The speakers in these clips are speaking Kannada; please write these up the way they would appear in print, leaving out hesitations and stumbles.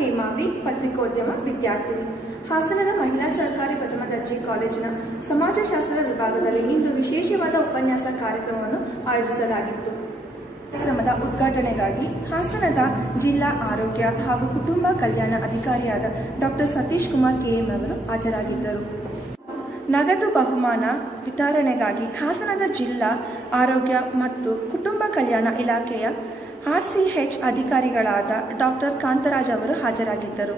ಹೇಮಾವಿ ಪತ್ರಿಕೋದ್ಯಮ ವಿದ್ಯಾರ್ಥಿನಿ. ಹಾಸನದ ಮಹಿಳಾ ಸರ್ಕಾರಿ ಪ್ರಥಮ ದರ್ಜೆ ಕಾಲೇಜಿನ ಸಮಾಜಶಾಸ್ತ್ರದ ವಿಭಾಗದಲ್ಲಿ ಇಂದು ವಿಶೇಷವಾದ ಉಪನ್ಯಾಸ ಕಾರ್ಯಕ್ರಮವನ್ನು ಆಯೋಜಿಸಲಾಗಿತ್ತು. ಕಾರ್ಯಕ್ರಮದ ಉದ್ಘಾಟನೆಗಾಗಿ ಹಾಸನದ ಜಿಲ್ಲಾ ಆರೋಗ್ಯ ಹಾಗೂ ಕುಟುಂಬ ಕಲ್ಯಾಣ ಅಧಿಕಾರಿಯಾದ ಡಾಕ್ಟರ್ ಸತೀಶ್ ಕುಮಾರ್ KM ಅವರು ಹಾಜರಾಗಿದ್ದರು. ನಗದು ಬಹುಮಾನ ವಿತರಣೆಗಾಗಿ ಹಾಸನದ ಜಿಲ್ಲಾ ಆರೋಗ್ಯ ಮತ್ತು ಕುಟುಂಬ ಕಲ್ಯಾಣ ಇಲಾಖೆಯ RCH ಅಧಿಕಾರಿಗಳಾದ ಡಾಕ್ಟರ್ ಕಾಂತರಾಜ್ ಅವರು ಹಾಜರಾಗಿದ್ದರು.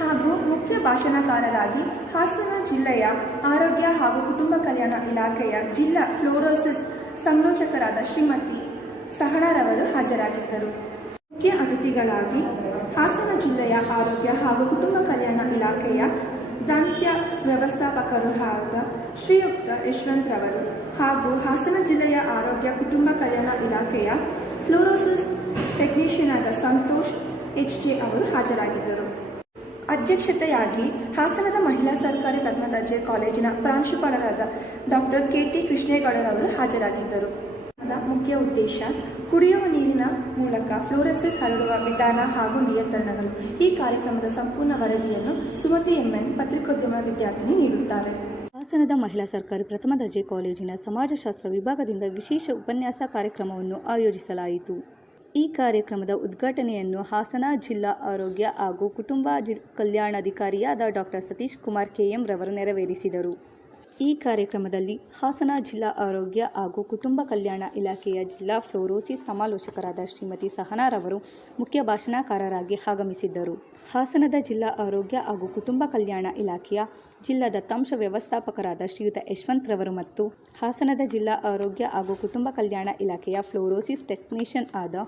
ಹಾಗೂ ಮುಖ್ಯ ಭಾಷಣಕಾರರಾಗಿ ಹಾಸನ ಜಿಲ್ಲೆಯ ಆರೋಗ್ಯ ಹಾಗೂ ಕುಟುಂಬ ಕಲ್ಯಾಣ ಇಲಾಖೆಯ ಜಿಲ್ಲಾ ಫ್ಲೋರೋಸಿಸ್ ಸಂಯೋಜಕರಾದ ಶ್ರೀಮತಿ ಸಹನಾರವರು ಹಾಜರಾಗಿದ್ದರು. ಮುಖ್ಯ ಅತಿಥಿಗಳಾಗಿ ಹಾಸನ ಜಿಲ್ಲೆಯ ಆರೋಗ್ಯ ಹಾಗೂ ಕುಟುಂಬ ಕಲ್ಯಾಣ ಇಲಾಖೆಯ ದಂತ್ಯ ವ್ಯವಸ್ಥಾಪಕರು ಆದ ಶ್ರೀಯುಕ್ತ ಯಶವಂತರವರು ಹಾಗೂ ಹಾಸನ ಜಿಲ್ಲೆಯ ಆರೋಗ್ಯ ಕುಟುಂಬ ಕಲ್ಯಾಣ ಇಲಾಖೆಯ ಫ್ಲೋರೋಸಿಸ್ ಟೆಕ್ನಿಷಿಯನ್ ಆದ ಸಂತೋಷ್ HJ ಅವರು ಹಾಜರಾಗಿದ್ದರು. ಅಧ್ಯಕ್ಷತೆಯಾಗಿ ಹಾಸನದ ಮಹಿಳಾ ಸರ್ಕಾರಿ ಪ್ರಥಮ ದರ್ಜೆ ಕಾಲೇಜಿನ ಪ್ರಾಂಶುಪಾಲರಾದ ಡಾಕ್ಟರ್ KT ಕೃಷ್ಣೇಗೌಡರವರು ಹಾಜರಾಗಿದ್ದರು. ಮುಖ್ಯ ಉದ್ದೇಶ ಕುಡಿಯುವ ನೀರಿನ ಮೂಲಕ ಫ್ಲೋರೋಸಿಸ್ ಹರಡುವ ವಿಧಾನ ಹಾಗೂ ನಿಯಂತ್ರಣಗಳು. ಈ ಕಾರ್ಯಕ್ರಮದ ಸಂಪೂರ್ಣ ವರದಿಯನ್ನು ಸುಮತಿ MN ಪತ್ರಿಕೋದ್ಯಮ ವಿದ್ಯಾರ್ಥಿನಿ ನೀಡುತ್ತಾರೆ. ಹಾಸನದ ಮಹಿಳಾ ಸರ್ಕಾರಿ ಪ್ರಥಮ ದರ್ಜೆ ಕಾಲೇಜಿನ ಸಮಾಜಶಾಸ್ತ್ರ ವಿಭಾಗದಿಂದ ವಿಶೇಷ ಉಪನ್ಯಾಸ ಕಾರ್ಯಕ್ರಮವನ್ನು ಆಯೋಜಿಸಲಾಯಿತು. ಈ ಕಾರ್ಯಕ್ರಮದ ಉದ್ಘಾಟನೆಯನ್ನು ಹಾಸನ ಜಿಲ್ಲಾ ಆರೋಗ್ಯ ಹಾಗೂ ಕುಟುಂಬ ಕಲ್ಯಾಣಾಧಿಕಾರಿಯಾದ ಡಾಕ್ಟರ್ ಸತೀಶ್ ಕುಮಾರ್ KM ರವರು ನೆರವೇರಿಸಿದರು. ಈ ಕಾರ್ಯಕ್ರಮದಲ್ಲಿ ಹಾಸನ ಜಿಲ್ಲಾ ಆರೋಗ್ಯ ಹಾಗೂ ಕುಟುಂಬ ಕಲ್ಯಾಣ ಇಲಾಖೆಯ ಜಿಲ್ಲಾ ಫ್ಲೋರೋಸಿಸ್ ಸಮಾಲೋಚಕರಾದ ಶ್ರೀಮತಿ ಸಹನಾರವರು ಮುಖ್ಯ ಭಾಷಣಕಾರರಾಗಿ ಆಗಮಿಸಿದ್ದರು. ಹಾಸನದ ಜಿಲ್ಲಾ ಆರೋಗ್ಯ ಹಾಗೂ ಕುಟುಂಬ ಕಲ್ಯಾಣ ಇಲಾಖೆಯ ಜಿಲ್ಲಾ ದತ್ತಾಂಶ ವ್ಯವಸ್ಥಾಪಕರಾದ ಶ್ರೀಯುತ ಯಶವಂತರವರು ಮತ್ತು ಹಾಸನದ ಜಿಲ್ಲಾ ಆರೋಗ್ಯ ಹಾಗೂ ಕುಟುಂಬ ಕಲ್ಯಾಣ ಇಲಾಖೆಯ ಫ್ಲೋರೋಸಿಸ್ ಟೆಕ್ನಿಷಿಯನ್ ಆದ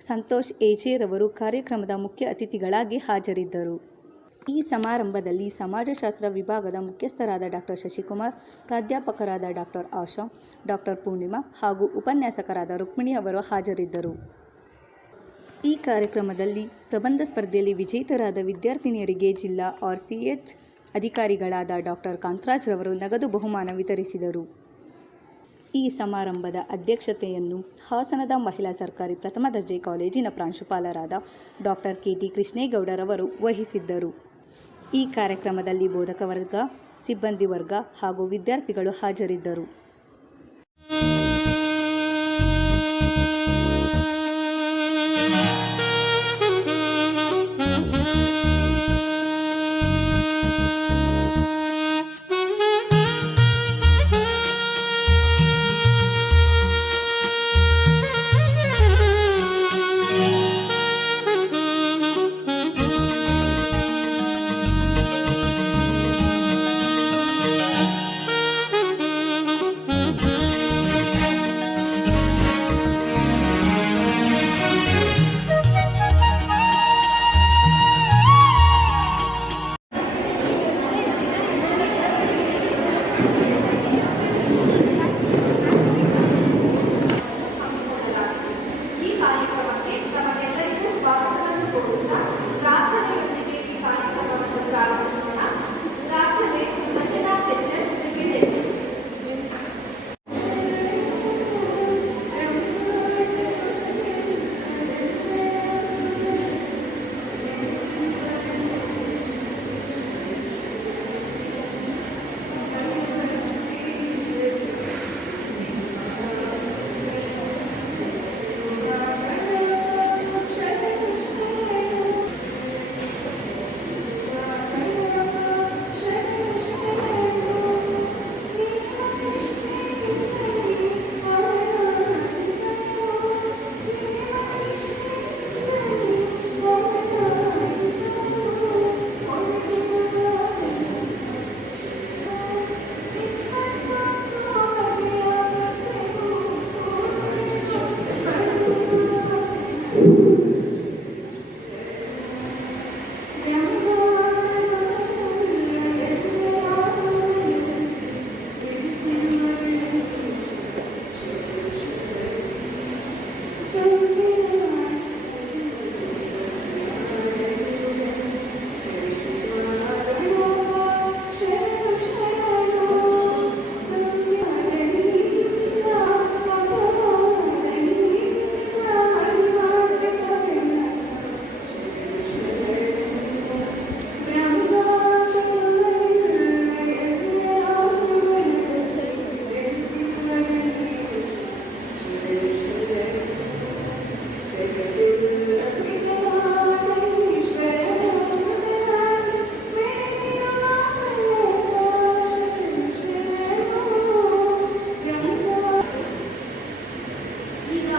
ಸಂತೋಷ್ HJ ರವರು ಕಾರ್ಯಕ್ರಮದ ಮುಖ್ಯ ಅತಿಥಿಗಳಾಗಿ ಹಾಜರಿದ್ದರು. ಈ ಸಮಾರಂಭದಲ್ಲಿ ಸಮಾಜಶಾಸ್ತ್ರ ವಿಭಾಗದ ಮುಖ್ಯಸ್ಥರಾದ ಡಾಕ್ಟರ್ ಶಶಿಕುಮಾರ್, ಪ್ರಾಧ್ಯಾಪಕರಾದ ಡಾಕ್ಟರ್ ಆಶಾ, ಡಾಕ್ಟರ್ ಪೂರ್ಣಿಮಾ ಹಾಗೂ ಉಪನ್ಯಾಸಕರಾದ ರುಕ್ಮಿಣಿ ಅವರು ಹಾಜರಿದ್ದರು. ಈ ಕಾರ್ಯಕ್ರಮದಲ್ಲಿ ಪ್ರಬಂಧ ಸ್ಪರ್ಧೆಯಲ್ಲಿ ವಿಜೇತರಾದ ವಿದ್ಯಾರ್ಥಿನಿಯರಿಗೆ ಜಿಲ್ಲಾ RCH ಅಧಿಕಾರಿಗಳಾದ ಡಾಕ್ಟರ್ ಕಾಂತರಾಜ್ ರವರು ನಗದು ಬಹುಮಾನ ವಿತರಿಸಿದರು. ಈ ಸಮಾರಂಭದ ಅಧ್ಯಕ್ಷತೆಯನ್ನು ಹಾಸನದ ಮಹಿಳಾ ಸರ್ಕಾರಿ ಪ್ರಥಮ ದರ್ಜೆ ಕಾಲೇಜಿನ ಪ್ರಾಂಶುಪಾಲರಾದ ಡಾಕ್ಟರ್ KT ಕೃಷ್ಣೇಗೌಡರವರು ವಹಿಸಿದ್ದರು. ಈ ಕಾರ್ಯಕ್ರಮದಲ್ಲಿ ಬೋಧಕ ವರ್ಗ, ಸಿಬ್ಬಂದಿ ವರ್ಗ ಹಾಗೂ ವಿದ್ಯಾರ್ಥಿಗಳು ಹಾಜರಿದ್ದರು.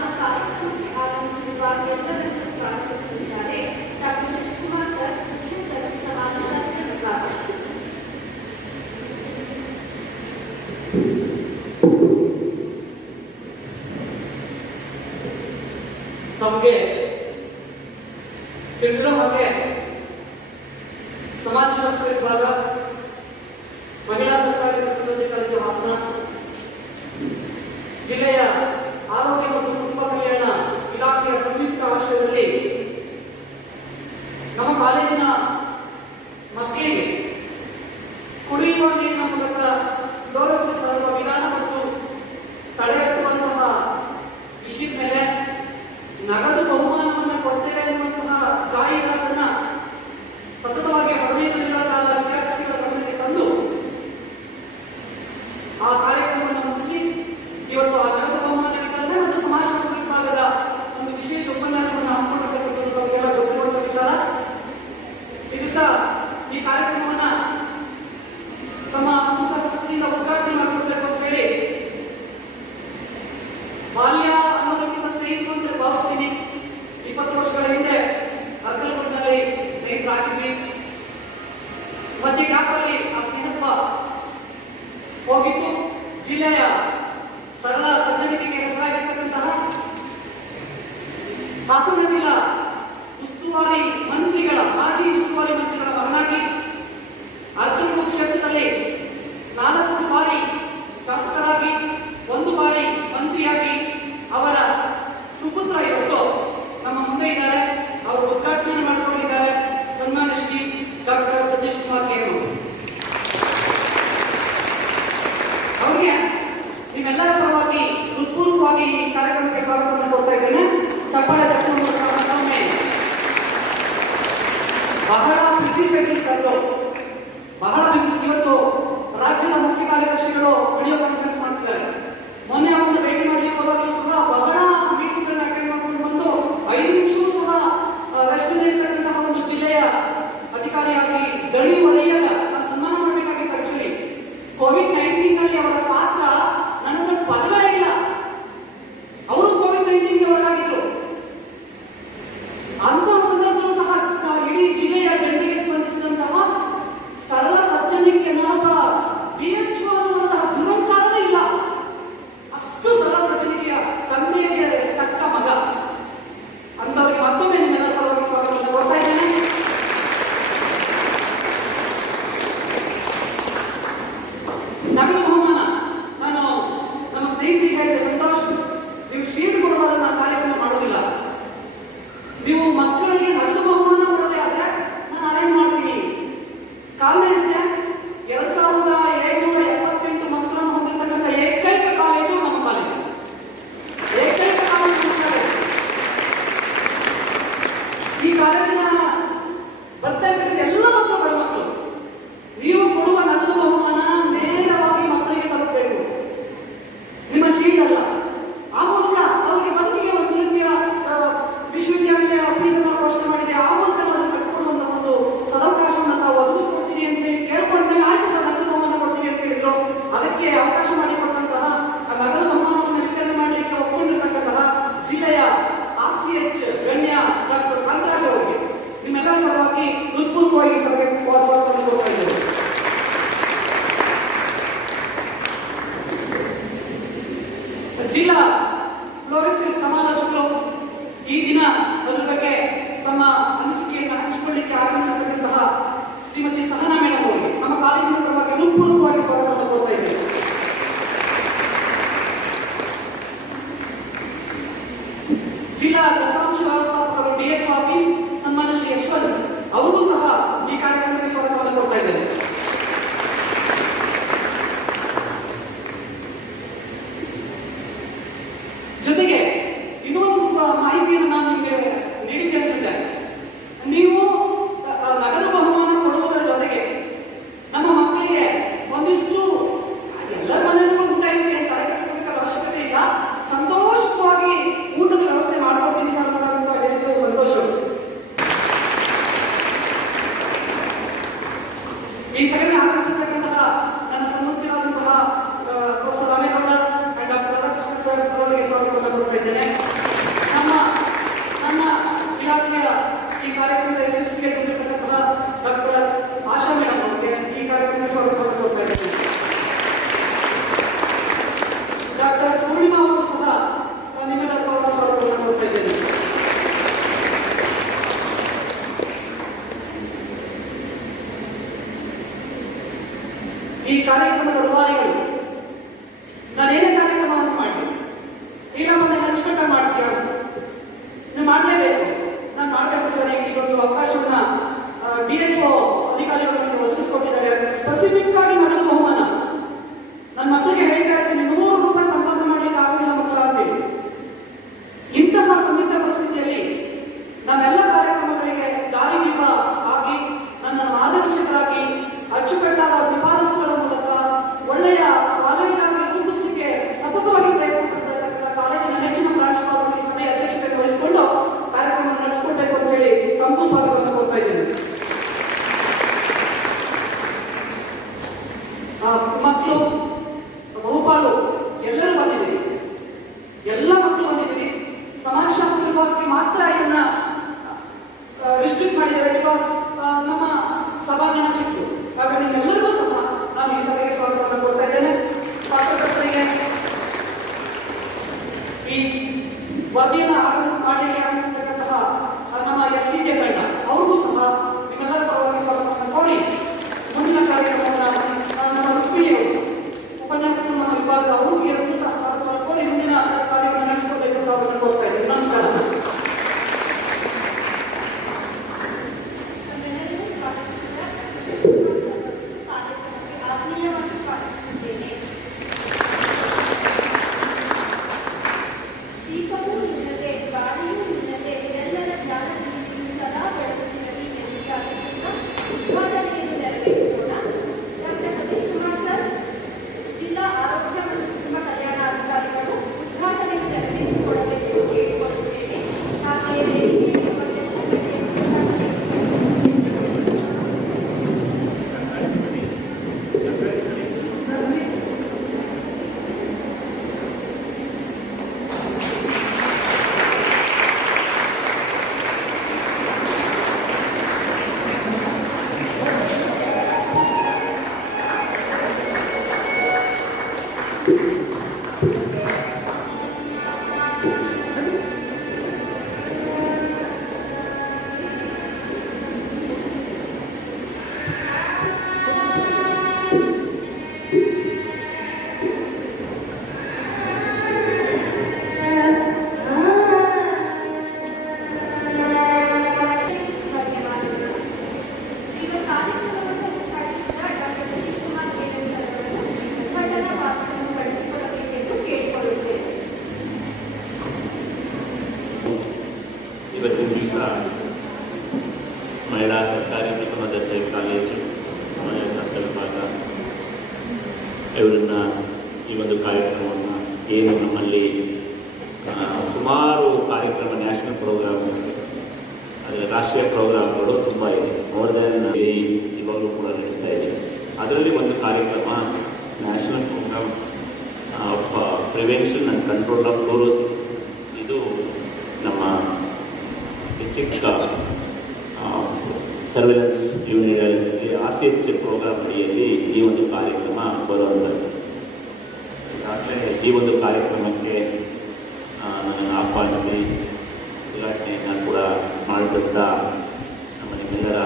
ನಮ್ಮ ಕಾರ್ಯಕ್ರಮಕ್ಕೆ ಆಗಮಿಸಿರುವ ಎಲ್ಲರನ್ನು ಸ್ವಾಗತಿಸುತ್ತಿದ್ದಾರೆ ಡಾಕ್ಟರ್ ಶಶಿಕುಮಾರ್ ಸರ್, ಮುಖ್ಯಸ್ಥರು, ಸಮಾಜಶಾಸ್ತ್ರ ವಿಭಾಗ. ತಮಗೆ ತಿಳಿದಿರೋ ಹಾಗೆ ಸಮಾಜಶಾಸ್ತ್ರ ವಿಭಾಗ, ಮಹಿಳಾ ಸರ್ಕಾರಿ ಪ್ರಥಮ ದರ್ಜೆ ಕಾಲೇಜು ಹಾಸನ, ಜಿಲ್ಲೆಯ ಆರೋಗ್ಯ ಮತ್ತು ಕುಟುಂಬ ಕಲ್ಯಾಣ ಇಲಾಖೆಯ ಸಂಯುಕ್ತ ಆಶ್ರಯದಲ್ಲಿ ನಮ್ಮ ಕಾಲೇಜಿನ ಮಕ್ಕಳಿಗೆ ಕುಡಿಯುವ ನೀರಿನ ಮೂಲಕ ಫ್ಲೋರೋಸಿಸ್ ಹರಡುವ ವಿಧಾನ ಮತ್ತು ತಡೆಗಟ್ಟುವಂತಹ ವಿಷಯದ ಮೇಲೆ ನಗದು ಬಹುಮಾನವನ್ನು ಕೊಡ್ತೇವೆ ಎನ್ನುವಂತಹ ಜಾಹೀರಾತನ್ನ ಸತತವಾಗಿ 15 ದಿನಗಳ ಕಾಲ ವಿದ್ಯಾರ್ಥಿಗಳ ಗಮನಕ್ಕೆ ತಂದು ಆ ಕಾರ್ಯಕ್ರಮವನ್ನು ಮುಗಿಸಿ ಇವತ್ತು ಆ ನಗದು ಬಹುಮಾನವಿದ್ದಂತೆ ಮತ್ತು ಸಮಾಜಶಾಸ್ತ್ರ ವಿಭಾಗದ ಒಂದು ವಿಶೇಷ ಉಪನ್ಯಾಸವನ್ನು ಹಮ್ಮಿಕೊಂಡಿರ್ತಕ್ಕಂಥದ್ದು ತಮಗೆಲ್ಲ ಗೊತ್ತಿರುವಂತಹ ವಿಚಾರ. ಈ ದಿವಸ ಈ ಕಾರ್ಯಕ್ರಮವನ್ನ ತಮ್ಮ ಉಪಸ್ಥಿತಿಯಿಂದ ಉದ್ಘಾಟನೆ ಮಾಡಿಕೊಡ್ಬೇಕು ಅಂತ ಹೇಳಿ ಬಾಲ್ಯ ಅನ್ನೋದಕ್ಕಿಂತ ಸ್ನೇಹಿತರು ಅಂತ ಭಾವಿಸ್ತೀನಿ. 20 ವರ್ಷಗಳ ಹಿಂದೆ ಅರ್ಕಲ್ಗೂಡಿನಲ್ಲಿ ಸ್ನೇಹಿತರಾಗಿದ್ವಿ. ಮಧ್ಯೆ ಗ್ಯಾಪಲ್ಲಿ ಆ ಸ್ನೇಹತ್ವ ಹೋಗಿತ್ತು. ಜಿಲ್ಲೆಯ ಸರಳ ಸಜ್ಜನಿಕೆಗೆ ಹೆಸರಾಗಿರ್ತಕ್ಕಂತಹ ಹಾಸನ ಜಿಲ್ಲಾ ಉಸ್ತುವಾರಿ ಮಂತ್ರಿಗಳ ಮಾಜಿ ಉಸ್ತುವಾರಿ ಮಂತ್ರಿಗಳ ಮಗನಾಗಿ ಅರ್ಕಲ್ಗೂಡು ಕ್ಷೇತ್ರದಲ್ಲಿ 4 ಬಾರಿ ಶಾಸಕರಾಗಿ 1 ಬಾರಿ ಮಂತ್ರಿಯಾಗಿ ಅವರ ಸುಪುತ್ರ ಇವತ್ತು ನಮ್ಮ ಮುಂದೆ ಇದ್ದಾರೆ. ಅವರು ಉದ್ಘಾಟನೆ ಮಾಡಿಕೊಂಡಿದ್ದಾರೆ. ಸನ್ಮಾನ್ಯ ಶ್ರೀ ಡಾಕ್ಟರ್ ಸತೀಶ್ ಕುಮಾರ್ ಕೇರು ಅವರಿಗೆ ನಿಮ್ಮೆಲ್ಲರ ಪರವಾಗಿ ಹೃತ್ಪೂರ್ವಕವಾಗಿ ಈ ಕಾರ್ಯಕ್ರಮಕ್ಕೆ ಸ್ವಾಗತವನ್ನು ಕೊಡ್ತಾ ಇದ್ದೇನೆ. ಚಪ್ಪಾಳೆ ತಟ್ಟುವ ಬಹಳ ಬಿಸಿ ಶೆಡ್ಯೂಲ್ ಸರ್, ಬಹಳ ಬಿಸಿ. ಇವತ್ತು ರಾಜ್ಯದ ಮುಖ್ಯ ಕಾರ್ಯದರ್ಶಿಗಳು ವಿಡಿಯೋ ಕಾನ್ಫರೆನ್ಸ್ ಮಾಡ್ತಿದ್ದಾರೆ. ಮೊನ್ನೆ ಅವರನ್ನು ಭೇಟಿ ಮಾಡಲಿಕ್ಕೆ ಹೋದಾಗಲೂ ಸಹ ಬಹಳ ಮೀಟಿಂಗ್ಗಳನ್ನ ಅಟೆಂಡ್ ಮಾಡ್ಕೊಂಡು ಬಂದು 5 ನಿಮಿಷವೂ ಸಹ ರೆಸ್ಟ್ ಇರ್ತಕ್ಕಂತಹ ಒಂದು ಜಿಲ್ಲೆಯ ಅಧಿಕಾರಿಯಾಗಿ ದಣಿವರಿಯದ ನಾವು ಸನ್ಮಾನ ಮಾಡಬೇಕಾಗಿತ್ತು. ಆಕ್ಚುಲಿ ಕೋವಿಡ್-19 ನಲ್ಲಿ ಅವರ ಪಾತ್ರ ನನ್ನ ಪದಗಳೇ ಇಲ್ಲ. ಅವರು ಕೋವಿಡ್-19 ಒಳಗಾಗಿದ್ರು. ಅಂತಹ ಸಂದರ್ಭದಲ್ಲೂ ಸಹ ಇಡೀ ಜಿಲ್ಲೆಯ ಜನರಿಗೆ ಸ್ಪಂದಿಸಿದಂತಹ ಸರಳ ಸಜ್ಜನಿಕೆ ನಾವ BHO ಅನ್ನುವಂತಹ ದುರಂಕಾರವೇ ಇಲ್ಲ. ಅಷ್ಟು ಸರಳ ಸಜ್ಜನಿಕೆಯ ತಂದೆಗೆ ತಕ್ಕ ಮಗ. ಅಂತವರಿಗೆ ಮತ್ತೊಮ್ಮೆ ನಿಮ್ಮೆಲ್ಲರ ಪರವಾಗಿ ಸ್ವಾಗತವನ್ನು ಕೊಡ್ತಾ ಇದ್ದೇನೆ. ನಗದು ಬಹುಮಾನ ನಾನು ನಮ್ಮ ಸ್ನೇಹಿತರಿಗೆ ಹೇಳಿದೆ, ಸಂತೋಷ್ ನೀವು ಶೀಟ್ ಕೊಡೋದಾದ್ರೆ ನಾನು ಕಾರ್ಯಕ್ರಮ ಮಾಡೋದಿಲ್ಲ. ನೀವು ಮಕ್ಕಳಿಗೆ ನಗದು ಬಹುಮಾನ ಕೊಡೋದೇ ಆದ್ರೆ ನಾನು ಅರೇಂಜ್ ಮಾಡ್ತೀನಿ. ಕಾರಣ ಇಷ್ಟೇ, 2778 ಮಕ್ಕಳನ್ನು ಹೊಂದಿರತಕ್ಕಂಥ ಏಕೈಕ ಕಾಲೇಜು ನಮ್ಮ ಕಾಲೇಜು. ಏಕೈಕ ಕಾಲೇಜು ನಮ್ಮ ಕಾಲೇಜು. ಈ ಕಾಲೇಜಿನ ಬರ್ತಾ ಇರ್ತಕ್ಕಂಥ ಎಲ್ಲ ಮಕ್ಕಳು ಬಡ ಮಕ್ಕಳು. ನೀವು ಕೊಡುವ ನಗದು ಬಹುಮಾನ ನೇರವಾಗಿ ಮಕ್ಕಳಿಗೆ ತಲುಪಬೇಕು, ನಿಮ್ಮ ಶೀಟ್ ಅಲ್ಲ. ಆ ಮೂಲಕ ಅವರಿಗೆ ಬದುಕಿಗೆ ಒಂದು ರೀತಿಯ ವಿಶ್ವವಿದ್ಯಾನಿಲಯ ಫೀಸನ್ನು ಘೋಷಣೆ ಮಾಡಿದೆ. ಆ ಮೂಲಕ ನಾವು ಕಟ್ಕೊಳ್ಳುವಂತಹ ಒಂದು ಸದಾವಕಾಶವನ್ನು ನಾವು ಒದಗಿಸ್ಕೊಡ್ತೀನಿ ಅಂತ ಹೇಳಿ ಕೇಳ್ಕೊಂಡ್ಮೇಲೆ ಆಯ್ತು ಸರ್ ನಗದು ಬಹುಮಾನ ಕೊಡ್ತೀವಿ ಅಂತ ಹೇಳಿದ್ರು. ಅದಕ್ಕೆ ಅವಕಾಶ ಮಾಡಿಕೊಟ್ಟಂತಹ ಆ ನಗದು ಬಹುಮಾನವನ್ನು ವಿತರಣೆ ಮಾಡಲಿಕ್ಕೆ ಒಪ್ಪಿಕೊಂಡಿರ್ತಕ್ಕಂತಹ ಜಿಲ್ಲೆಯ RCH ಗಣ್ಯ ಡಾಕ್ಟರ್ ಕಾಂತರಾಜ್ ಅವರಿಗೆ ನಿಮ್ಮೆಲ್ಲರ ಪರವಾಗಿ ಹೃತ್ಪೂರ್ವಕವಾಗಿ ಸಭೆಗೆ ಸ್ವಾಗತವನ್ನು ಕೊಡ್ತಾ ಇದ್ದೇವೆ. ಜಿಲ್ಲಾ ಫ್ಲೋರೋಸಿಸ್ ಸಮಾಲೋಚಕರು ಈ ದಿನ ಅದರ ಬಗ್ಗೆ ತಮ್ಮ ಅನಿಸಿಕೆಯನ್ನು ಹಂಚಿಕೊಳ್ಳಿಕ್ಕೆ ಆಗಮಿಸಿರ್ತಕ್ಕಂತಹ ಶ್ರೀಮತಿ ಸಹನಾ ಮೇಡಮ್ ಅವರಿಗೆ ನಮ್ಮ ಕಾಲೇಜಿನ ಪರವಾಗಿ ಹೃತ್ಪೂರ್ವಕವಾಗಿ ಸ್ವಾಗತವನ್ನು ಕೊಡ್ತಾ ಇದ್ದೇವೆ. ಜಿಲ್ಲಾ ದತ್ತಾಂಶ ವ್ಯವಸ್ಥಾಪಕರು DHO ಆಫೀಸ್ ಸನ್ಮಾನ್ಯ ಶ್ರೀ ಯಶವಂತ್ ಅವರಿಗೂ ಸಹ ಈ ಕಾರ್ಯಕ್ರಮಕ್ಕೆ ಸ್ವಾಗತವನ್ನು ಕೊಡ್ತಾ ಇದ್ದೇನೆ. ಜೊತೆಗೆ ಇನ್ನೊಂದು ಮಾಹಿತಿಯನ್ನು ನಾನು ನಿಮಗೆ ನೀಡಿದ್ದೆ ಅನ್ಸುತ್ತೆ. ನೀವು ನಗದು ಬಹುಮಾನ ಕೊಡುವುದರ ಜೊತೆಗೆ ನಮ್ಮ ಮಕ್ಕಳಿಗೆ ಒಂದಿಷ್ಟು ಎಲ್ಲರ ಮನೆಯಲ್ಲೂ ಊಟ ಇದೆ ಅಂತ ಕೆಡಿಸ್ಕೋಬೇಕಾದ ಅವಶ್ಯಕತೆ ಇಲ್ಲ. ಸಂತೋಷವಾಗಿ ಊಟದ ವ್ಯವಸ್ಥೆ ಮಾಡ್ಕೊಡ್ತೀನಿ ಸರ್ ಅಂತ ಹೇಳಿದ್ರು ಸಂತೋಷ. ಈ ಸಭೆಗೆ ಆಗಮಿಸಿರ್ತಕ್ಕಂತಹ ನನ್ನ ಸನ್ಮುಖರಾದಂತಹ professor Ramegowda doctor Radhakrishna sir ಅವರಿಗೆ ಸ್ವಾಗತವನ್ನು ಕೊಡ್ತಾ ಇದ್ದೇನೆ. ಮಕ್ಕಳು ಬಂದಿದ್ದೀರಿ. ಸಮಾಜಶಾಸ್ತ್ರ ವಿಭಾಗಕ್ಕೆ ಮಾತ್ರ ಇದನ್ನ ರಿಸ್ಟ್ರಿಕ್ಟ್ ಮಾಡಿದ್ದಾರೆ, ಬಿಕಾಸ್ ನಮ್ಮ ಸಭಾಂಗಣ ಚಿಕ್ಕದು. ಹಾಗಾಗಿ ನಿಮ್ಮೆಲ್ಲರಿಗೂ ಸಹ ನಾನು ಈ ಸಭೆಗೆ ಸ್ವಾಗತವನ್ನು ಕೊಡ್ತಾ ಇದ್ದೇನೆ. ಪತ್ರಕರ್ತರಿಗೆ ಈ ವರದಿಯನ್ನು ಮಾಡಲಿಕ್ಕೆ ಆರಂಭಿಸಿರ್ತಕ್ಕಂತಹ ನಮ್ಮ SCJ ತಂಡ ಅವ್ರಿಗೂ ಸಹ ನಿಮ್ಮೆಲ್ಲರ ಪರವಾಗಿ ಸ್ವಾಗತವನ್ನು ಕೋರಿ ಮುಂದಿನ ಕಾರ್ಯಕ್ರಮವನ್ನು ನಮ್ಮ ರುಕ್ಮಿಣಿಯವರು ಉಪನ್ಯಾಸಕರು ನಮ್ಮ ವಿಭಾಗದ ಅವ್ರಿಗೂ ಎರಡೂ ಸಹ ಸ್ವಾಗತವನ್ನು ಕೋರಿ ಮುಂದಿನ ಕಾರ್ಯಕ್ರಮ ನಡೆಸಿಕೊಳ್ಬೇಕು ಅಂತ ಅವರನ್ನು ಕೋರ್ತಾ ಇದ್ದೇನೆ. ನಮಸ್ಕಾರ. ನಮ್ಮೆಲ್ಲರಿಗೂ ಸ್ವಾಗತಿಸಿದ ಶಶಿಕುಮಾರ್ ಸರ್ ಅವರನ್ನು ಕಾರ್ಯಕ್ರಮಕ್ಕೆ ಆತ್ಮೀಯವಾಗಿ ಸ್ವಾಗತಿಸುತ್ತೇನೆ. ದೀಪವೂ ನಿನ್ನದೆ, ಗಾಳಿಯೂ ನಿನ್ನದೆ, ಎಲ್ಲರ ಜ್ಞಾನದಲ್ಲಿ ನೀನು ಸದಾ ಬೆಳಗುತ್ತಿರಲಿ ಎಂದು ಪ್ರಾರ್ಥಿಸುತ್ತಾ ಉದ್ಘಾಟನೆಯನ್ನು ನೆರವೇರಿಸೋಣ. ಡಾಕ್ಟರ್ ಸತೀಶ್ ಕುಮಾರ್ ಸರ್, ಜಿಲ್ಲಾ ಆರೋಗ್ಯ ಮತ್ತು ಕುಟುಂಬ ಕಲ್ಯಾಣಾಧಿಕಾರಿಗಳು ಉದ್ಘಾಟನೆಯನ್ನು ನೆರವೇರಿಸಿಕೊಡಬೇಕೆಂದು ಕೇಳಿಕೊಳ್ಳುತ್ತೇವೆ. ಹಾಗೆಯೇ ವೇದಿಕೆಯಲ್ಲಿ ಬಂದೆಲ್ಲ ಧನ್ಯವಾದಗಳು. ಈಗ ಕಾರ್ಯಕ್ರಮವನ್ನು ಉದ್ಘಾಟಿಸಿದ ಡಾಕ್ಟರ್ ಸತೀಶ್ ಕುಮಾರ್ ಕೇಲನ್ ಸರ್ ಅವರನ್ನು ಉದ್ಘಾಟನಾ ಭಾಷಣವನ್ನು ಬಳಸಿಕೊಳ್ಳಬೇಕೆಂದು ಕೇಳಿಕೊಳ್ಳುತ್ತೇನೆ. ಇವತ್ತಿನ ದಿವಸ ಮಹಿಳಾ ಸರ್ಕಾರಿ ಪ್ರಥಮ ದರ್ಜೆ ಕಾಲೇಜು ಸಮಾಜಶಾಸ್ತ್ರ ವಿಭಾಗ ಇವರನ್ನು ಈ ಒಂದು ಕಾರ್ಯಕ್ರಮವನ್ನು ಏನು ನಮ್ಮಲ್ಲಿ ಸುಮಾರು ಕಾರ್ಯಕ್ರಮ ನ್ಯಾಷನಲ್ ಪ್ರೋಗ್ರಾಮ್ಸ್, ಅದರ ರಾಷ್ಟ್ರೀಯ ಪ್ರೋಗ್ರಾಮ್ಗಳು ತುಂಬ ಇದೆ, ಮೋರ್ ದೆನ್ ಇವಾಗಲೂ ಕೂಡ ನಡೆಸ್ತಾ ಇದೆ. ಅದರಲ್ಲಿ ಒಂದು ಕಾರ್ಯಕ್ರಮ national programme of prevention and control of fluorosis. ಇದು ನಮ್ಮ ಡಿಸ್ಟ್ರಿಕ್ಟ್ ಸರ್ವೆಲೆನ್ಸ್ ಯೂನಿಟಲ್ಲಿ RCH ಪ್ರೋಗ್ರಾಮ್ ಅಡಿಯಲ್ಲಿ ಈ ಒಂದು ಕಾರ್ಯಕ್ರಮ ಬರುವಂಥದ್ದು. ಈಗಾಗಲೇ ಈ ಒಂದು ಕಾರ್ಯಕ್ರಮಕ್ಕೆ ನನ್ನನ್ನು ಆಹ್ವಾನಿಸಿ ಉದ್ಘಾಟನೆಯನ್ನು ಕೂಡ ಮಾಡಿದಂಥ ನಮ್ಮ ನಿಮ್ಮೆಲ್ಲರ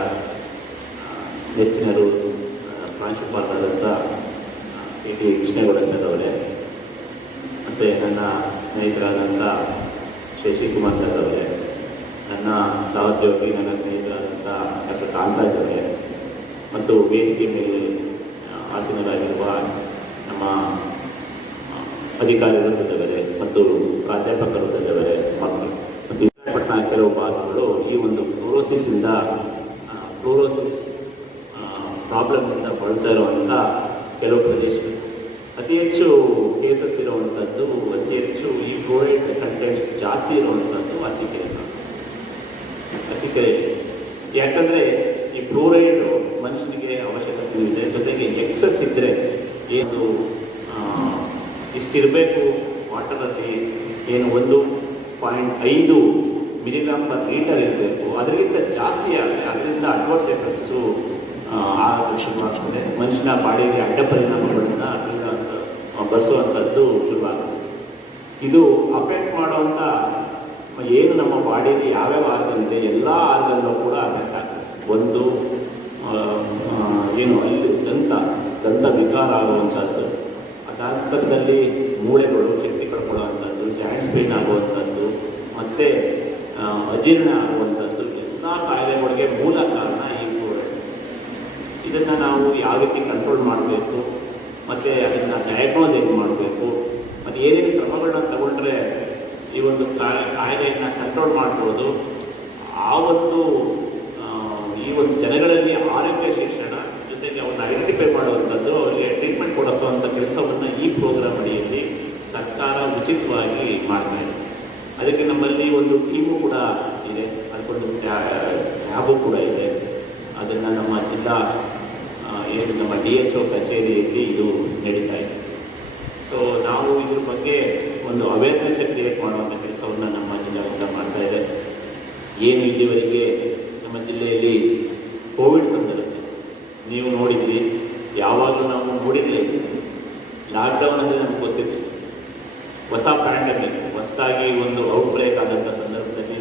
ನೆಚ್ಚಿನರು ಪ್ರಾಂಶುಪಾಲರಾದಂಥ KT ಕೃಷ್ಣೇಗೌಡ ಸರ್ ಅವರೇ, ಮತ್ತು ನನ್ನ ಸ್ನೇಹಿತರಾದಂಥ ಶಶಿಕುಮಾರ್ ಸರ್ ಅವರೇ, ನನ್ನ ಸಹೋದ್ಯೋಗಿ ನನ್ನ ಸ್ನೇಹಿತರಾದಂಥ ಡಾಕ್ಟರ್ ಕಾಂತರಾಜ್ ಅವರೇ, ಮತ್ತು ವೇದಿಕೆ ಮೇಲೆ ಆಸೀನರಾಗಿರುವ ನಮ್ಮ ಅಧಿಕಾರಿ ವೃಂದದವರೇ ಮತ್ತು ಪ್ರಾಧ್ಯಾಪಕ ವೃಂದದವರೇ ಮಕ್ಕಳು ಮತ್ತು ವಿಶಾಖಪಟ್ಟಣ ಕೆಲವು ಭಾಗಗಳು ಈ ಒಂದು ಫ್ಲೋರೋಸಿಸ್ಸಿಂದ ಫ್ಲೋರೋಸಿಸ್ ಪ್ರಾಬ್ಲಮ್ನಿಂದ ಬಳಲ್ತಾ ಇರುವಂಥ ಕೆಲವು ಪ್ರದೇಶಗಳು ಅತಿ ಹೆಚ್ಚು ಕೇಸಸ್ ಇರುವಂಥದ್ದು, ಅತಿ ಹೆಚ್ಚು ಈ ಫ್ಲೋರೈಡ್ ಕಂಟೆಂಟ್ಸ್ ಜಾಸ್ತಿ ಇರುವಂಥದ್ದು ಅರಸೀಕೆರೆ. ಯಾಕಂದರೆ ಈ ಫ್ಲೋರೈಡು ಮನುಷ್ಯನಿಗೆ ಅವಶ್ಯಕತೆ ಇದೆ, ಜೊತೆಗೆ ಎಕ್ಸಸ್ ಇದ್ದರೆ ಏನು ಇಷ್ಟಿರಬೇಕು ವಾಟರಲ್ಲಿ, ಏನು 1.5 ಮಿಲಿಗ್ರಾಮ್ ಪರ್ ಲೀಟರ್ ಇರಬೇಕು, ಅದರಿಂದ ಜಾಸ್ತಿ ಆದರೆ ಅದರಿಂದ ಅಡ್ವರ್ಸ್ ಎಫೆಕ್ಟ್ಸು ಆಗೋಕ್ಕೆ ಶುರುವಾಗ್ತದೆ. ಮನುಷ್ಯನ ಬಾಡಿಗೆ ಅಡ್ಡ ಪರಿಣಾಮಗಳನ್ನು ಬರೆಸುವಂಥದ್ದು ಶುರುವಾಗುತ್ತೆ. ಇದು ಅಫೆಕ್ಟ್ ಮಾಡುವಂಥ ಏನು ನಮ್ಮ ಬಾಡಿಯಲ್ಲಿ ಯಾವ್ಯಾವ ಆರ್ಗನ್ ಇದೆ ಎಲ್ಲ ಆರ್ಗನ್ಗೂ ಕೂಡ ಅಫೆಕ್ಟ್ ಆಗ್ತದೆ. ಒಂದು ಏನು ಅಲ್ಲಿ ದಂತ ವಿಕಾರ ಆಗುವಂಥದ್ದು, ಅದಾಂತರದಲ್ಲಿ ಮೂಳೆಗಳು ಶಕ್ತಿ ಕಳ್ಕೊಳ್ಳುವಂಥದ್ದು, ಜಾಯಿಂಟ್ಸ್ ಪೇನ್ ಆಗುವಂಥದ್ದು, ಮತ್ತು ಅಜೀರ್ಣ ಆಗುವಂಥದ್ದು, ಎಲ್ಲ ಕಾಯಿಲೆಗಳಿಗೆ ಮೂಲ ಕಾರಣ ಈ ಫ್ಲೋರೈಡ್. ಇದನ್ನು ನಾವು ಯಾವ ರೀತಿ ಕಂಟ್ರೋಲ್ ಮಾಡಬೇಕು, ಮತ್ತು ಅದನ್ನು ಡಯಾಗ್ನೋಸ್ ಹೇಗೆ ಮಾಡಬೇಕು, ಮತ್ತು ಏನೇನು ಕ್ರಮಗಳನ್ನ ತಗೊಂಡ್ರೆ ಈ ಒಂದು ಕಾಯಿಲೆಯನ್ನು ಕಂಟ್ರೋಲ್ ಮಾಡ್ಬೋದು, ಆ ಒಂದು ಈ ಒಂದು ಜನಗಳಲ್ಲಿ ಆರೋಗ್ಯ ಶಿಕ್ಷಣ ಜೊತೆಗೆ ಅವ್ರನ್ನ ಐಡೆಂಟಿಫೈ ಮಾಡುವಂಥದ್ದು, ಅವರಿಗೆ ಟ್ರೀಟ್ಮೆಂಟ್ ಕೊಡಿಸುವಂಥ ಕೆಲಸವನ್ನು ಈ ಪ್ರೋಗ್ರಾಮ್ ಅಡಿಯಲ್ಲಿ ಸರ್ಕಾರ ಉಚಿತವಾಗಿ ಮಾಡ್ತಾ ಇದೆ. ಅದಕ್ಕೆ ನಮ್ಮಲ್ಲಿ ಒಂದು ಟೀಮು ಕೂಡ ಇದೆ, ಅದಕ್ಕೊಂದು ಟ್ಯಾಬು ಕೂಡ ಇದೆ. ಅದನ್ನು ನಮ್ಮ ಜಿಲ್ಲಾ ಏನು ನಮ್ಮ DHO ಕಚೇರಿಯಲ್ಲಿ ಇದು ನಡೀತಾ ಇದೆ. ಸೊ ನಾವು ಇದ್ರ ಬಗ್ಗೆ ಒಂದು ಅವೇರ್ನೆಸ್ ಕ್ರಿಯೇಟ್ ಮಾಡುವಂಥ ಕೆಲಸವನ್ನು ನಮ್ಮ ಜಿಲ್ಲಾಡಳಿತ ಮಾಡ್ತಾ ಇದೆ. ಏನು ಇಲ್ಲಿವರೆಗೆ ನಮ್ಮ ಜಿಲ್ಲೆಯಲ್ಲಿ ಕೋವಿಡ್ ಸಂದರ್ಭದಲ್ಲಿ ನೀವು ನೋಡಿದ್ರಿ, ಯಾವಾಗಲೂ ನಾವು ನೋಡಿರಲಿಲ್ಲ. ಲಾಕ್ಡೌನ್ ಅಂದರೆ ನಮ್ಗೆ ಗೊತ್ತಿರಲಿಲ್ಲ. ಹೊಸ ಪ್ಯಾಂಡಮಿಕ್, ಹೊಸದಾಗಿ ಒಂದು ಔಟ್ಬ್ರೇಕ್ ಆದಂಥ ಸಂದರ್ಭದಲ್ಲಿ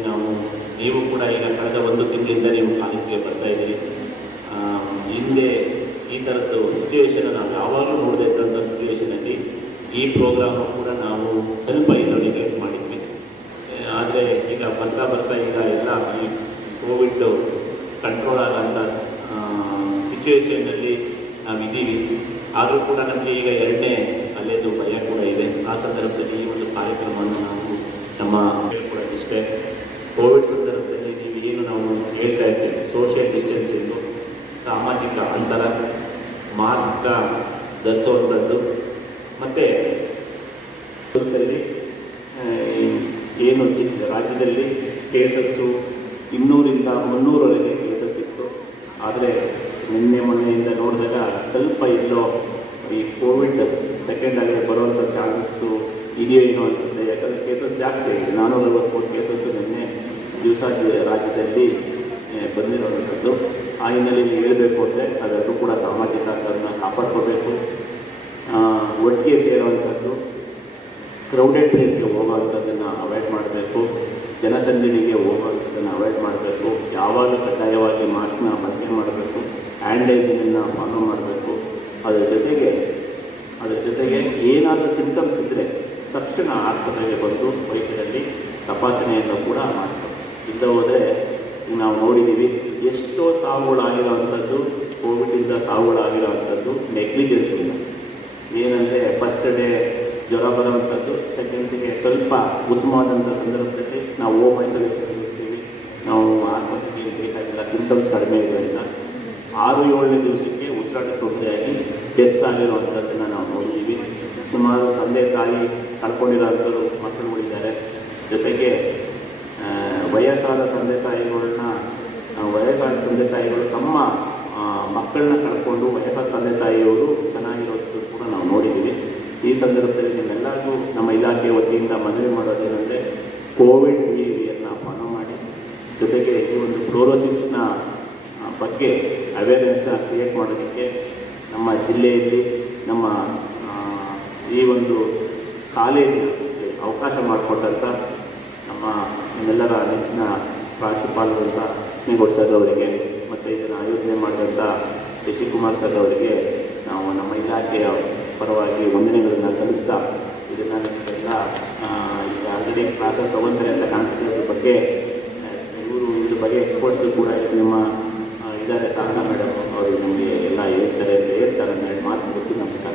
ನೀವು ಕೂಡ ಈಗ ಕಳೆದ 1 ತಿಂಗಳಿಂದ ನೀವು ಕಾಲೇಜಿಗೆ ಬರ್ತಾ ಇದ್ದೀರಿ. ಹಿಂದೆ ಈ ಥರದ್ದು ಸಿಚುವೇಶನ್ ನಾವು ಯಾವಾಗಲೂ ನೋಡದೇ ಇದ್ದಂಥ ಸಿಚುವೇಶನಲ್ಲಿ ಈ ಪ್ರೋಗ್ರಾಮು ಕೂಡ ನಾವು ಸ್ವಲ್ಪ ನೆಗ್ಲೆಕ್ಟ್ ಮಾಡಿದ್ವಿ. ಆದರೆ ಈಗ ಬರ್ತಾ ಈಗ ಎಲ್ಲ ಈ ಕೋವಿಡ್ ಕಂಟ್ರೋಲ್ ಆಗೋಂಥ ಸಿಚುವೇಶನ್ನಲ್ಲಿ ನಾವಿದ್ದೀವಿ. ಆದರೂ ಕೂಡ ನಮಗೆ ಈಗ 2ನೇ ಅಲೆದು ಭಯ ಕೂಡ ಇದೆ. ಆ ಸಂದರ್ಭದಲ್ಲಿ ಈ ಒಂದು ಕಾರ್ಯಕ್ರಮವನ್ನು ನಾವು ನಮ್ಮ ಹೇಳ್ಕೊಡೋದಿಷ್ಟೇ. ಕೋವಿಡ್ ಸಂದರ್ಭದಲ್ಲಿ ನೀವು ಏನು ನಾವು ಹೇಳ್ತಾ ಇರ್ತೀವಿ, ಸೋಷಿಯಲ್ ಡಿಸ್ಟೆನ್ಸಿಂಗು, ಸಾಮಾಜಿಕ ಅಂತರ, ಮಾಸ್ಕ್ ಧರಿಸುವಂಥದ್ದು, ಮತ್ತು ಏನು ರಾಜ್ಯದಲ್ಲಿ ಕೇಸಸ್ಸು 200ರಿಂದ 300ವರೆಗೆ ಕೇಸಸ್ ಇತ್ತು. ಆದರೆ ಮೊನ್ನೆಯಿಂದ ನೋಡಿದಾಗ ಸ್ವಲ್ಪ ಎಲ್ಲೋ ಈ ಕೋವಿಡ್ ಸೆಕೆಂಡ್ ಆಗಿ ಬರುವಂಥ ಚಾನ್ಸಸ್ಸು ಇದೆಯೋ ಏನೋ ಅನಿಸುತ್ತೆ. ಯಾಕಂದರೆ ಕೇಸಸ್ ಜಾಸ್ತಿ ಆಗಿದೆ. 443 ಕೇಸಸ್ಸು ನಿನ್ನೆ ದಿವಸ ರಾಜ್ಯದಲ್ಲಿ ಬಂದಿರುವಂಥದ್ದು. ಆ ಹಿನ್ನೆಲೆಯಲ್ಲಿ ಹೇಳಬೇಕು ಅಂದರೆ ಅದರಲ್ಲೂ ಕೂಡ ಸಾಮಾಜಿಕ ಅಂತರನ್ನ ಕಾಪಾಡ್ಕೋಬೇಕು. ಒಟ್ಟಿಗೆ ಸೇರುವಂಥದ್ದು, ಕ್ರೌಡೆಡ್ ಪ್ಲೇಸ್ಗೆ ಹೋಗೋವಂಥದ್ದನ್ನು ಅವಾಯ್ಡ್ ಮಾಡಬೇಕು. ಜನಸಂದಣಿಗೆ ಹೋಗುವಂಥದ್ದನ್ನು ಅವಾಯ್ಡ್ ಮಾಡಬೇಕು. ಯಾವಾಗಲೂ ಕಡ್ಡಾಯವಾಗಿ ಮಾಸ್ಕ್ನ ಬಳಕೆ ಮಾಡಬೇಕು. ಹ್ಯಾಂಡ್ ಹೈಜೀನನ್ನು ಫಾಲೋ ಮಾಡಬೇಕು. ಅದರ ಜೊತೆಗೆ ಏನಾದರೂ ಸಿಂಪ್ಟಮ್ಸ್ ಇದ್ದರೆ ತಕ್ಷಣ ಆಸ್ಪತ್ರೆಗೆ ಬಂದು ವೈದ್ಯರಲ್ಲಿ ತಪಾಸಣೆಯನ್ನು ಕೂಡ ಮಾಡಿಸ್ಬೇಕು. ಇದ್ದ ಹೋದರೆ ನಾವು ನೋಡಿದ್ದೀವಿ ಎಷ್ಟೋ ಸಾವುಗಳಾಗಿರೋವಂಥದ್ದು, ಕೋವಿಡಿಂದ ಸಾವುಗಳಾಗಿರೋವಂಥದ್ದು ನೆಗ್ಲಿಜೆನ್ಸಿಂದ. ಏನಂದರೆ ಫಸ್ಟ್ ಡೇ ಜ್ವರ ಬರುವಂಥದ್ದು, ಸೆಕೆಂಡಿಗೆ ಸ್ವಲ್ಪ ಉತ್ತಮವಾದಂಥ ಸಂದರ್ಭದಲ್ಲಿ ನಾವು ಹೋಮ್ ಐಸೋಲೇಷನ್ ಇರ್ತೀವಿ, ನಾವು ಆಸ್ಪತ್ರೆಗೆ ಬೇಕಾಗಿಲ್ಲ, ಸಿಂಪ್ಟಮ್ಸ್ ಕಡಿಮೆ ಇರೋದ್ರಿಂದ 6-7ನೇ ದಿವಸಕ್ಕೆ ಉಸಿರಾಟ ತೊಂದರೆಯಾಗಿ ಡೆಸ್ ಆಗಿರುವಂಥದ್ದನ್ನು ನಾವು ನೋಡಿದ್ದೀವಿ. ಸುಮಾರು ತಂದೆ ತಾಯಿ ಕಳ್ಕೊಂಡಿರೋಂಥದ್ದು ಮಕ್ಕಳುಗಳಿದ್ದಾರೆ. ಜೊತೆಗೆ ವಯಸ್ಸಾದ ತಂದೆ ತಾಯಿಗಳು ತಮ್ಮ ಮಕ್ಕಳನ್ನ ಕಳ್ಕೊಂಡು ವಯಸ್ಸಾದ ತಂದೆ ತಾಯಿಯವರು ಚೆನ್ನಾಗಿರೋದು ಕೂಡ ನಾವು ನೋಡಿದ್ದೀವಿ. ಈ ಸಂದರ್ಭದಲ್ಲಿ ನಿಮ್ಮೆಲ್ಲರಿಗೂ ನಮ್ಮ ಇಲಾಖೆ ವತಿಯಿಂದ ಮನವಿ ಮಾಡೋದೇನೆಂದರೆ ಕೋವಿಡ್ ಬಿಹೇವಿಯರ್ನ ಫಾಲೋ ಮಾಡಿ, ಜೊತೆಗೆ ಈ ಒಂದು ಫ್ಲೋರೋಸಿಸ್ನ ಬಗ್ಗೆ ಅವೇರ್ನೆಸ್ನ ಕ್ರಿಯೇಟ್ ಮಾಡೋದಕ್ಕೆ ನಮ್ಮ ಜಿಲ್ಲೆಯಲ್ಲಿ ನಮ್ಮ ಈ ಒಂದು ಕಾಲೇಜಿನ ಅವಕಾಶ ಮಾಡಿಕೊಟ್ಟಂಥ ನಮ್ಮೆಲ್ಲರ ನೆಚ್ಚಿನ ಪ್ರಾಂಶುಪಾಲರಂಥ ಕೃಷ್ಣೇಗೌಡ ಸರ್ ಅವರಿಗೆ ಮತ್ತು ಇದನ್ನು ಆಯೋಜನೆ ಮಾಡಿದಂಥ ಶಶಿಕುಮಾರ್ ಸರ್ ಅವರಿಗೆ ನಾವು ನಮ್ಮ ಇಲಾಖೆಯ ಪರವಾಗಿ ವಂದನೆಗಳನ್ನು ಸಲ್ಲಿಸ್ತಾ, ಇದನ್ನು ನಿಮಗೆಲ್ಲ ಈಗ ಆಲ್ರೆಡಿ ಕ್ಲಾಸಸ್ ತೊಗೊತಾರೆ ಅಂತ ಕಾಣಿಸುತ್ತೆ. ಅದ್ರ ಬಗ್ಗೆ ಇದ್ರ ಬಗ್ಗೆ ಎಕ್ಸ್ಪರ್ಟ್ಸು ಕೂಡ ನಿಮ್ಮ ಇದ್ದಾರೆ, ಸಾಧನಾ ಮೇಡಮ್ ಅವರು ನಮಗೆ ಎಲ್ಲ ಹೇಳ್ತಾರೆ ಅಂತ ಹೇಳಿ ಮಾತು ಮುಗಿಸಿ ನಮಸ್ಕಾರ.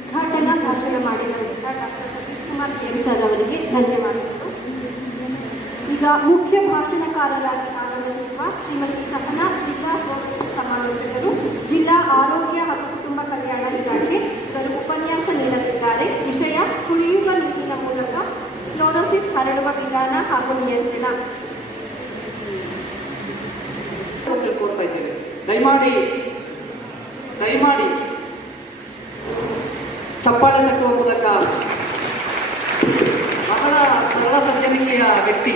ಉದ್ಘಾಟನಾ ಭಾಷಣ ಮಾಡಿದಂತಹ ಡಾಕ್ಟರ್ ಸತೀಶ್ ಕುಮಾರ್ ಜೈನ್ ಸರ್ ಅವರಿಗೆ ಧನ್ಯವಾದಗಳು. ಈಗ ಮುಖ್ಯ ಭಾಷಣಕಾರರಾಗಿ ಆಗಮಿಸಿರುವ ಶ್ರೀಮತಿ ಸಹನಾ, ಜಿಲ್ಲಾ ಫ್ಲೋರೋಸಿಸ್ ಸಮಾಲೋಚಕರು, ಜಿಲ್ಲಾ ಆರೋಗ್ಯ ಹಾಗೂ ಕುಟುಂಬ ಕಲ್ಯಾಣ ಇಲಾಖೆ, ಇವರು ಉಪನ್ಯಾಸ ನೀಡಲಿದ್ದಾರೆ. ವಿಷಯ ಕುಡಿಯುವ ನೀರಿನ ಮೂಲಕ ಫ್ಲೋರೋಸಿಸ್ ಹರಡುವ ವಿಧಾನ ಹಾಗೂ ನಿಯಂತ್ರಣ. ತಿಳ್ಕೊಳ್ತಾ ಇದ್ದೇವೆ. ದಯಮಾಡಿ ಚಪ್ಪಾಳೆ ತಟ್ಟುವ ಮೂಲಕ ಬಹಳ ಸರಳ ಸಜ್ಜನಿಕೆಯ ವ್ಯಕ್ತಿ,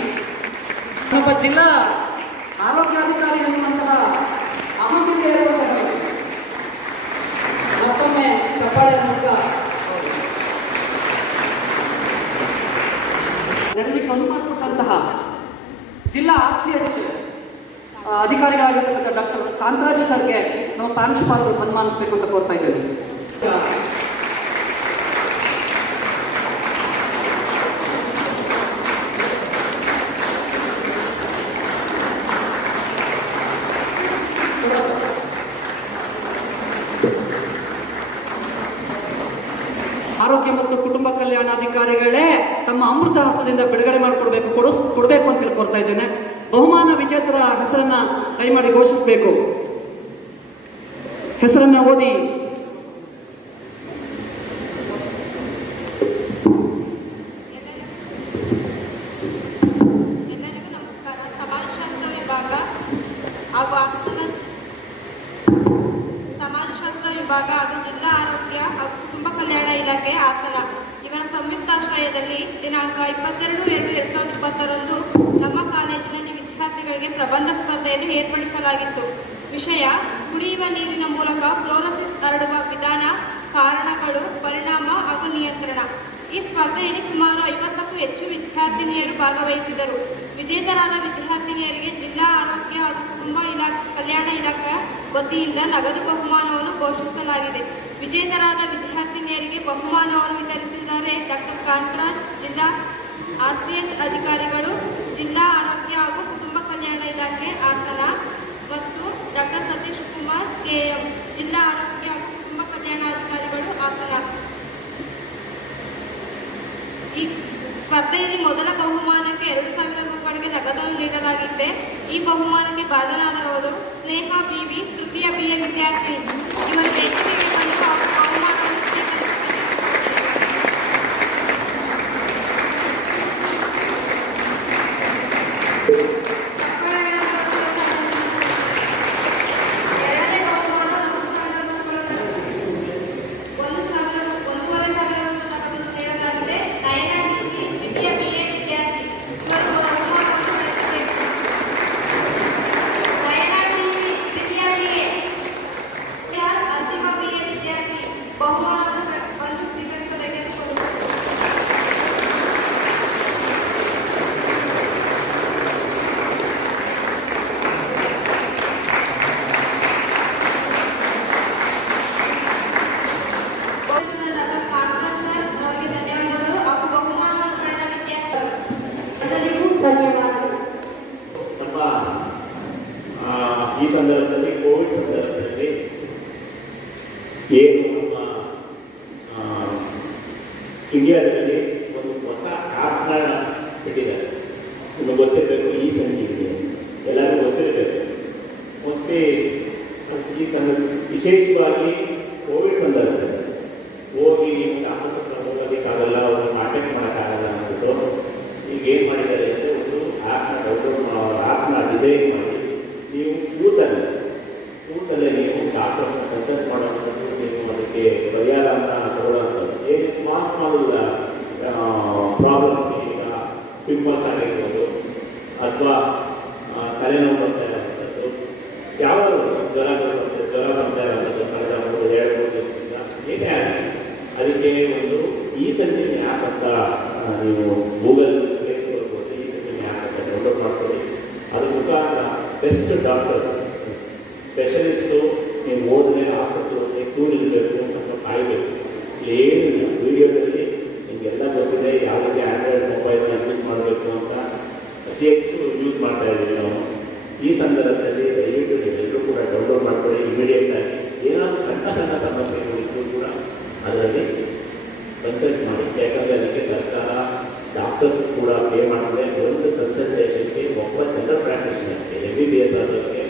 ನಮ್ಮ ಜಿಲ್ಲಾ ಆರೋಗ್ಯಾಧಿಕಾರಿ ಎನ್ನುವಂತಹ ಅಹಮಿಗೆ ಇರುವಂತಹ ಮತ್ತೊಮ್ಮೆ ಚಪ್ಪಾಳೆ ಮೂಲಕ ನಡೆಯಲಿಕ್ಕೆ ಅನುವು ಮಾಡಿಕೊಟ್ಟಂತಹ ಜಿಲ್ಲಾ RCH ಅಧಿಕಾರಿಗಳಾಗಿರ್ತಕ್ಕಂಥ ಡಾಕ್ಟರ್ ಕಾಂತರಾಜು ಸರ್ಗೆ ನಾವು ಪ್ರಾಂಶುಪಾಲರು ಸನ್ಮಾನಿಸಬೇಕು ಅಂತ ಕೋರ್ತಾ ಇದ್ದೇವೆ. ಆರೋಗ್ಯ ಮತ್ತು ಕುಟುಂಬ ಕಲ್ಯಾಣಾಧಿಕಾರಿಗಳೇ ತಮ್ಮ ಅಮೃತ ಹಸ್ತದಿಂದ ಬಿಡುಗಡೆ ಕೊಡಬೇಕು ಅಂತ ಹೇಳ್ಕೊಡ್ತಾ ಇದ್ದೇನೆ. ಬಹುಮಾನ ವಿಜೇತರ ಹೆಸರನ್ನ ದಯಮಾಡಿ ಘೋಷಿಸಬೇಕು. ಹೆಸರನ್ನ ಓದಿ. ಎಲ್ಲರಿಗೂ ನಮಸ್ಕಾರ. ಸಮಾಜಶಾಸ್ತ್ರ ವಿಭಾಗ ಹಾಗೂ ವಿಭಾಗ ಹಾಗೂ ಜಿಲ್ಲಾ ಆರೋಗ್ಯ ಹಾಗೂ ಕುಟುಂಬ ಕಲ್ಯಾಣ ಇಲಾಖೆ ಹಾಸನ ಇವರ ಸಂಯುಕ್ತಾಶ್ರಯದಲ್ಲಿ ದಿನಾಂಕ 22/2/2020 ನಮ್ಮ ಕಾಲೇಜಿನಲ್ಲಿ ವಿದ್ಯಾರ್ಥಿಗಳಿಗೆ ಪ್ರಬಂಧ ಸ್ಪರ್ಧೆಯನ್ನು ಏರ್ಪಡಿಸಲಾಗಿತ್ತು. ವಿಷಯ ಕುಡಿಯುವ ನೀರಿನ ಮೂಲಕ ಫ್ಲೋರೋಸಿಸ್ ಹರಡುವ ವಿಧಾನ, ಕಾರಣಗಳು, ಪರಿಣಾಮ ಹಾಗೂ ನಿಯಂತ್ರಣ. ಈ ಸ್ಪರ್ಧೆಯಲ್ಲಿ ಸುಮಾರು 50ಕ್ಕೂ ಹೆಚ್ಚು ವಿದ್ಯಾರ್ಥಿನಿಯರು ಭಾಗವಹಿಸಿದರು. ವಿಜೇತರಾದ ವಿದ್ಯಾರ್ಥಿನಿಯರಿಗೆ ಜಿಲ್ಲಾ ಆರೋಗ್ಯ ಹಾಗೂ ಕುಟುಂಬ ಕಲ್ಯಾಣ ಇಲಾಖೆ ವತಿಯಿಂದ ನಗದು ಬಹುಮಾನವನ್ನು ಘೋಷಿಸಲಾಗಿದೆ. ವಿಜೇತರಾದ ವಿದ್ಯಾರ್ಥಿನಿಯರಿಗೆ ಬಹುಮಾನವನ್ನು ವಿತರಿಸಿದ್ದಾರೆ ಡಾಕ್ಟರ್ ಕಾಂತರಾಜ್, ಜಿಲ್ಲಾ RCH ಅಧಿಕಾರಿಗಳು, ಜಿಲ್ಲಾ ಆರೋಗ್ಯ ಹಾಗೂ ಕುಟುಂಬ ಕಲ್ಯಾಣ ಇಲಾಖೆ ಹಾಸನ, ಮತ್ತು ಡಾಕ್ಟರ್ ಸತೀಶ್ ಕುಮಾರ್ KM, ಜಿಲ್ಲಾ ಆರೋಗ್ಯ ಹಾಗೂ ಕುಟುಂಬ ಕಲ್ಯಾಣಾಧಿಕಾರಿಗಳು ಹಾಸನ. ಈ ಸ್ಪರ್ಧೆಯಲ್ಲಿ ಮೊದಲ ಬಹುಮಾನಕ್ಕೆ 2,000 ರೂಪಾಯಿಗೆ ನಗದನ್ನು ನೀಡಲಾಗಿದೆ. ಈ ಬಹುಮಾನಕ್ಕೆ ಭಾಜನರಾದವರು ಸ್ನೇಹ BV, ತೃತೀಯ BA ವಿದ್ಯಾರ್ಥಿ. ಇವರು ವೇದಿಕೆಗೆ ಬಂದು ಬಹುಮಾನವನ್ನು ನಮ್ಮ ಈ ಸಂದರ್ಭದಲ್ಲಿ ಕೋವಿಡ್ ಸಂದರ್ಭದಲ್ಲಿ ಏನು ನಮ್ಮ ಇಂಡಿಯಾದಲ್ಲಿ ಒಂದು ಹೊಸ ಆ್ಯಪ್ನ ಬಿಟ್ಟಿದ್ದಾರೆ. ನಿಮಗೆ ಗೊತ್ತಿರಬೇಕು, ಈ ಸಂಜೀವಿನಿ ಎಲ್ಲರಿಗೂ ಗೊತ್ತಿರಬೇಕು. ಮೋಸ್ಟ್ಲಿ ಈ ವಿಶೇಷವಾಗಿ ಕೋವಿಡ್ ಸಂದರ್ಭದಲ್ಲಿ ಹೋಗಿ ನೀವು ಡಾಕ್ಟರ್ಸ್ ಹತ್ರ ಹೋಗೋದಕ್ಕಾಗಲ್ಲ, ಅವ್ರನ್ನ ಕಾಂಟ್ಯಾಕ್ಟ್ ಮಾಡೋಕ್ಕಾಗಲ್ಲ ಅಂದ್ಬಿಟ್ಟು ಈಗ ಏನು ಮಾಡಿದ್ದಾರೆ ಅಂದರೆ ಒಂದು ಆ್ಯಪ್ನ ಡೌನ್ಲೋಡ್ ಆ್ಯಪ್ನ ಡಿಸೈನ್ ಮಾಡಿ ನೀವು ಕೂತಲ್ಲೇ ನೀವು ಡಾಕ್ಟರ್ಸ್ನ ಕನ್ಸಲ್ಟ್ ಮಾಡೋವಂಥದ್ದು, ನೀವು ಅದಕ್ಕೆ ಪರಿಹಾರವನ್ನು ತಗೊಳ್ಳೋವಂಥದ್ದು. ಏನು ಸ್ಮಾಲ್ ಪ್ರಾಬ್ಲಮ್ಸ್ಗೆ, ಈಗ ಪಿಂಪಲ್ಸ್ ಆಗಿರ್ಬೋದು ಅಥವಾ ತಲೆನೋವು ಬರ್ತಾ ಇರೋವಂಥದ್ದು, ಯಾವಾಗ ಜ್ವರ ಬರ್ತಾ ಇರೋವಂಥದ್ದು ಕಳೆದ 2-3 ದಿವಸದಿಂದ ಏನೇ ಆಗಲಿ ಅದಕ್ಕೆ ಒಂದು ಈ ಸಂಜೀವಿನಿ ಆ್ಯಪ್ ಅಂತ ನೀವು ಗೂಗಲ್ ಪ್ಲೇಸ್ಟೋರ್ಗೆ ಹೋಗಿ ಈ ಸಂಜೀವಿನಿ ಆ್ಯಪ್ ಅಂತ ಡೌನ್ಲೋಡ್ ಮಾಡ್ಕೊಳ್ಳಿ. ಅದ್ರ ಮುಖಾಂತರ ಬೆಸ್ಟ್ ಡಾಕ್ಟರ್ಸ್, ಸ್ಪೆಷಲಿಸ್ಟು ನೀವು ಹೋದ್ರೆ ಆಸ್ಪತ್ರೆ ಕ್ಯೂ ನಿಲ್ಲಬೇಕು ಅಥವಾ ಕಾಯಬೇಕು, ಏನಿಲ್ಲ. ವಿಡಿಯೋದಲ್ಲಿ ನಿಮಗೆಲ್ಲ ಗೊತ್ತಿದೆ ಯಾವ ರೀತಿ ಆ್ಯಂಡ್ರಾಯ್ಡ್ ಮೊಬೈಲ್ನ ಯೂಸ್ ಮಾಡಬೇಕು ಅಂತ ಅತಿ ಹೆಚ್ಚು ಯೂಸ್ ಮಾಡ್ತಾ ಇದ್ದೀವಿ ನಾವು. ಈ ಸಂದರ್ಭದಲ್ಲಿ ದಯವಿಟ್ಟು ನೀವೆಲ್ಲರೂ ಕೂಡ ಡೌನ್ಲೋಡ್ ಮಾಡ್ಕೊಳ್ಳಿ ಇಮಿಡಿಯೇಟಾಗಿ. ಏನಾದರೂ ಸಣ್ಣ ಸಮಸ್ಯೆಗಳಿದ್ದರೂ ಕೂಡ ಅದರಲ್ಲಿ ಕನ್ಸಲ್ಟ್ ಮಾಡಿ. ಯಾಕಂದರೆ ಅದಕ್ಕೆ ಸರ್ಕಾರ ಡಾಕ್ಟರ್ಸ್ ಕೂಡ ಪೇ ಮಾಡಿದ್ರೆ ಒಂದು ಕನ್ಸಲ್ಟೇಷನ್ಗೆ ಒಬ್ಬ ಜನರಲ್ ಪ್ರಾಕ್ಟೀಷನರ್ಸ್ಗೆ MBBS ಆದಕ್ಕೆ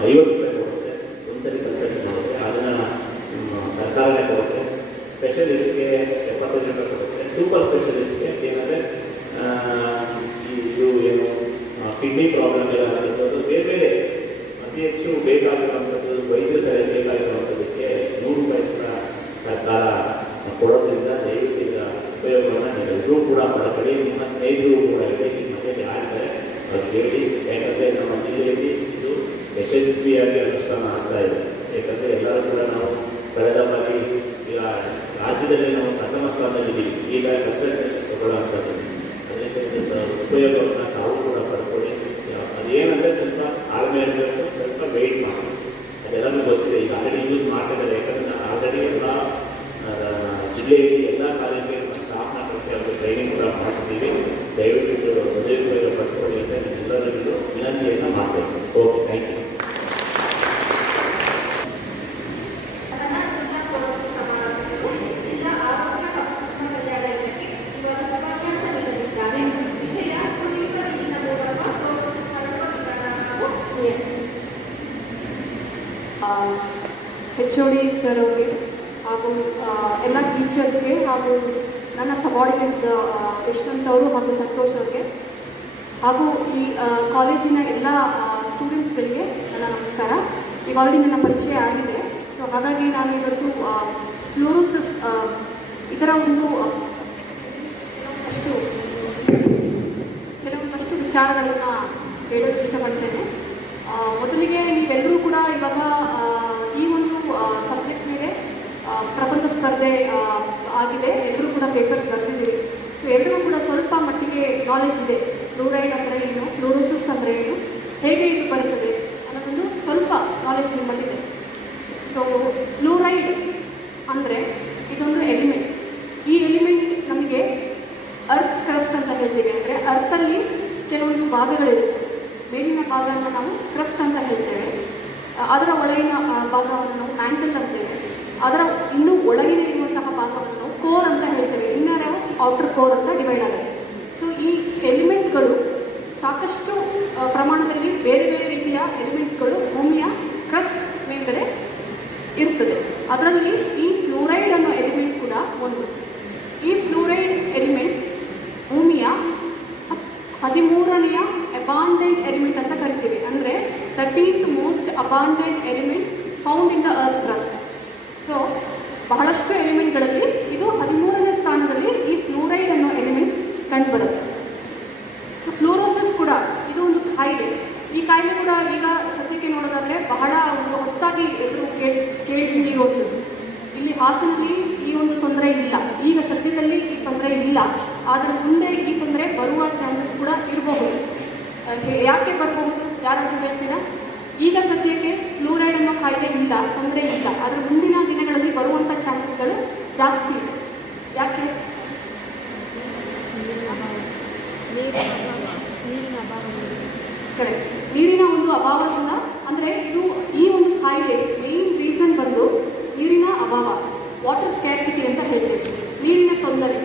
50 ರೂಪಾಯಿ ಕೊಡುತ್ತೆ. ಒಂದ್ಸರಿ ಕನ್ಸಲ್ಟ್ ಮಾಡುತ್ತೆ, ಅದನ್ನು ಸರ್ಕಾರನೇ ಕೊಡುತ್ತೆ. ಸ್ಪೆಷಲಿಸ್ಟ್ಗೆ 75 ರೂಪಾಯಿ ಕೊಡುತ್ತೆ. ಸೂಪರ್ ಸ್ಪೆಷಲಿಸ್ಟ್ಗೆ ಏನಂದರೆ ಇದು ಏನು ಕಿಡ್ನಿ ಪ್ರಾಬ್ಲಮ್ ಇರೋದು ಬೇರೆ ಅತಿ ಹೆಚ್ಚು ಬೇಕಾಗಿರುವಂಥದ್ದು, ವೈದ್ಯರ ಸಲಹೆ ಬೇಕಾಗಿರುವಂಥದ್ದಕ್ಕೆ 100 ರೂಪಾಯಿ ಕೂಡ ಸರ್ಕಾರ ಕೊಡೋದ್ರಿಂದ ದಯವಿಟ್ಟು ಇದರ ಉಪಯೋಗವನ್ನು ನೀವೆಲ್ಲರೂ ಕೂಡ ಪಡ್ಕೊಳ್ಳಿ. ನಿಮ್ಮ ಸ್ನೇಹಿತರು ಕೂಡ ಇದೆ, ನಿಮ್ಮ ಮನೆಯಲ್ಲಿ ಯಾರಿದ್ದಾರೆ ಅವ್ರಿಗೆ ಹೇಳಿ. ಯಾಕಂದರೆ ನಮ್ಮ ಜಿಲ್ಲೆಯಲ್ಲಿ ಇದು ಯಶಸ್ವಿಯಾಗಿ ಅನುಷ್ಠಾನ ಆಗ್ತಾ ಇದೆ. ಯಾಕಂದರೆ ಎಲ್ಲರೂ ಕೂಡ ನಾವು ಕಳೆದ ಬಾರಿ ಈಗ ರಾಜ್ಯದಲ್ಲಿ ನಾವು ಪ್ರಥಮ ಸ್ಥಾನದಲ್ಲಿದ್ದೀವಿ. ಈಗ ಕನ್ಸಲ್ಟೇಷನ್ ತಗೊಳ್ಳೋವಂಥದ್ದು, ಅದರಿಂದ ಉಪಯೋಗವನ್ನು ತಾವು ಕೂಡ ಪಡ್ಕೊಳ್ಳಿ. ಅದೇನಂದರೆ ಸ್ವಲ್ಪ ತಾಳ್ಮೆ ಇರಬೇಕು, ಸ್ವಲ್ಪ ವೆಯ್ಟ್ ಮಾಡಿ. ಅದೆಲ್ಲರೂ ಗೊತ್ತಿದೆ, ಈಗ ಆಲ್ರೆಡಿ ಯೂಸ್ ಮಾಡ್ತಿದ್ದಾರೆ. ಯಾಕಂದರೆ ನಾನು ಆಲ್ರೆಡಿ ಎಲ್ಲ ಜಿಲ್ಲೆಯಲ್ಲಿ ಎಲ್ಲ ಕಾಲೇಜಿಗೆ ನಮ್ಮ ಸ್ಟಾಫ್ನ ಕಳಿಸಿ ಟ್ರೈನಿಂಗ್ ಕೂಡ ಮಾಡಿಸಿದ್ದೀವಿ. ದಯವಿಟ್ಟು ಸದುಪಯೋಗ ಪಡಿಸ್ಕೊಳ್ಳಿ ಅಂತ ಎಲ್ಲರಿಗೂ ವಿನಂತಿಯನ್ನು ಮಾಡಬೇಕು. Okay, thank you. ಜಿಲ್ಲಾ ಆರೋಗ್ಯ ಕುಟುಂಬ ಕಲ್ಯಾಣ ಇಲಾಖೆ ಇವರು ಉಪನ್ಯಾಸ ನೀಡಲಿದ್ದಾರೆ. ವಿಷಯ ಕುಡಿಯುವ ನೀರಿನ ಮೂಲಕ ಫ್ಲೋರೋಸಿಸ್ ಹರಡುವ ವಿಧಾನ ಹಾಗೂ ನಿಯಂತ್ರಣ. HOD ಸರ್ ಅವ್ರಿಗೆ ಹಾಗೂ ಎಲ್ಲ ಟೀಚರ್ಸ್ಗೆ ಹಾಗೂ ನನ್ನ ಸಬಾರ್ಡಿನೇಟ್ಸ್ ಯಶವಂತ್ ಅವರು ಹಾಗೂ ಸಂತೋಷ್ ಅವ್ರಿಗೆ ಹಾಗೂ ಈ ಕಾಲೇಜಿನ ಎಲ್ಲ ಸ್ಟೂಡೆಂಟ್ಸ್ಗಳಿಗೆ ನನ್ನ ನಮಸ್ಕಾರ. ಈಗ ಆಲ್ರೆಡಿ ನನ್ನ ಪರಿಚಯ ಆಗಿದೆ. ಸೊ ಹಾಗಾಗಿ ನಾನು ಇವತ್ತು ಫ್ಲೋರೋಸಿಸ್ ಇದರ ಕೆಲವೊಂದಷ್ಟು ವಿಚಾರಗಳನ್ನು ಹೇಳಲು ಇಷ್ಟಪಡ್ತೇನೆ. ಮೊದಲಿಗೆ ನೀವೆಲ್ಲರೂ ಕೂಡ ಇವಾಗ ಈ ಒಂದು ಸಬ್ಜೆಕ್ಟ್ ಮೇಲೆ ಪ್ರಬಂಧ ಸ್ಪರ್ಧೆ ಆಗಿದೆ, ಎಲ್ಲರೂ ಕೂಡ ಪೇಪರ್ಸ್ ಬರೆದಿದ್ದೀರಿ. ಸೊ ಎಲ್ಲರೂ ಕೂಡ ಸ್ವಲ್ಪ ಮಟ್ಟಿಗೆ ನಾಲೆಜ್ ಇದೆ. ಫ್ಲೂರೈಡ್ ಅಂದರೆ ಏನು, ಫ್ಲೋರೋಸಿಸ್ ಅಂದರೆ ಏನು, ಹೇಗೆ ಇದು ಬರ್ತದೆ ಅನ್ನೋದೊಂದು ಸ್ವಲ್ಪ ನಾಲೆಜ್ ನಿಮ್ಮಲ್ಲಿದೆ. ಸೊ ಫ್ಲೂರೈಡ್ ಅಂದರೆ ಇದೊಂದು ಎಲಿಮೆಂಟ್. ಈ ಎಲಿಮೆಂಟ್ ನಮಗೆ ಅರ್ತ್ ಕ್ರಸ್ಟ್ ಅಂತ ಹೇಳ್ತೀವಿ. ಅಂದರೆ ಅರ್ಥಲ್ಲಿ ಕೆಲವೊಂದು ಭಾಗಗಳಿರುತ್ತೆ. ಮೇಲಿನ ಭಾಗವನ್ನು ನಾವು ಕ್ರಸ್ಟ್ ಅಂತ ಹೇಳ್ತೇವೆ, ಅದರ ಒಳಗಿನ ಭಾಗವನ್ನು ನಾವು ಮ್ಯಾಂಟಲ್ ಅಂತೇವೆ, ಅದರ ಇನ್ನೂ ಒಳಗಿನ ಇರುವಂತಹ ಭಾಗವನ್ನು ನಾವು ಕೋರ್ ಅಂತ ಹೇಳ್ತೇವೆ. ಇನ್ನರ್ ಔಟರ್ ಕೋರ್ ಅಂತ ಡಿವೈಡ್ ಆಗುತ್ತೆ. ಸೊ ಈ ಎಲಿಮೆಂಟ್ಗಳು ಸಾಕಷ್ಟು ಪ್ರಮಾಣದಲ್ಲಿ ಬೇರೆ ಬೇರೆ ರೀತಿಯ ಎಲಿಮೆಂಟ್ಸ್ಗಳು ಭೂಮಿಯ ಕ್ರಸ್ಟ್ ಮೇಲ್ಗಡೆ ಇರ್ತದೆ. ಅದರಲ್ಲಿ ಈ ಫ್ಲೂರೈಡ್ ಅನ್ನೋ ಎಲಿಮೆಂಟ್ ಕೂಡ ಒಂದು. ಈ ಫ್ಲೂರೈಡ್ ಎಲಿಮೆಂಟ್ ಭೂಮಿಯ 13ನೇ ಅಬಾಂಡೆಂಟ್ ಎಲಿಮೆಂಟ್ ಅಂತ ಕರಿತೀವಿ. ಅಂದರೆ 13th most abundant element found in the earth crust. So ಬಹಳಷ್ಟು ಎಲಿಮೆಂಟ್ಗಳಲ್ಲಿ ಇದು 13ನೇ ಸ್ಥಾನದಲ್ಲಿ ಈ ಫ್ಲೂರೈಡ್ ಅನ್ನೋ ಎಲಿಮೆಂಟ್ ಕಂಡುಬರುತ್ತೆ. ಸೊ ಫ್ಲೋರೋಸಿಸ್ ಕೂಡ ಇದು ಒಂದು ಕಾಯಿಲೆ. ಈ ಕಾಯಿಲೆ ಕೂಡ ಈಗ ಸದ್ಯಕ್ಕೆ ನೋಡೋದಾದರೆ ಬಹಳ ಒಂದು ಹೊಸದಾಗಿ ಎಲ್ಲರೂ ಕೇಳಿರುವಂಥದ್ದು. ಇಲ್ಲಿ ಹಾಸನಲ್ಲಿ ಈ ಒಂದು ತೊಂದರೆ ಇಲ್ಲ, ಈಗ ಸದ್ಯದಲ್ಲಿ ಈ ತೊಂದರೆ ಇಲ್ಲ. ಆದರೆ ಮುಂದೆ ಈ ತೊಂದರೆ ಬರುವ ಚಾನ್ಸಸ್ ಕೂಡ ಇರಬಹುದು. ಯಾಕೆ ಬರಬಹುದು, ಯಾರಾದರೂ ಹೇಳ್ತೀರಾ? ಈಗ ಸದ್ಯಕ್ಕೆ ಫ್ಲೂರೈಡ್ ಅನ್ನೋ ಕಾಯಿಲೆ ಇಲ್ಲ, ತೊಂದರೆ ಇಲ್ಲ. ಆದರೆ ಮುಂದಿನ ದಿನಗಳಲ್ಲಿ ಬರುವಂಥ ಚಾನ್ಸಸ್ಗಳು ಜಾಸ್ತಿ ಇದೆ. ಯಾಕೆ? ಕರೆಕ್ಟ್, ನೀರಿನ ಒಂದು ಅಭಾವದಿಂದ. ಅಂದರೆ ಇದು ಈ ಒಂದು ಕಾಯಿಲೆ ಮೇನ್ ರೀಸನ್ ಬಂದು ನೀರಿನ ಅಭಾವ, ವಾಟರ್ ಸ್ಕ್ಯಾರ್ಸಿಟಿ ಅಂತ ಹೇಳ್ತೇವೆ. ನೀರಿನ ತೊಂದರೆ.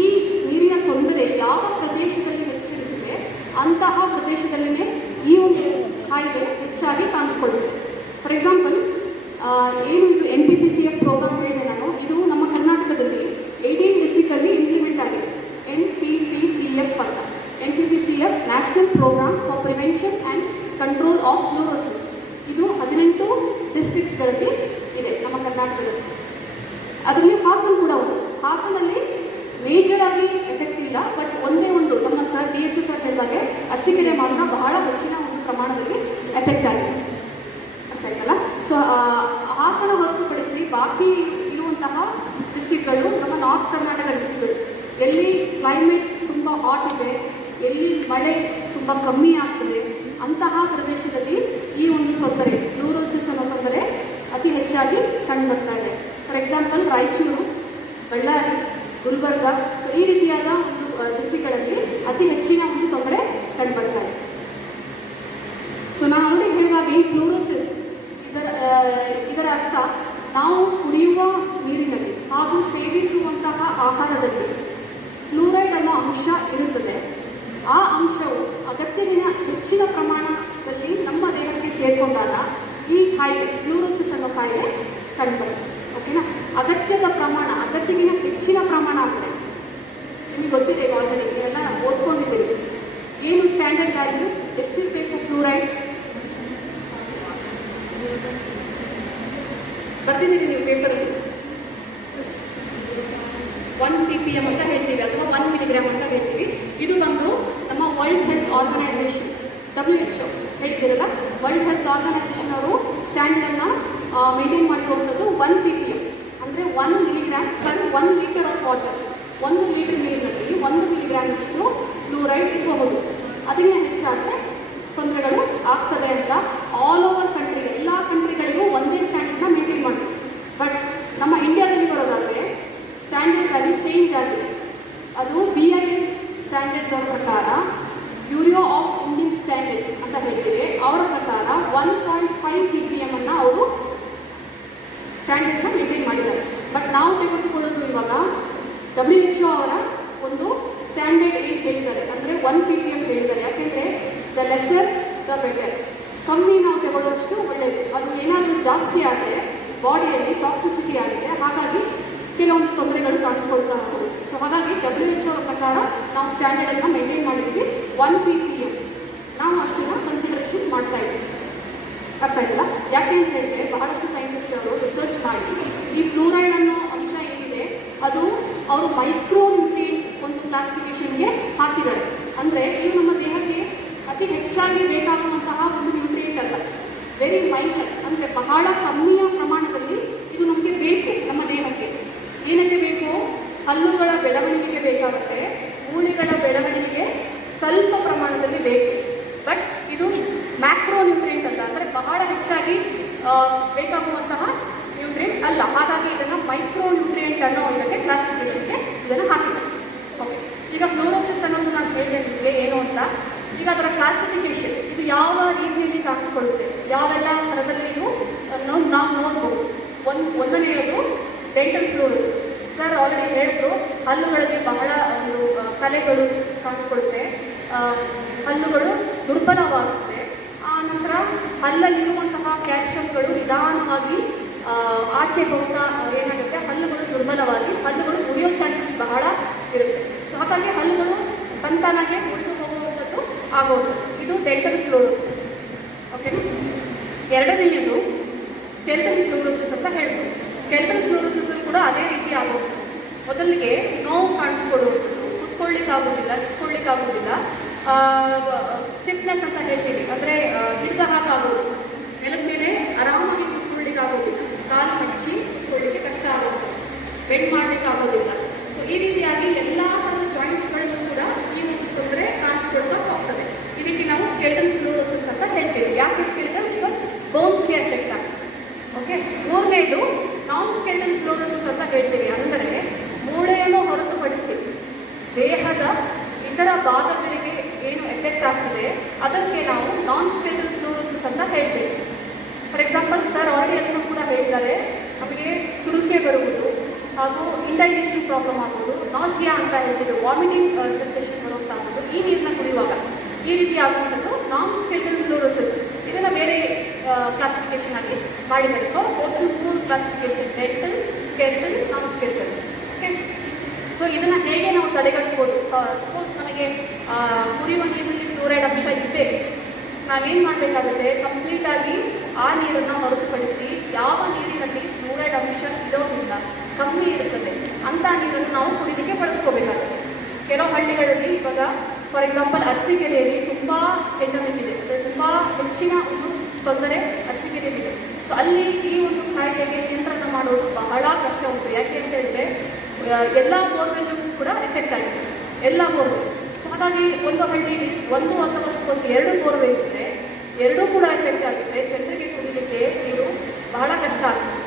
ಈ ನೀರಿನ ತೊಂದರೆ ಯಾವ ಪ್ರದೇಶದಲ್ಲಿ ಹೆಚ್ಚಿರುತ್ತದೆ ಅಂತಹ ಪ್ರದೇಶದಲ್ಲೇ ಈ ಒಂದು ಕಾಯಿಲೆ ಹೆಚ್ಚಾಗಿ ಕಾಣಿಸ್ಕೊಳ್ಳುತ್ತೆ. ಫಾರ್ ಎಕ್ಸಾಂಪಲ್, ಏನು ಇದು NPPCF ಪ್ರೋಗ್ರಾಮ್ ಹೇಳಿದೆ ನಾನು, ಇದು ನಮ್ಮ ಕರ್ನಾಟಕದಲ್ಲಿ 18 ಡಿಸ್ಟ್ರಿಕ್ಟಲ್ಲಿ ಇಂಪ್ಲಿಮೆಂಟ್ ಆಗಿದೆ. NPPCF ಅಂತ. NPPCF national programme for prevention and control of fluorosis. ಇದು 18 ಡಿಸ್ಟ್ರಿಕ್ಟ್ಸ್ಗಳಲ್ಲಿ ಇದೆ ನಮ್ಮ ಕರ್ನಾಟಕದಲ್ಲಿ. ಅದರಲ್ಲಿ ಹಾಸನ ಕೂಡ ಒಂದು. ಹಾಸನಲ್ಲಿ ಮೇಜರ್ ಆಗಿ ಎಫೆಕ್ಟ್ ಇಲ್ಲ, ಬಟ್ ಒಂದೇ ಒಂದು ನಮ್ಮ ಸರ್ DH ಸರ್ ಹೇಳಿದಾಗೆ ಅರಸೀಕೆರೆ ಮಾತ್ರ ಬಹಳ ಹೆಚ್ಚಿನ ಒಂದು ಪ್ರಮಾಣದಲ್ಲಿ ಎಫೆಕ್ಟ್ ಆಗಿದೆ. ಅರ್ಥ ಆಯ್ತಲ್ಲ? ಸೊ ಹಾಸನ ಹೊರತುಪಡಿಸಿ ಬಾಕಿ ಇರುವಂತಹ ಡಿಸ್ಟ್ರಿಕ್ಟ್ಗಳು ನಮ್ಮ ನಾರ್ತ್ ಕರ್ನಾಟಕ ಡಿಸ್ಟ್ರಿಕ್ಟ್ಗಳು, ಎಲ್ಲಿ ಕ್ಲೈಮೇಟ್ ತುಂಬ ಹಾಟ್ ಇದೆ, ಎಲ್ಲಿ ಮಳೆ ತುಂಬ ಕಮ್ಮಿ ಆಗ್ತದೆ, ಅಂತಹ ಪ್ರದೇಶದಲ್ಲಿ ಈ ಒಂದು ತೊಂದರೆ, ಫ್ಲೂರೋಸಿಸ್ ಅನ್ನೋ ತೊಂದರೆ ಅತಿ ಹೆಚ್ಚಾಗಿ ಕಂಡುಬರ್ತಾ ಇದೆ. For example, Raichur, Ballari, Gulbarga, so ಈ ರೀತಿಯಾದ ಒಂದು ಡಿಸ್ಟ್ರಿಕ್ಟ್ಗಳಲ್ಲಿ ಅತಿ ಹೆಚ್ಚಿನ ಒಂದು ತೊಂದರೆ ಕಂಡುಬರ್ತಾ ಇದೆ. ಸೊ ನಾನು ಅವರಿಗೆ ಹೇಳಿದಾಗ ಈ ಫ್ಲೂರೋಸಿಸ್ ಇದರ ಅರ್ಥ ನಾವು ಕುಡಿಯುವ ನೀರಿನಲ್ಲಿ ಹಾಗೂ ಸೇವಿಸುವಂತಹ ಆಹಾರದಲ್ಲಿ ಫ್ಲೂರೈಡ್ ಅನ್ನೋ ಅಂಶ ಇರುತ್ತದೆ. ಆ ಅಂಶವು ಅಗತ್ಯಗಿನ ಹೆಚ್ಚಿನ ಪ್ರಮಾಣದಲ್ಲಿ ನಮ್ಮ ದೇಹಕ್ಕೆ ಸೇರಿಕೊಂಡಾಗ ಈ ಕಾಯಿಲೆ, ಫ್ಲೂರೋಸಿಸ್ ಅನ್ನೋ ಕಾಯಿಲೆ ಕಂಡುಬರುತ್ತೆ. ಓಕೆನಾ? ಅಗತ್ಯದ ಪ್ರಮಾಣ, ಅಗತ್ಯಗಿನ ಹೆಚ್ಚಿನ ಪ್ರಮಾಣ ಅಂದರೆ ನಿಮಗೆ ಗೊತ್ತಿದೆ, ಆಲ್ರೆಡಿ ನೀವೆಲ್ಲ ಓದ್ಕೊಂಡಿದ್ದೀರಿ. ಏನು ಸ್ಟ್ಯಾಂಡರ್ಡ್ ವ್ಯಾಲ್ಯೂ, ಎಷ್ಟಿರಬೇಕು ಫ್ಲೂರೈಡ್? ಬರ್ತಿದ್ದೀರಿ ನೀವು ಪೇಪರಲ್ಲಿ. 1 ppm ಅಂತ ಹೇಳ್ತೀವಿ, ಅಥವಾ 1 ಮಿಲಿಗ್ರಾಮ್ ಅಂತ ಹೇಳ್ತೀವಿ. ಇದು ಬಂದು ನಮ್ಮ ವರ್ಲ್ಡ್ ಹೆಲ್ತ್ ಆರ್ಗನೈಸೇಷನ್ WHO ಹೇಳಿದ್ದೀರಲ್ಲ, ವರ್ಲ್ಡ್ ಹೆಲ್ತ್ ಆರ್ಗನೈಸೇಷನ್ ಅವರು ಸ್ಟ್ಯಾಂಡರ್ಡನ್ನು ಮೇಂಟೈನ್ ಮಾಡಿರುವಂಥದ್ದು 1 ppm. ಅಂದರೆ 1 milligram per 1 litre of water. 1 litre ನೀರಿನಲ್ಲಿ 1 ಮಿಲಿಗ್ರಾಮ್ನಷ್ಟು ಫ್ಲೂರೈಡ್ ಇರಬಹುದು. ಅದಕ್ಕಿಂತ ಹೆಚ್ಚಾದರೆ ತೊಂದರೆಗಳು ಆಗ್ತದೆ ಅಂತ ಆಲ್ ಓವರ್ ಕಂಟ್ರಿ, ಎಲ್ಲ ಕಂಟ್ರಿಗಳಿಗೂ ಒಂದೇ ಸ್ಟ್ಯಾಂಡರ್ಡ್ನ ಮೇಂಟೈನ್ ಮಾಡ್ತೀವಿ. ಬಟ್ ನಮ್ಮ ಇಂಡಿಯಾದಲ್ಲಿ ಬರೋದಾದರೆ ಸ್ಟ್ಯಾಂಡರ್ಡ್ ವ್ಯಾಲ್ಯೂ ಚೇಂಜ್ ಆಗಿದೆ. ಅದು BIS ಸ್ಟ್ಯಾಂಡರ್ಡ್ಸ್ ಅವರ ಪ್ರಕಾರ, ಬ್ಯೂರೋ ಆಫ್ ಇಂಡಿಯನ್ ಸ್ಟ್ಯಾಂಡರ್ಡ್ಸ್ ಅಂತ ಹೇಳ್ತೀವಿ, ಅವರ ಪ್ರಕಾರ 1.5 ppm ಅನ್ನು ಅವರು ಸ್ಟ್ಯಾಂಡರ್ಡ್ನ ಮೇಂಟೈನ್ ಮಾಡಿದ್ದಾರೆ. ಬಟ್ ನಾವು ತೆಗೆದುಕೊಳ್ಳೋದು ಇವಾಗ WHO ಅವರ ಒಂದು ಸ್ಟ್ಯಾಂಡರ್ಡ್ ಏನು ಹೇಳಿದ್ದಾರೆ ಅಂದರೆ 1 ppm ಹೇಳಿದ್ದಾರೆ. ಯಾಕೆಂದರೆ ದ ಲೆಸರ್ ದ ಬೆಟರ್. ಕಮ್ಮಿ ನಾವು ತಗೊಳ್ಳೋಷ್ಟು ಒಳ್ಳೆಯದು. ಅದು ಏನಾದರೂ ಜಾಸ್ತಿ ಆದರೆ ಬಾಡಿಯಲ್ಲಿ ಟಾಕ್ಸಿಸಿಟಿ ಆಗಿದೆ, ಹಾಗಾಗಿ ಕೆಲವೊಂದು ತೊಂದರೆಗಳು ಕಾಣಿಸ್ಕೊಳ್ತಾ ಹೋಗುದು. ಸೊ ಹಾಗಾಗಿ WHO ಪ್ರಕಾರ ನಾವು ಸ್ಟ್ಯಾಂಡರ್ಡನ್ನು ಮೇಂಟೈನ್ ಮಾಡಿದ್ದೀವಿ 1 ppm. ನಾವು ಅಷ್ಟನ್ನು ಕನ್ಸಿಡರೇಷನ್ ಮಾಡ್ತಾ ಇದ್ದೀವಿ. ಅರ್ಥ ಆಯ್ತಲ್ಲ? ಯಾಕೆ ಅಂತ ಹೇಳಿದ್ರೆ ಬಹಳಷ್ಟು ಸೈಂಟಿಸ್ಟ್ ಅವರು ರಿಸರ್ಚ್ ಮಾಡಿ ಈ ಫ್ಲೂರೈಡ್ ಅನ್ನೋ ಅಂಶ ಏನಿದೆ ಅದು ಅವರು ಮೈಕ್ರೋ ನ್ಯೂಟ್ರಿಯೆಂಟ್ ಒಂದು ಕ್ಲಾಸಿಫಿಕೇಶನ್ಗೆ ಹಾಕಿದ್ದಾರೆ. ಅಂದರೆ ಇದು ನಮ್ಮ ದೇಹಕ್ಕೆ ಅತಿ ಹೆಚ್ಚಾಗಿ ಬೇಕಾಗುವಂತಹ ಒಂದು ನ್ಯೂಟ್ರಿಯೆಂಟ್ ಅಲ್ಲ, ವೆರಿ ಮೈನರ್, ಅಂದರೆ ಬಹಳ ಕಮ್ಮಿಯ ಪ್ರಮಾಣದಲ್ಲಿ ಇದು ನಮಗೆ ಬೇಕು ನಮ್ಮ ದೇಹಕ್ಕೆ. ಏನಕ್ಕೆ ಬೇಕು? ಹಲ್ಲುಗಳ ಬೆಳವಣಿಗೆಗೆ ಬೇಕಾಗುತ್ತೆ, ಮೂಳೆಗಳ ಬೆಳವಣಿಗೆಗೆ ಸ್ವಲ್ಪ ಪ್ರಮಾಣದಲ್ಲಿ ಬೇಕು. ಬಟ್ ಇದು ಮ್ಯಾಕ್ರೋ ನ್ಯೂಟ್ರಿಯೆಂಟ್ ಅಲ್ಲ, ಅಂದರೆ ಬಹಳ ಹೆಚ್ಚಾಗಿ ಬೇಕಾಗುವಂತಹ ನ್ಯೂಟ್ರಿಯೆಂಟ್ ಅಲ್ಲ. ಹಾಗಾಗಿ ಇದನ್ನು ಮೈಕ್ರೋ ನ್ಯೂಟ್ರಿಯೆಂಟ್ ಅನ್ನೋ ಇದಕ್ಕೆ ಕ್ಲಾಸಿಫಿಕೇಶನ್ಗೆ ಇದನ್ನು ಹಾಕಿದೆ. ಓಕೆ, ಈಗ ಫ್ಲೋರೋಸಿಸ್ ಅನ್ನೋದು ನಾನು ಹೇಳಿದೆ ನಿಮಗೆ ಏನು ಅಂತ. ಈಗ ಅದರ ಕ್ಲಾಸಿಫಿಕೇಶನ್ ಇದು ಯಾವ ರೀತಿಯಲ್ಲಿ ಕಾಣಿಸ್ಕೊಳ್ಳುತ್ತೆ, ಯಾವೆಲ್ಲ ಥರದಲ್ಲಿ ಇದು ನಾವು ನೋಡ್ಬೋದು. ಒಂದನೆಯದು ಡೆಂಟಲ್ ಫ್ಲೋರೋಸಿಸ್. ಸರ್ ಆಲ್ರೆಡಿ ಹೇಳಿದ್ರು, ಹಲ್ಲುಗಳಲ್ಲಿ ಬಹಳ ಒಂದು ಕಲೆಗಳು ಕಾಣಿಸ್ಕೊಳ್ಳುತ್ತೆ, ಹಲ್ಲುಗಳು ದುರ್ಬಲವಾಗುತ್ತೆ. ಆ ನಂತರ ಹಲ್ಲಲ್ಲಿರುವಂತಹ ಕ್ಯಾಲ್ಶಿಯಂಗಳು ನಿಧಾನವಾಗಿ ಆಚೆ ಹೋಗ್ತಾ ಏನಾಗುತ್ತೆ, ಹಲ್ಲುಗಳು ದುರ್ಬಲವಾಗಿ ಹಲ್ಲುಗಳು ಮುರಿಯೋ ಚಾನ್ಸಸ್ ಬಹಳ ಇರುತ್ತೆ. ಸೊ ಹಾಗಾಗಿ ಹಲ್ಲುಗಳು ತಂತಾನಾಗೆ ಮುರಿದು ಹೋಗುವಂಥದ್ದು ಆಗೋದು. ಇದು ಡೆಂಟಲ್ ಫ್ಲೋರೋಸಿಸ್. ಓಕೆ, ಎರಡನೆಯದು ಸ್ಕೆಲ್ಟಲ್ ಫ್ಲೋರೋಸಿಸ್ ಅಂತ ಹೇಳ್ಬೋದು. ಸ್ಕೆಲ್ಟಲ್ ಫ್ಲೋರೋಸಿಸ್ ಕೂಡ ಅದೇ ರೀತಿ ಆಗೋದು. ಮೊದಲಿಗೆ ನೋವು ಕಾಣಿಸ್ಕೊಳ್ಳುವಂಥದ್ದು, ಕುತ್ಕೊಳ್ಳಿಕ್ಕಾಗೋದಿಲ್ಲ, ನಿಂತ್ಕೊಳ್ಳಿಕ್ಕಾಗೋದಿಲ್ಲ, ಸ್ಟಿಫ್ನೆಸ್ ಅಂತ ಹೇಳ್ತೀವಿ, ಅಂದರೆ ಹಿಡಿದ ಹಾಗಾಗೋದು, ನೆಲದ ಮೇಲೆ ಆರಾಮಾಗಿ ಕುತ್ಕೊಳ್ಳಿಕ್ಕಾಗೋದಿಲ್ಲ, ಕಾಲು ಮಡಚಿ ಕುತ್ಕೊಳ್ಳಿಕ್ಕೆ ಕಷ್ಟ ಆಗುತ್ತೆ, ಬೆಂಡ್ ಮಾಡಲಿಕ್ಕೆ ಆಗೋದಿಲ್ಲ. ಸೊ ಈ ರೀತಿಯಾಗಿ ಎಲ್ಲ ಥರದ ಜಾಯಿಂಟ್ಸ್ಗಳಲ್ಲೂ ಕೂಡ ಈ ಒಂದು ತೊಂದರೆ ಕಾಣಿಸ್ಕೊಳ್ತಾ ಹೋಗ್ತದೆ. ಇದಕ್ಕೆ ನಾವು ಸ್ಕೆಲ್ಟಲ್ ಫ್ಲೋರೋಸಿಸ್ ಅಂತ ಹೇಳ್ತೀವಿ. ಯಾಕೆ ಸ್ಕೆಲ್ಟಲ್? ಬಿಕಾಸ್ ಬೋನ್ಸ್ಗೆ ಎಫೆಕ್ಟ್ ಆಗ್ತದೆ. ಓಕೆ, ಮೂರನೇದು ನಾನ್ ಸ್ಕೆಲ್ಟಲ್ ಫ್ಲೋರೋಸಿಸ್ ಅಂತ ಹೇಳ್ತೀವಿ. ಅಂದರೆ ಮೂಳೆಯನ್ನು ಹೊರತುಪಡಿಸಿ ದೇಹದ ಇತರ ಭಾಗಗಳಿಗೆ ಏನು ಎಫೆಕ್ಟ್ ಆಗ್ತದೆ ಅದಕ್ಕೆ ನಾವು ನಾನ್ ಸ್ಕೆಲ್ಟಲ್ ಫ್ಲೋರೋಸಿಸ್ ಅಂತ ಹೇಳ್ತೀವಿ. ಫಾರ್ ಎಕ್ಸಾಂಪಲ್, ಸರ್ ಆಲ್ರೆಡಿ ಅದನ್ನು ಕೂಡ ಹೇಳಿದ್ದಾರೆ, ನಮಗೆ ತುರುಕೆ ಬರುವುದು ಹಾಗೂ ಇಂಡೈಜೆಷನ್ ಪ್ರಾಬ್ಲಮ್ ಆಗೋದು, ನಾಸಿಯಾ ಅಂತ ಹೇಳ್ತೀವಿ, ವಾಮಿಟಿಂಗ್ ಸೆನ್ಸೇಷನ್ ಬರುವಂಥ ಆಗೋದು ಈ ನೀರನ್ನ ಕುಡಿಯುವಾಗ, ಈ ರೀತಿ ಆಗುವಂಥದ್ದು ನಾನ್ ಸ್ಕೆಲ್ಟಲ್ ಫ್ಲೋರೋಸಿಸ್. ಇದನ್ನು ಬೇರೆ ಕ್ಲಾಸಿಫಿಕೇಶನ್ ಆಗಿ ಮಾಡಿದ್ದಾರೆ. ಸೊ ಟೋಟಲ್ 3 ಕ್ಲಾಸಿಫಿಕೇಶನ್: ಡೆಂಟಲ್, ಸ್ಕೆಲ್ಟಲ್, ನಾನ್ ಸ್ಕೆಲ್ಟಲ್. ಓಕೆ, ಸೊ ಇದನ್ನು ಹೇಗೆ ನಾವು ತಡೆಗಟ್ಬೋದು? ಸಪೋಸ್ ನಮಗೆ ಕುಡಿಯುವ ನೀರಲ್ಲಿ ಫ್ಲೋರೈಡ್ ಅಂಶ ಇದೆ, ನಾವೇನು ಮಾಡಬೇಕಾಗುತ್ತೆ? ಕಂಪ್ಲೀಟಾಗಿ ಆ ನೀರನ್ನು ಹೊರತುಪಡಿಸಿ ಯಾವ ನೀರಿನಲ್ಲಿ ಫ್ಲೋರೈಡ್ ಅಂಶ ಇರೋದಿಲ್ಲ, ಕಮ್ಮಿ ಇರುತ್ತದೆ, ಅಂಥ ನೀರನ್ನು ನಾವು ಕುಡಿಲಿಕ್ಕೆ ಬಳಸ್ಕೋಬೇಕಾಗುತ್ತೆ. ಕೆಲವು ಹಳ್ಳಿಗಳಲ್ಲಿ ಇವಾಗ ಫಾರ್ ಎಕ್ಸಾಂಪಲ್ ಅರಸೀಕೆರೆಯಲ್ಲಿ ತುಂಬ ಎಂಡಮಿಕ್ ಇದೆ, ತುಂಬ ಹೆಚ್ಚಿನ ಒಂದು ತೊಂದರೆ ಅರಸೀಕೆರೆಯಲ್ಲಿದೆ. ಸೊ ಅಲ್ಲಿ ಈ ಒಂದು ಕಾಯಿಲೆಗೆ ನಿಯಂತ್ರಣ ಮಾಡೋದು ಬಹಳ ಕಷ್ಟ ಉಂಟು. ಯಾಕೆ ಅಂತ ಹೇಳಿದ್ರೆ ಎಲ್ಲ ಬೋರ್ವೆಲ್ಲೂ ಕೂಡ ಎಫೆಕ್ಟ್ ಆಗಿದೆ, ಎಲ್ಲ ಬೋರ್ವೆಲ್. ಸೊ ಹಾಗಾಗಿ ಒಂದು ಹಳ್ಳಿಯಲ್ಲಿ ಒಂದು ಅಥವಾ ಸಪೋಸ್ 2 ಬೋರ್ವೆಲ್ ಇದ್ದರೆ 2 ಕೂಡ ಎಫೆಕ್ಟ್ ಆಗುತ್ತೆ. ಜನರಿಗೆ ಕುಡಿಲಿಕ್ಕೆ ನೀರು ಬಹಳ ಕಷ್ಟ ಆಗುತ್ತೆ.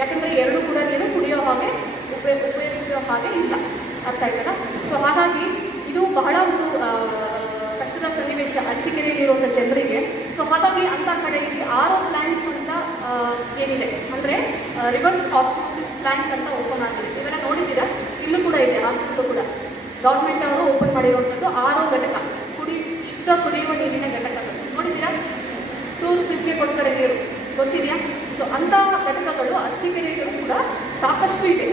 ಯಾಕಂದರೆ 2 ಕೂಡ ನೀರು ಕುಡಿಯೋ ಹಾಗೆ ಉಪಯೋಗಿಸೋ ಹಾಗೆ ಇಲ್ಲ. ಅರ್ಥ ಆಯ್ತಲ್ಲ? ಸೊ ಹಾಗಾಗಿ ಇದು ಬಹಳ ಒಂದು ಕಷ್ಟದ ಸನ್ನಿವೇಶ ಅರಸೀಕೆರೆಯಲ್ಲಿರುವಂಥ ಜನರಿಗೆ. ಸೊ ಹಾಗಾಗಿ ಅಂಥ ಕಡೆಯಲ್ಲಿ RO ಪ್ಲ್ಯಾಂಟ್ಸ್ ಅಂತ ಏನಿದೆ, ಅಂದರೆ ರಿವರ್ಸ್ ಆಸ್ಮೋಸಿಸ್ ಪ್ಲ್ಯಾಂಟ್ ಅಂತ ಓಪನ್ ಆಗಿದೆ. ಇವೆಲ್ಲ ನೋಡಿದ್ದೀರಾ? ಇಲ್ಲೂ ಕೂಡ ಇದೆ, ಹಾಸ್ಪಿಟಲ್ ಕೂಡ ಗೌರ್ಮೆಂಟ್ ಅವರು ಓಪನ್ ಮಾಡಿರುವಂಥದ್ದು RO ಘಟಕ, ಶುದ್ಧ ಕುಡಿಯುವ ನೀರಿನ ಘಟಕಗಳು. ನೋಡಿದ್ದೀರಾ? 2 ರೂಪೀಸ್ಗೆ ಕೊಡ್ತಾರೆ ನೀರು, ಗೊತ್ತಿದೆಯಾ? ಸೊ ಅಂಥ ಘಟಕಗಳು ಅರಸೀಕೆರೆಗಳು ಕೂಡ ಸಾಕಷ್ಟು ಇದೆ.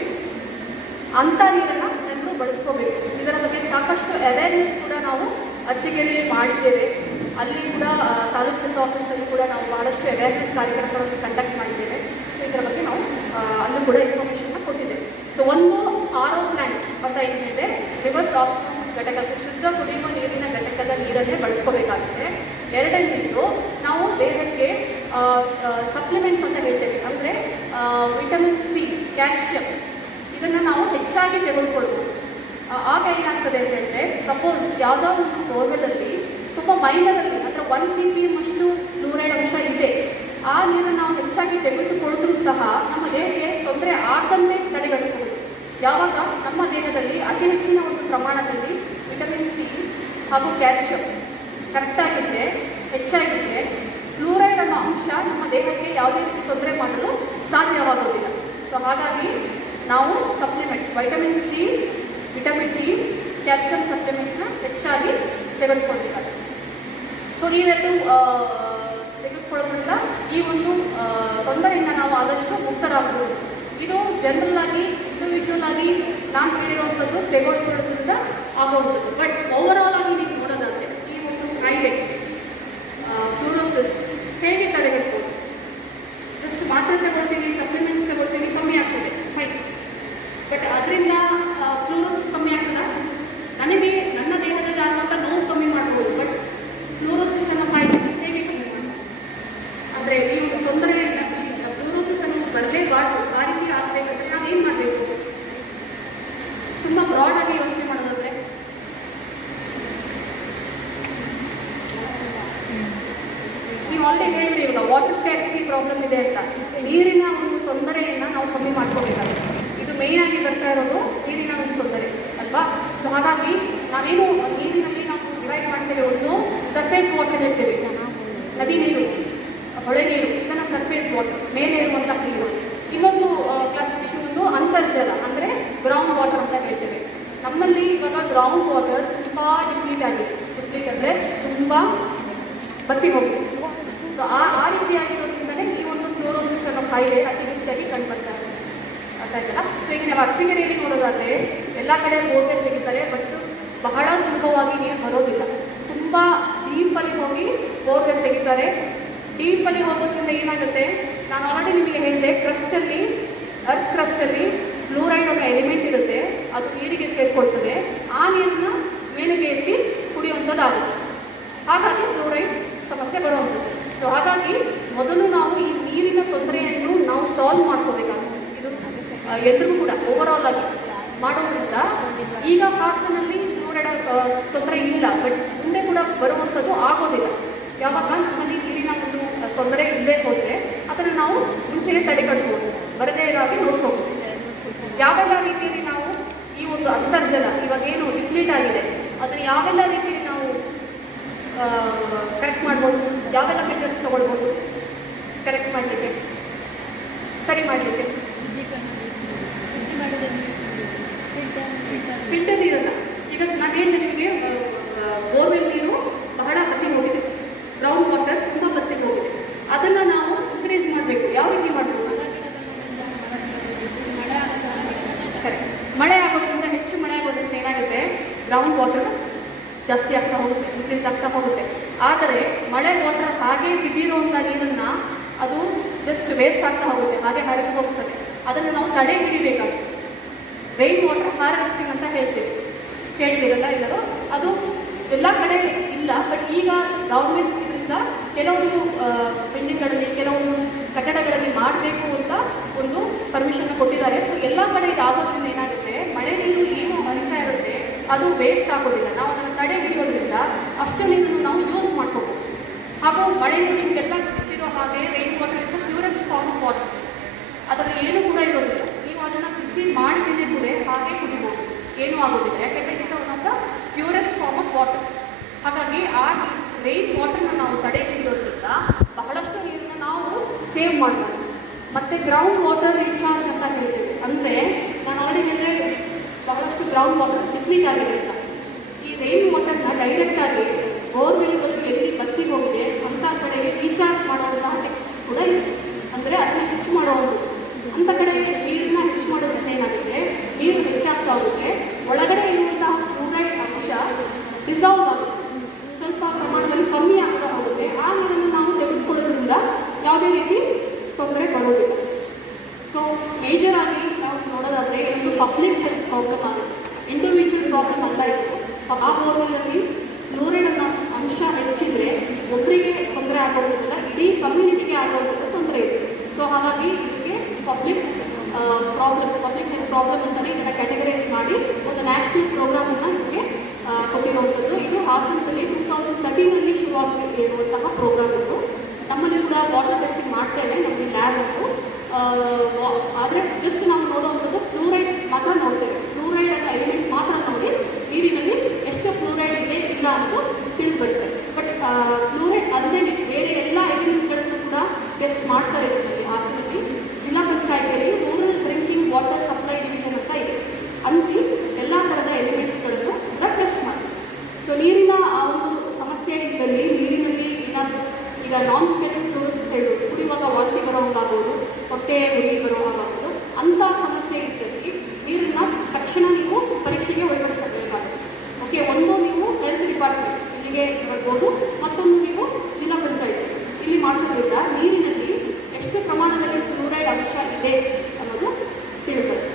ಅಂಥ ನೀರನ್ನು ಜನರು ಬಳಸ್ಕೋಬೇಕು. ಇದರ ಬಗ್ಗೆ ಸಾಕಷ್ಟು ಅವೇರ್ನೆಸ್ ಕೂಡ ನಾವು ಅರಸೀಕೆರೆಯಲ್ಲಿ ಮಾಡಿದ್ದೇವೆ. ಅಲ್ಲಿ ಕೂಡ ತಾಲೂಕು ಹೆಲ್ತ್ ಆಫೀಸಲ್ಲಿ ಕೂಡ ನಾವು ಭಾಳಷ್ಟು ಅವೇರ್ನೆಸ್ ಕಾರ್ಯಕ್ರಮಗಳನ್ನು ಕಂಡಕ್ಟ್ ಮಾಡಿದ್ದೇವೆ. ಸೊ ಇದರ ಬಗ್ಗೆ ನಾವು ಅಲ್ಲೂ ಕೂಡ ಇನ್ಫಾರ್ಮೇಷನ್ನ ಕೊಟ್ಟಿದ್ದೇವೆ. ಸೊ ಒಂದು RO ಪ್ಲ್ಯಾಂಟ್ ಅಂತ ಏನಿದೆ, ರಿವರ್ಸ್ ಆಸ್ಮೋಸಿಸ್ ಘಟಕ, ಶುದ್ಧ ಕುಡಿಯುವ ನೀರಿನ ಘಟಕದ ನೀರನ್ನೇ ಬಳಸ್ಕೋಬೇಕಾಗುತ್ತೆ. ಎರಡನೇದು, ನಾವು ದೇಹಕ್ಕೆ ಸಪ್ಲಿಮೆಂಟ್ಸ್ ಅಂತ ಹೇಳ್ತೇವೆ, ಅಂದರೆ ವಿಟಮಿನ್ C, ಕ್ಯಾಲ್ಶಿಯಂ, ಇದನ್ನು ನಾವು ಹೆಚ್ಚಾಗಿ ತೆಗೆದುಕೊಳ್ಬೋದು. ಆಗ ಏನಾಗ್ತದೆ ಅಂತ ಹೇಳಿದ್ರೆ, ಸಪೋಸ್ ಯಾವುದೋ ಒಂದು ಬೋರ್ವೆಲಲ್ಲಿ ತುಂಬ ಮೈನರಲ್ಲಿ, ಅಂದರೆ 1 ppm ಅಷ್ಟು ಫ್ಲೋರೈಡ್ ಅಂಶ ಇದೆ, ಆ ನೀರನ್ನು ನಾವು ಹೆಚ್ಚಾಗಿ ತೆಗೆದುಕೊಳ್ಳುದ್ರೂ ಸಹ ನಮ್ಮ ದೇಹಕ್ಕೆ ತೊಂದರೆ ಆಗದಂತೆ ತಡೆಗಟ್ಟಬಹುದು. ಯಾವಾಗ ನಮ್ಮ ದೇಹದಲ್ಲಿ ಅತಿ ಹೆಚ್ಚಿನ ಒಂದು ಪ್ರಮಾಣದಲ್ಲಿ ವಿಟಮಿನ್ C ಹಾಗೂ ಕ್ಯಾಲ್ಶಿಯಂ ಕರೆಕ್ಟಾಗಿದ್ದರೆ, ಹೆಚ್ಚಾಗಿದ್ದರೆ, ಫ್ಲೂರೈಡ್ ಅನ್ನೋ ಅಂಶ ನಮ್ಮ ದೇಹಕ್ಕೆ ಯಾವುದೇ ರೀತಿ ತೊಂದರೆ ಮಾಡಲು ಸಾಧ್ಯವಾಗೋದಿಲ್ಲ. ಸೊ ಹಾಗಾಗಿ ನಾವು supplements, vitamin C, vitamin D, calcium ಸಪ್ಲಿಮೆಂಟ್ಸ್ನ ಹೆಚ್ಚಾಗಿ ತೆಗೆದುಕೊಳ್ಬೇಕಾಗುತ್ತೆ. ಸೊ ಇವೆರಡು ತೆಗೆದುಕೊಳ್ಳೋದ್ರಿಂದ ಈ ಒಂದು ತೊಂದರೆಯಿಂದ ನಾವು ಆದಷ್ಟು ಮುಕ್ತರಾಗಬಹುದು. ಇದು ಜನರಲ್ ಆಗಿ, ಇಂಡಿವಿಜುವಲ್ ಆಗಿ ನಾನು ಹೇಳಿರುವಂಥದ್ದು ತೆಗೆದುಕೊಳ್ಳೋದ್ರಿಂದ ಆಗುವಂಥದ್ದು. ಬಟ್ ಓವರಾಲ್ ಆಗಿ ನೀವು ನೋಡೋದಾದರೆ ಈ ಒಂದು ಕಾಯಿಲೆ ಫ್ಲೋರೋಸಿಸ್ ಹೇಗೆ ತಡೆಗಟ್ಟಬಹುದು? ಪ್ರಾಬ್ಲಮ್ ಇದೆ ಅಂತ. ನೀರಿನ ಒಂದು ತೊಂದರೆಯನ್ನು ನಾವು ಕಮ್ಮಿ ಮಾಡ್ಕೋಬೇಕಾಗುತ್ತೆ. ಇದು ಮೇಯ್ನ್ ಆಗಿ ಬರ್ತಾ ಇರೋದು ನೀರಿನ ಒಂದು ತೊಂದರೆ ಅಲ್ವಾ. ಸೊ ಹಾಗಾಗಿ ನಾವೇನು ನೀರಿನಲ್ಲಿ ನಾವು ಡಿವೈಡ್ ಮಾಡ್ತೇವೆ, ಒಂದು ಸರ್ಫೇಸ್ ವಾಟರ್ ಹೇಳ್ತೇವೆ, ನದಿ ನೀರು, ಹೊಳೆ ನೀರು, ಇದನ್ನು ಸರ್ಫೇಸ್ ವಾಟರ್, ಮೇಲೆ ಇರುವಂತಹ ನೀರು. ಇನ್ನೊಂದು ಕ್ಲಾಸಿಫಿಕೇಶನ್ ಒಂದು ಅಂತರ್ಜಲ, ಅಂದರೆ ಗ್ರೌಂಡ್ ವಾಟರ್ ಅಂತ ಹೇಳ್ತೇವೆ. ನಮ್ಮಲ್ಲಿ ಇವಾಗ ಗ್ರೌಂಡ್ ವಾಟರ್ ತುಂಬ ಡಿಪ್ಲೀಟ್ ಆಗಿದೆ. ಡಿಪ್ಲೀಟ್ ಅಂದರೆ ತುಂಬ ಬತ್ತಿ ಹೋಗಿದೆ. ಸೊ ಆ ರೀತಿಯಾಗಿರೋದ್ರಿಂದಲೇ ಈ ಒಂದು ಫ್ಲೋರೋಸಿಸ್ ಅನ್ನೋ ಕಾಯಿಲೆ ಅತಿ ಹೆಚ್ಚಾಗಿ ಕಂಡುಬರ್ತಾ ಇದೆ. ಅರ್ಥ ಆಯ್ತಲ್ಲ. ಸೊ ಈಗ ನಾವು ಅರಸೀಕೆರೆಯಲ್ಲಿ ನೋಡೋದಾದರೆ ಎಲ್ಲ ಕಡೆ ಬೋರ್ವೆಲ್ ತೆಗಿತಾರೆ, ಬಟ್ ಬಹಳ ಸುಲಭವಾಗಿ ನೀರು ಬರೋದಿಲ್ಲ. ತುಂಬ ಡೀಪಲ್ಲಿ ಹೋಗಿ ಬೋರ್ವೆಲ್ ತೆಗಿತಾರೆ. ಡೀಪಲ್ಲಿ ಹೋಗೋದ್ರಿಂದ ಏನಾಗುತ್ತೆ, ನಾನು ಆಲ್ರೆಡಿ ನಿಮಗೆ ಹೇಳಿದೆ, ಕ್ರಸ್ಟಲ್ಲಿ, ಅರ್ತ್ ಕ್ರಸ್ಟಲ್ಲಿ ಫ್ಲೂರೈಡ್ ಅನ್ನೋ ಎಲಿಮೆಂಟ್ ಇರುತ್ತೆ, ಅದು ನೀರಿಗೆ ಸೇರಿಕೊಳ್ತದೆ. ಆ ನೀರನ್ನ ಮೇಲೆಗೆ ಎತ್ತಿ ಕುಡಿಯುವಂಥದ್ದಾಗುತ್ತೆ. ಹಾಗಾಗಿ ಫ್ಲೂರೈಡ್ ಸಮಸ್ಯೆ ಬರುವಂಥದ್ದು. ಸೊ ಹಾಗಾಗಿ ಮೊದಲು ನಾವು ಈ ನೀರಿನ ತೊಂದರೆಯನ್ನು ನಾವು ಸಾಲ್ವ್ ಮಾಡ್ಕೋಬೇಕಾಗುತ್ತೆ. ಇದು ಎಲ್ರಿಗೂ ಕೂಡ ಓವರಾಲ್ ಆಗಿ ಮಾಡೋದ್ರಿಂದ ಈಗ ಹಾಸನಲ್ಲಿ ಫ್ಲೂರೈಡ್ ತೊಂದರೆ ಇಲ್ಲ, ಬಟ್ ಮುಂದೆ ಕೂಡ ಬರುವಂಥದ್ದು ಆಗೋದಿಲ್ಲ. ಯಾವಾಗ ನಮ್ಮಲ್ಲಿ ನೀರಿನ ಒಂದು ತೊಂದರೆ ಇಲ್ಲದೆ ಹೋದರೆ ಅದನ್ನು ನಾವು ಮುಂಚೆಗೆ ತಡೆಗಟ್ಬೋದು, ಬರದೇ ಇರಾಗಿ ನೋಡ್ಕೋಬೋದು. ಯಾವೆಲ್ಲ ರೀತಿಯಲ್ಲಿ ನಾವು ಈ ಒಂದು ಅಂತರ್ಜಲ ಇವಾಗೇನು ಡಿಪ್ಲೀಟ್ ಆಗಿದೆ ಅದನ್ನು ಯಾವೆಲ್ಲ ರೀತಿಯಲ್ಲಿ ನಾವು ಕರೆಕ್ಟ್ ಮಾಡ್ಬೋದು, ಯಾವೆಲ್ಲ ಮೆಷರ್ಸ್ ತೊಗೊಳ್ಬೋದು ಕರೆಕ್ಟ್ ಮಾಡಲಿಕ್ಕೆ, ಸರಿ ಮಾಡಲಿಕ್ಕೆ? ಫಿಲ್ಟರ್ ನೀರಲ್ಲ. ಈಗ ನಾನು ಹೇಳಿದೆ ನಿಮಗೆ, ಬೋರ್ವೆಲ್ ನೀರು ಬಹಳ ಬತ್ತಿ ಹೋಗಿದೆ, ಗ್ರೌಂಡ್ ವಾಟರ್ ತುಂಬ ಬತ್ತಿ ಹೋಗಿದೆ. ಅದನ್ನು ನಾವು ಇನ್ಕ್ರೀಸ್ ಮಾಡಬೇಕು. ಯಾವ ರೀತಿ ಮಾಡ್ಬೋದು? ಕರೆಕ್ಟ್. ಮಳೆ ಆಗೋದ್ರಿಂದ, ಹೆಚ್ಚು ಮಳೆ ಆಗೋದ್ರಿಂದ ಏನಾಗುತ್ತೆ, ಗ್ರೌಂಡ್ ವಾಟರ್ ಜಾಸ್ತಿ ಆಗ್ತಾ ಹೋಗುತ್ತೆ, ಇನ್ಕ್ರೀಸ್ ಆಗ್ತಾ ಹೋಗುತ್ತೆ. ಆದರೆ ಮಳೆ ವಾಟರ್ ಹಾಗೆ ಬಿದ್ದಿರುವಂಥ ನೀರನ್ನು ಅದು ಜಸ್ಟ್ ವೇಸ್ಟ್ ಆಗ್ತಾ ಹೋಗುತ್ತೆ, ಹಾಗೆ ಹರಿದು ಹೋಗ್ತದೆ. ಅದನ್ನು ನಾವು ತಡೆ ಹಿಡಿಬೇಕಾಗುತ್ತೆ. ರೈನ್ ವಾಟರ್ ಹಾರ್ವೆಸ್ಟಿಂಗ್ ಅಂತ ಹೇಳ್ತೇವೆ, ಕೇಳಿದಿರಲ್ಲ ಎಲ್ಲರೂ. ಅದು ಎಲ್ಲ ಕಡೆ ಇಲ್ಲ, ಬಟ್ ಈಗ ಗೌರ್ಮೆಂಟ್ ಇದರಿಂದ ಕೆಲವೊಂದು ಬಿಲ್ಡಿಂಗ್ಗಳಲ್ಲಿ, ಕೆಲವೊಂದು ಕಟ್ಟಡಗಳಲ್ಲಿ ಮಾಡಬೇಕು ಅಂತ ಒಂದು ಪರ್ಮಿಷನ್ ಕೊಟ್ಟಿದ್ದಾರೆ. ಸೊ ಎಲ್ಲ ಕಡೆ ಇದು ಆಗೋದ್ರಿಂದ ಏನಾಗುತ್ತೆ, ಮಳೆ ನೀರು ಏನು ಹರಿತಾ ಇರುತ್ತೆ ಅದು ವೇಸ್ಟ್ ಆಗೋದಿಲ್ಲ. ನಾವು ಅದನ್ನು ತಡೆ ಹಿಡಿಯೋದ್ರಿಂದ ಅಷ್ಟು ನೀರನ್ನು ನಾವು ಯೂಸ್ ಮಾಡ್ಕೋಬೋದು. ಹಾಗೂ ಮಳೆ ನೀರು ನಿಮಗೆಲ್ಲ ಗೊತ್ತಿರೋ ಹಾಗೆ rain water is a purest form of water. ಅದರಲ್ಲಿ ಏನೂ ಕೂಡ ಇರೋದಿಲ್ಲ. ನೀವು ಅದನ್ನು ಬಿಸಿ ಮಾಡಿದ್ರೆ ಕೂಡ ಹಾಗೆ ಕುಡಿಬೋದು, ಏನೂ ಆಗೋದಿಲ್ಲ. ಯಾಕೆಂದರೆ it is one of the purest form of water. ಹಾಗಾಗಿ ಆ ರೈನ್ ವಾಟರ್ನ ನಾವು ತಡೆ ಹಿಡಿಯೋದ್ರಿಂದ ಬಹಳಷ್ಟು ನೀರನ್ನು ನಾವು ಸೇವ್ ಮಾಡ್ಬೋದು. ಮತ್ತು ಗ್ರೌಂಡ್ ವಾಟರ್ ರೀಚಾರ್ಜ್ ಅಂತ ಹೇಳ್ತೀವಿ. ಅಂದರೆ ನಾನು ಆಲ್ರೆಡಿ ಹೇಳಿದೆ, ಬಹಳಷ್ಟು ಗ್ರೌಂಡ್ ವಾಟರ್ ಡಿಪ್ಲೀಟ್ ಆಗಿದೆ ಅಂತ. ಈ ರೈನ್ ವಾಟರ್ನ ಡೈರೆಕ್ಟಾಗಿ ಬೋರ್ವೆಲ್ಗಳು ಎಲ್ಲಿ ಬತ್ತಿ ಹೋಗಿದೆ ಅಂಥ ಕಡೆಗೆ ರೀಚಾರ್ಜ್ ಮಾಡುವಂತಹ ಟೆಕ್ನಿಕ್ಸ್ ಕೂಡ ಇದೆ. ಅಂದರೆ ಅದನ್ನು ಹೆಚ್ಚು ಮಾಡುವುದು, ಅಂಥ ಕಡೆ ನೀರನ್ನ ಹೆಚ್ಚು ಮಾಡೋದ್ರಿಂದ ಏನಾಗುತ್ತೆ, ನೀರು ಹೆಚ್ಚಾಗ್ತಾ ಹೋಗುತ್ತೆ, ಒಳಗಡೆ ಇರುವಂತಹ ಫ್ಲೂರೈಡ್ ಅಂಶ ಡಿಸಾಲ್ವ್ ಆಗುತ್ತೆ, ಸ್ವಲ್ಪ ಪ್ರಮಾಣದಲ್ಲಿ ಕಮ್ಮಿ ಆಗ್ತಾ ಹೋಗುತ್ತೆ. ಆ ನೀರನ್ನು ನಾವು ತೆಗೆದುಕೊಳ್ಳೋದ್ರಿಂದ ಯಾವುದೇ ರೀತಿ ತೊಂದರೆ ಬರೋದಿಲ್ಲ. ಸೊ ಮೇಜರ್ ಆಗಿ ನಾವು ನೋಡೋದಾದರೆ ಇದೊಂದು ಪಬ್ಲಿಕ್ ಹೆಲ್ತ್ ಪ್ರಾಬ್ಲಮ್ ಆಗುತ್ತೆ, ಇಂಡಿವಿಜುವಲ್ ಪ್ರಾಬ್ಲಮ್ ಅಲ್ಲ ಇದು. ಆ ಬೋರ್ವೆಲ್ನಲ್ಲಿ ಫ್ಲೂರೈಡ್ ಅನ್ನೋ ಅಂಶ ಹೆಚ್ಚಿದರೆ ಒಬ್ಬರಿಗೆ ತೊಂದರೆ ಆಗೋದಿಲ್ಲ, ಇಡೀ ಕಮ್ಯುನಿಟಿಗೆ ಆಗೋವಂಥದ್ದು ತೊಂದರೆ ಇದೆ. ಸೊ ಹಾಗಾಗಿ ಇದಕ್ಕೆ ಪಬ್ಲಿಕ್ ಹೆಲ್ತ್ ಪ್ರಾಬ್ಲಮ್ ಅಂತಲೇ ಇದನ್ನು ಕ್ಯಾಟಗರೈಸ್ ಮಾಡಿ ಒಂದು ನ್ಯಾಷನಲ್ ಪ್ರೋಗ್ರಾಮನ್ನು ಇದಕ್ಕೆ ಕೊಟ್ಟಿರುವಂಥದ್ದು. ಇದು ಹಾಸನದಲ್ಲಿ 2013 ಶುರುವಾಗಿ ಇರುವಂತಹ ಪ್ರೋಗ್ರಾಮ್ ಇದು. ನಮ್ಮಲ್ಲಿ ಕೂಡ ವಾಟರ್ ಟೆಸ್ಟಿಂಗ್ ಮಾಡ್ತೇವೆ, ನಮ್ಮಲ್ಲಿ ಲ್ಯಾಬ್ ಉಂಟು. ಆದರೆ ಜಸ್ಟ್ ನಾವು ನೋಡುವಂಥದ್ದು ಫ್ಲೂರೈಡ್ ಮಾತ್ರ ನೋಡ್ತೇವೆ. ಫ್ಲೂರೈಡ್ ಅನ್ನೋ ಎಲಿಮೆಂಟ್ ಮಾತ್ರ ನೋಡಿ ನೀರಿನಲ್ಲಿ ಎಷ್ಟು ಫ್ಲೂರೈಡ್ ಇದೆ ಇಲ್ಲ ಅಂತ ತಿಳಿದು ಬರ್ತೇವೆ. ಬಟ್ ಫ್ಲೂರೈಡ್ ಅಲ್ಲದೇ ಬೇರೆ ಎಲ್ಲ ಎಲಿಮೆಂಟ್ಗಳನ್ನು ಕೂಡ ಟೆಸ್ಟ್ ಮಾಡ್ತಾರೆ ನಮ್ಮಲ್ಲಿ ಹಾಸನದಲ್ಲಿ. ಜಿಲ್ಲಾ ಪಂಚಾಯತಿಯಲ್ಲಿ rural drinking water supply division ಅಂತ ಇದೆ, ಅಲ್ಲಿ ಎಲ್ಲ ಥರದ ಎಲಿಮೆಂಟ್ಸ್ಗಳನ್ನು ಕೂಡ ಟೆಸ್ಟ್ ಮಾಡ್ತಾರೆ. ಸೊ ನೀರಿನ ಆ ಒಂದು ಸಮಸ್ಯೆ ಇದ್ದಲ್ಲಿ, ನೀರಿನಲ್ಲಿ ಏನಾದರೂ ಈಗ ನಾನ್ ಸ್ಕೆಟಿಕ್ ಫ್ಲೂರೋಸಿಸ್ ಹೇಳ್ಬೋದು, ಕುಡಿಯುವಾಗ ವಾಂತಿ ಬರೋ ಹಾಗಾಗ್ಬೋದು, ಹೊಟ್ಟೆ ಉರಿ ಬರೋ ಹಾಗಾಗ್ಬೋದು, ಅಂಥ ಸಮಸ್ಯೆ ಇದ್ದಲ್ಲಿ ನೀರನ್ನು ತಕ್ಷಣ ನೀವು ಪರೀಕ್ಷೆಗೆ ಒಳಪಡಿಸಬೇಕಾಗುತ್ತೆ. ಓಕೆ, ಒಂದು ನೀವು ಹೆಲ್ತ್ ಡಿಪಾರ್ಟ್ಮೆಂಟ್ ಇಲ್ಲಿಗೆ ಬರ್ಬೋದು, ಮತ್ತೊಂದು ನೀವು ಜಿಲ್ಲಾ ಪಂಚಾಯತ್ ಇಲ್ಲಿ ಮಾಡಿಸೋದ್ರಿಂದ ನೀರಿನಲ್ಲಿ ಎಷ್ಟು ಪ್ರಮಾಣದಲ್ಲಿ ಫ್ಲೂರೈಡ್ ಅಂಶ ಇದೆ ಅನ್ನೋದು ತಿಳಿಬರುತ್ತೆ.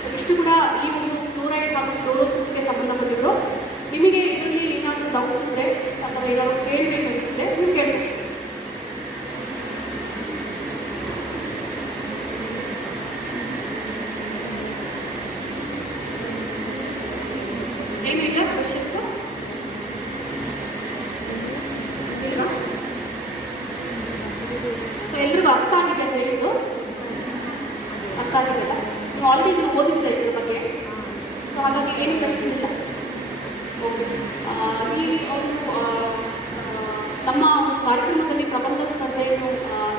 ಸೊ ಇಷ್ಟು ಕೂಡ ಈ ಒಂದು ಫ್ಲೂರೈಡ್ ಹಾಗೂ ಫ್ಲೋರೋಸಿಸ್ಗೆ ಸಂಬಂಧಪಟ್ಟಿದ್ದು. ನಿಮಗೆ ಇದರಲ್ಲಿ ಏನಾದರೂ ಡೌಟ್ಸ್ ಇದ್ದರೆ ಅಥವಾ ಏನಾದರೂ ಕೇಳಬೇಕನ್ನಿಸಿದ್ರೆ ನೀವು ಕೇಳಬೇಕು. ಏನಿಲ್ಲ ಕ್ವಶನ್ಸು ಇಲ್ವಾ? ಅರ್ಥ ಆಗಿದೆಯಲ್ಲ. ನೀವು ಆಲ್ರೆಡಿ ನೀವು ಓದಿದ್ದೀರ ಇದ್ರ ಬಗ್ಗೆ, ಸೊ ಹಾಗಾಗಿ ಏನು ಪ್ರಶ್ನೆ ಇಲ್ಲ. ಓಕೆ, ಈ ಒಂದು ನಮ್ಮ ಕಾರ್ಯಕ್ರಮದಲ್ಲಿ ಪ್ರಬಂಧ ಸ್ಪರ್ಧೆಯನ್ನು